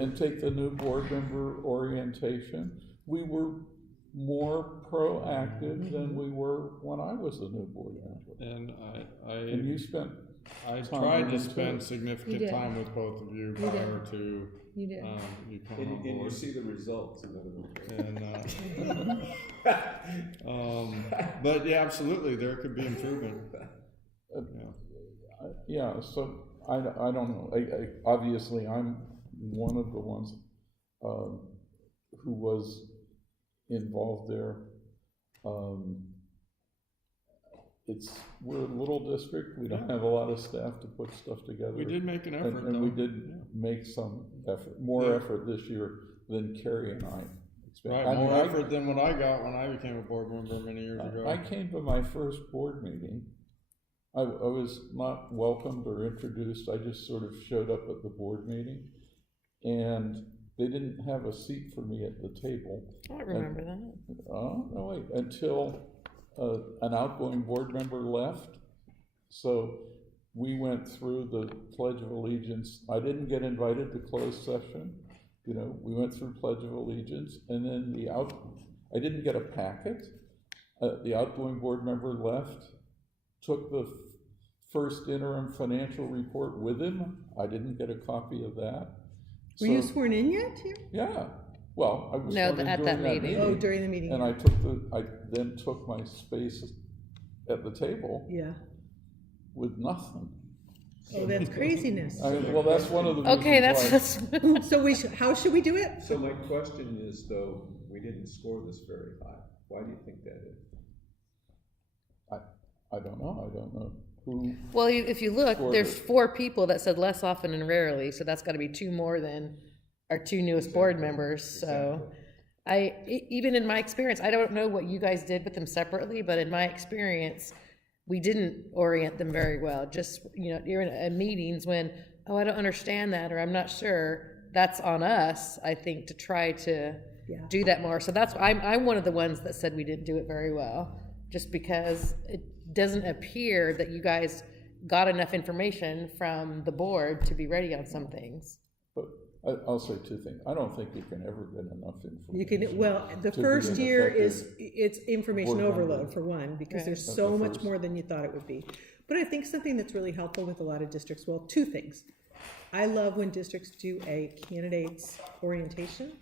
And take the new board member orientation. We were more proactive than we were when I was the new board member. And And you spent I time tried to with them, spend too. significant You did. time with both of you You did. prior to You did. you coming on And you board. see the results, in other words. And but yeah, absolutely, there could be improvement. Yeah. Yeah, so I don't know. Obviously, I'm one of the ones who was involved there. We're a little district. We don't have a lot of staff to put stuff together. We did make an effort, and though. we did make some effort, more effort this year than Carrie and I expected. Right, more effort than what I got when I became a board member many years ago. I came to my first board meeting. I was not welcomed or introduced. I just sort of showed up at the board meeting, and they didn't have a seat for me at the table. I remember that. Oh, no, wait, until an outgoing board member left. So we went through the Pledge of Allegiance. I didn't get invited to closed session. You know, we went through Pledge of Allegiance, and then I didn't get a packet. The outgoing board member left, took the first interim financial report with him. I didn't get a copy of that. Were you sworn in yet here? Yeah. Well, I was No, sworn in at during that meeting. Oh, during the meeting. And I then took my space at the table Yeah. with nothing. Oh, that's craziness. Well, that's one of the reasons Okay, why. that's, So how should we do it? So my question is, though, we didn't score this very high. Why do you think that is? I don't know. I don't know who. well, if you look, Scored there's it. 4 people that said less often and rarely, so that's gotta be 2 more than our 2 newest board members, so. Even in my experience, I don't know what you guys did with them separately, but in my experience, we didn't orient them very well. Just, you're in meetings when, oh, I don't understand that, or I'm not sure, that's on us, I think, to try to do that more. So that's, I'm one of the ones that said we didn't do it very well, just because it doesn't appear that you guys got enough information from the board to be ready on some things. But I'll say 2 things. I don't think you can ever get enough information. You can, well, the to be first an year effective it's information board member. overload for one, because Right. there's That's so the much first. more than you thought it would be. But I think something that's really helpful with a lot of districts, well, 2 things. I love when districts do a candidates orientation.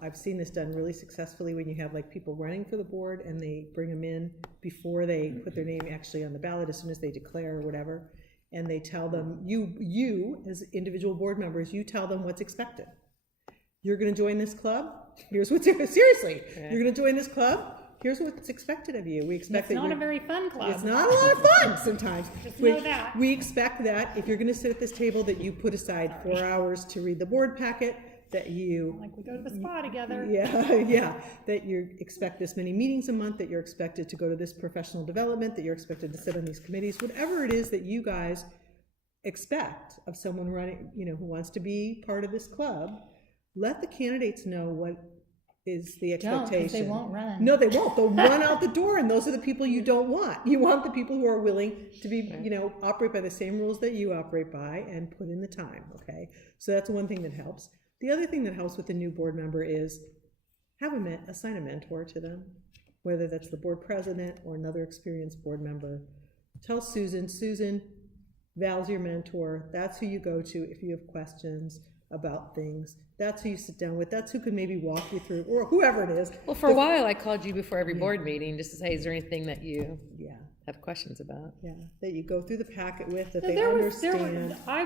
I've seen this done really successfully when you have like people running for the board and they bring them in before they put their name actually on the ballot, as soon as they declare or whatever. And they tell them, you as individual board members, you tell them what's expected. You're gonna join this club, here's what's, seriously, you're gonna join this club, here's what's expected of you. We expect It's that not you're, a very fun club. it's not a lot of fun sometimes. Just know that. We expect that if you're gonna sit at this table, that you put aside 4 hours to read the board packet, that you, Like, we go to the spa together. yeah, that you expect this many meetings a month, that you're expected to go to this professional development, that you're expected to sit on these committees, whatever it is that you guys expect of someone running, who wants to be part of this club, let the candidates know what is the Don't, expectation. 'cause they won't run. No, they won't. They'll run out the door, and those are the people you don't want. You want the people who are willing to be, operate by the same rules that you operate by and put in the time, okay? So that's one thing that helps. The other thing that helps with the new board member is assign a mentor to them, whether that's the board president or another experienced board member. Tell Susan, Val's your mentor. That's who you go to if you have questions about things. That's who you sit down with. That's who could maybe walk you through, or whoever it is. Well, for a while, I called you before every board meeting just to say, is there anything that you have questions about? Yeah, that you go through the packet with, that No, they understand. I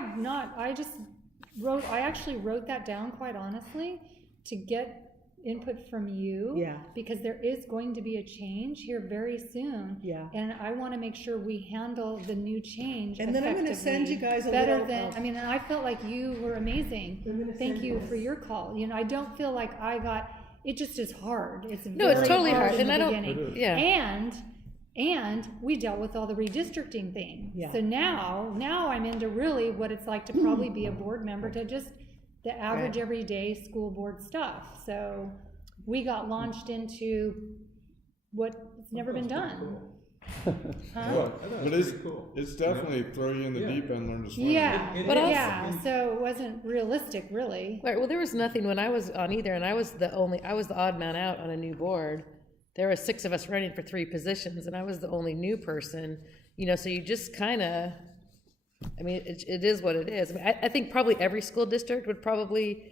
actually wrote that down, quite honestly, to get input from you. Yeah. Because there is going to be a change here very soon. Yeah. And I want to make sure we handle the new change And then I'm gonna send you guys a better little, than, I mean, I felt like you were amazing. Thank you for your call. I don't feel like it just is hard. It's No, it's very totally hard, in and the I don't- beginning. It is. Yeah. And we dealt with all the redistricting thing. Yeah. So now I'm into really what it's like to probably be a board member, to just the average everyday school board stuff. So we got launched into what's never been done. Huh? But it's definitely throw you in the deep end, learn to swim. Yeah, But also- yeah, so it wasn't realistic, really. Right, well, there was nothing when I was on either, and I was the odd man out on a new board. There were 6 of us running for 3 positions, and I was the only new person, so you just kind of, I mean, it is what it is. I mean, I think probably every school district would probably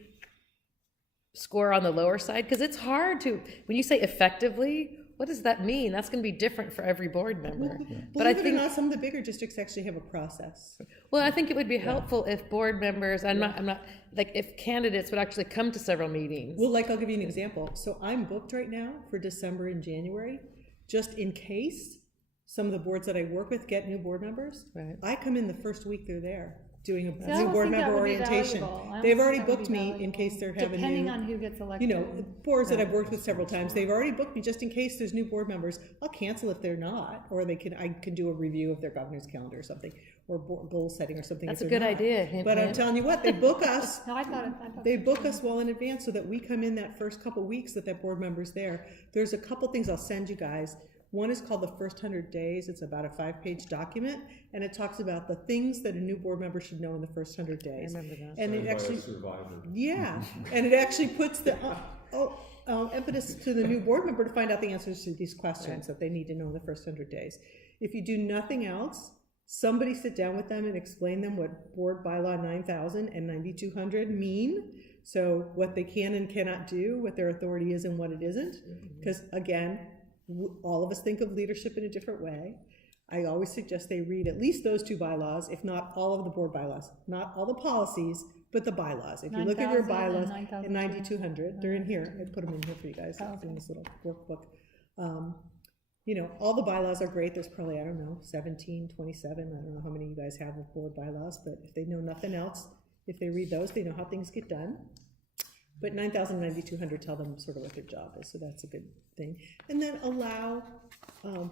score on the lower side, because it's hard to, when you say effectively, what does that mean? That's gonna be different for every board member. But I Believe it or think, not, some of the bigger districts actually have a process. well, I think it would be helpful if board members, I'm not, like, if candidates would actually come to several meetings. Well, like, I'll give you an example. So I'm booked right now for December and January, just in case some of the boards that I work with get new board members. Right. I come in the first week they're there, doing a I new almost board think that member would be orientation. valuable. I They've almost already think that would booked be me in valuable. case they're having Depending new, on who gets you elected. know, boards that I've worked with several times. They've already booked me just in case there's new board members. I'll cancel if they're not, or I can do a review of their governor's calendar or something, or goal setting or something. That's if a they're good not. idea. Hint, But I'm hint. telling you what, they book us. No, I thought They so book too. us well in advance so that we come in that first couple weeks that board member's there. There's a couple things I'll send you guys. One is called the first 100 days. It's about a 5-page document, and it talks about the things that a new board member should know in the first 100 days. I remember that. And Signed it by a actually, survivor. yeah, and it actually puts the emphasis to the new board member to find out the answers to these questions that they need to know in the first 100 days. If you do nothing else, somebody sit down with them and explain them what Board Bylaw 9000 and 9200 mean. So what they can and cannot do, what their authority is and what it isn't. Because again, all of us think of leadership in a different way. I always suggest they read at least those 2 bylaws, if not all of the board bylaws, not all the policies, but the bylaws. If you look at your 9,000 and bylaws, 9,200. and 9200, they're in here. I put them in here for you guys in this little workbook. You know, all the bylaws are great. There's probably, I don't know, 17, 27. I don't know how many you guys have of board bylaws, but if they know nothing else, if they read those, they know how things get done. But 9,000, 9,200 tell them sort of what their job is, so that's a good thing. And then allow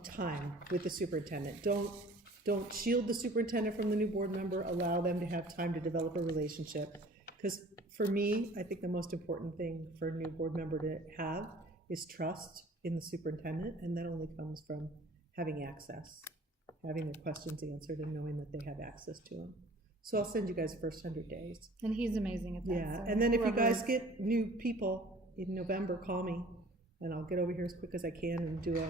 time with the superintendent. Don't shield the superintendent from the new board member. Allow them to have time to develop a relationship. Because for me, I think the most important thing for a new board member to have is trust in the superintendent, and that only comes from having access, having their questions answered, and knowing that they have access to them. So I'll send you guys first 100 days. And he's amazing at that. Yeah, so and then if you whoever- guys get new people in November, call me, and I'll get over here as quick as I can and do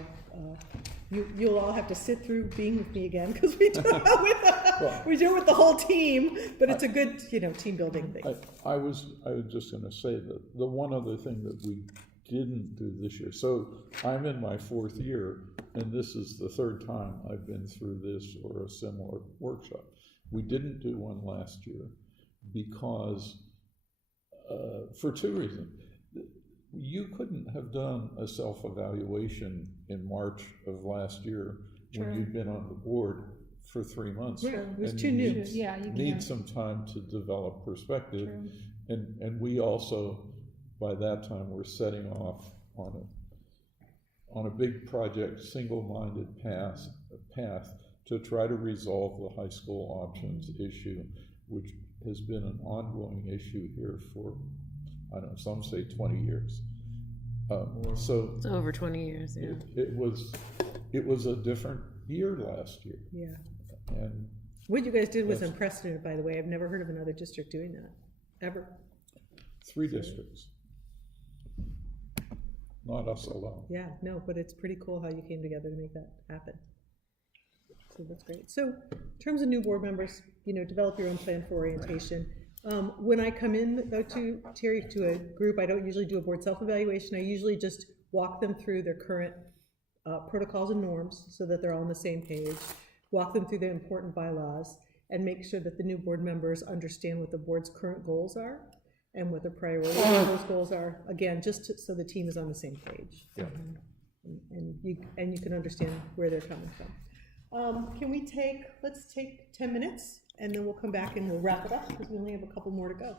you'll all have to sit through being with me again, because we do it with the whole team, but it's a good, team building thing. I was just gonna say that the one other thing that we didn't do this year, so I'm in my 4th year, and this is the 3rd time I've been through this or a similar workshop. We didn't do one last year because, for 2 reasons. You couldn't have done a self-evaluation in March of last year when you'd been on the board for 3 months. Yeah, it was And too you new. need- Yeah, you Need can't. some time to develop perspective. True. And we also, by that time, were setting off on a big project, single-minded path to try to resolve the high school options issue, which has been an ongoing issue here for, I don't know, some say 20 years. So It's over 20 years, yeah. it was a different year last year, Yeah. and What you guys did was Yes. unprecedented, by the way. I've never heard of another district doing that, ever. 3 districts. Not us alone. Yeah, no, but it's pretty cool how you came together to make that happen. So that's great. So in terms of new board members, develop your own plan for orientation. When I come in, though, Terry, to a group, I don't usually do a board self-evaluation. I usually just walk them through their current protocols and norms so that they're all on the same page, walk them through the important bylaws, and make sure that the new board members understand what the board's current goals are and what the priorities of those goals are. Again, so the team is on the same page. Yeah. And you can understand where they're coming from. Let's take 10 minutes, and then we'll come back and we'll wrap it up, because we only have a couple more to go.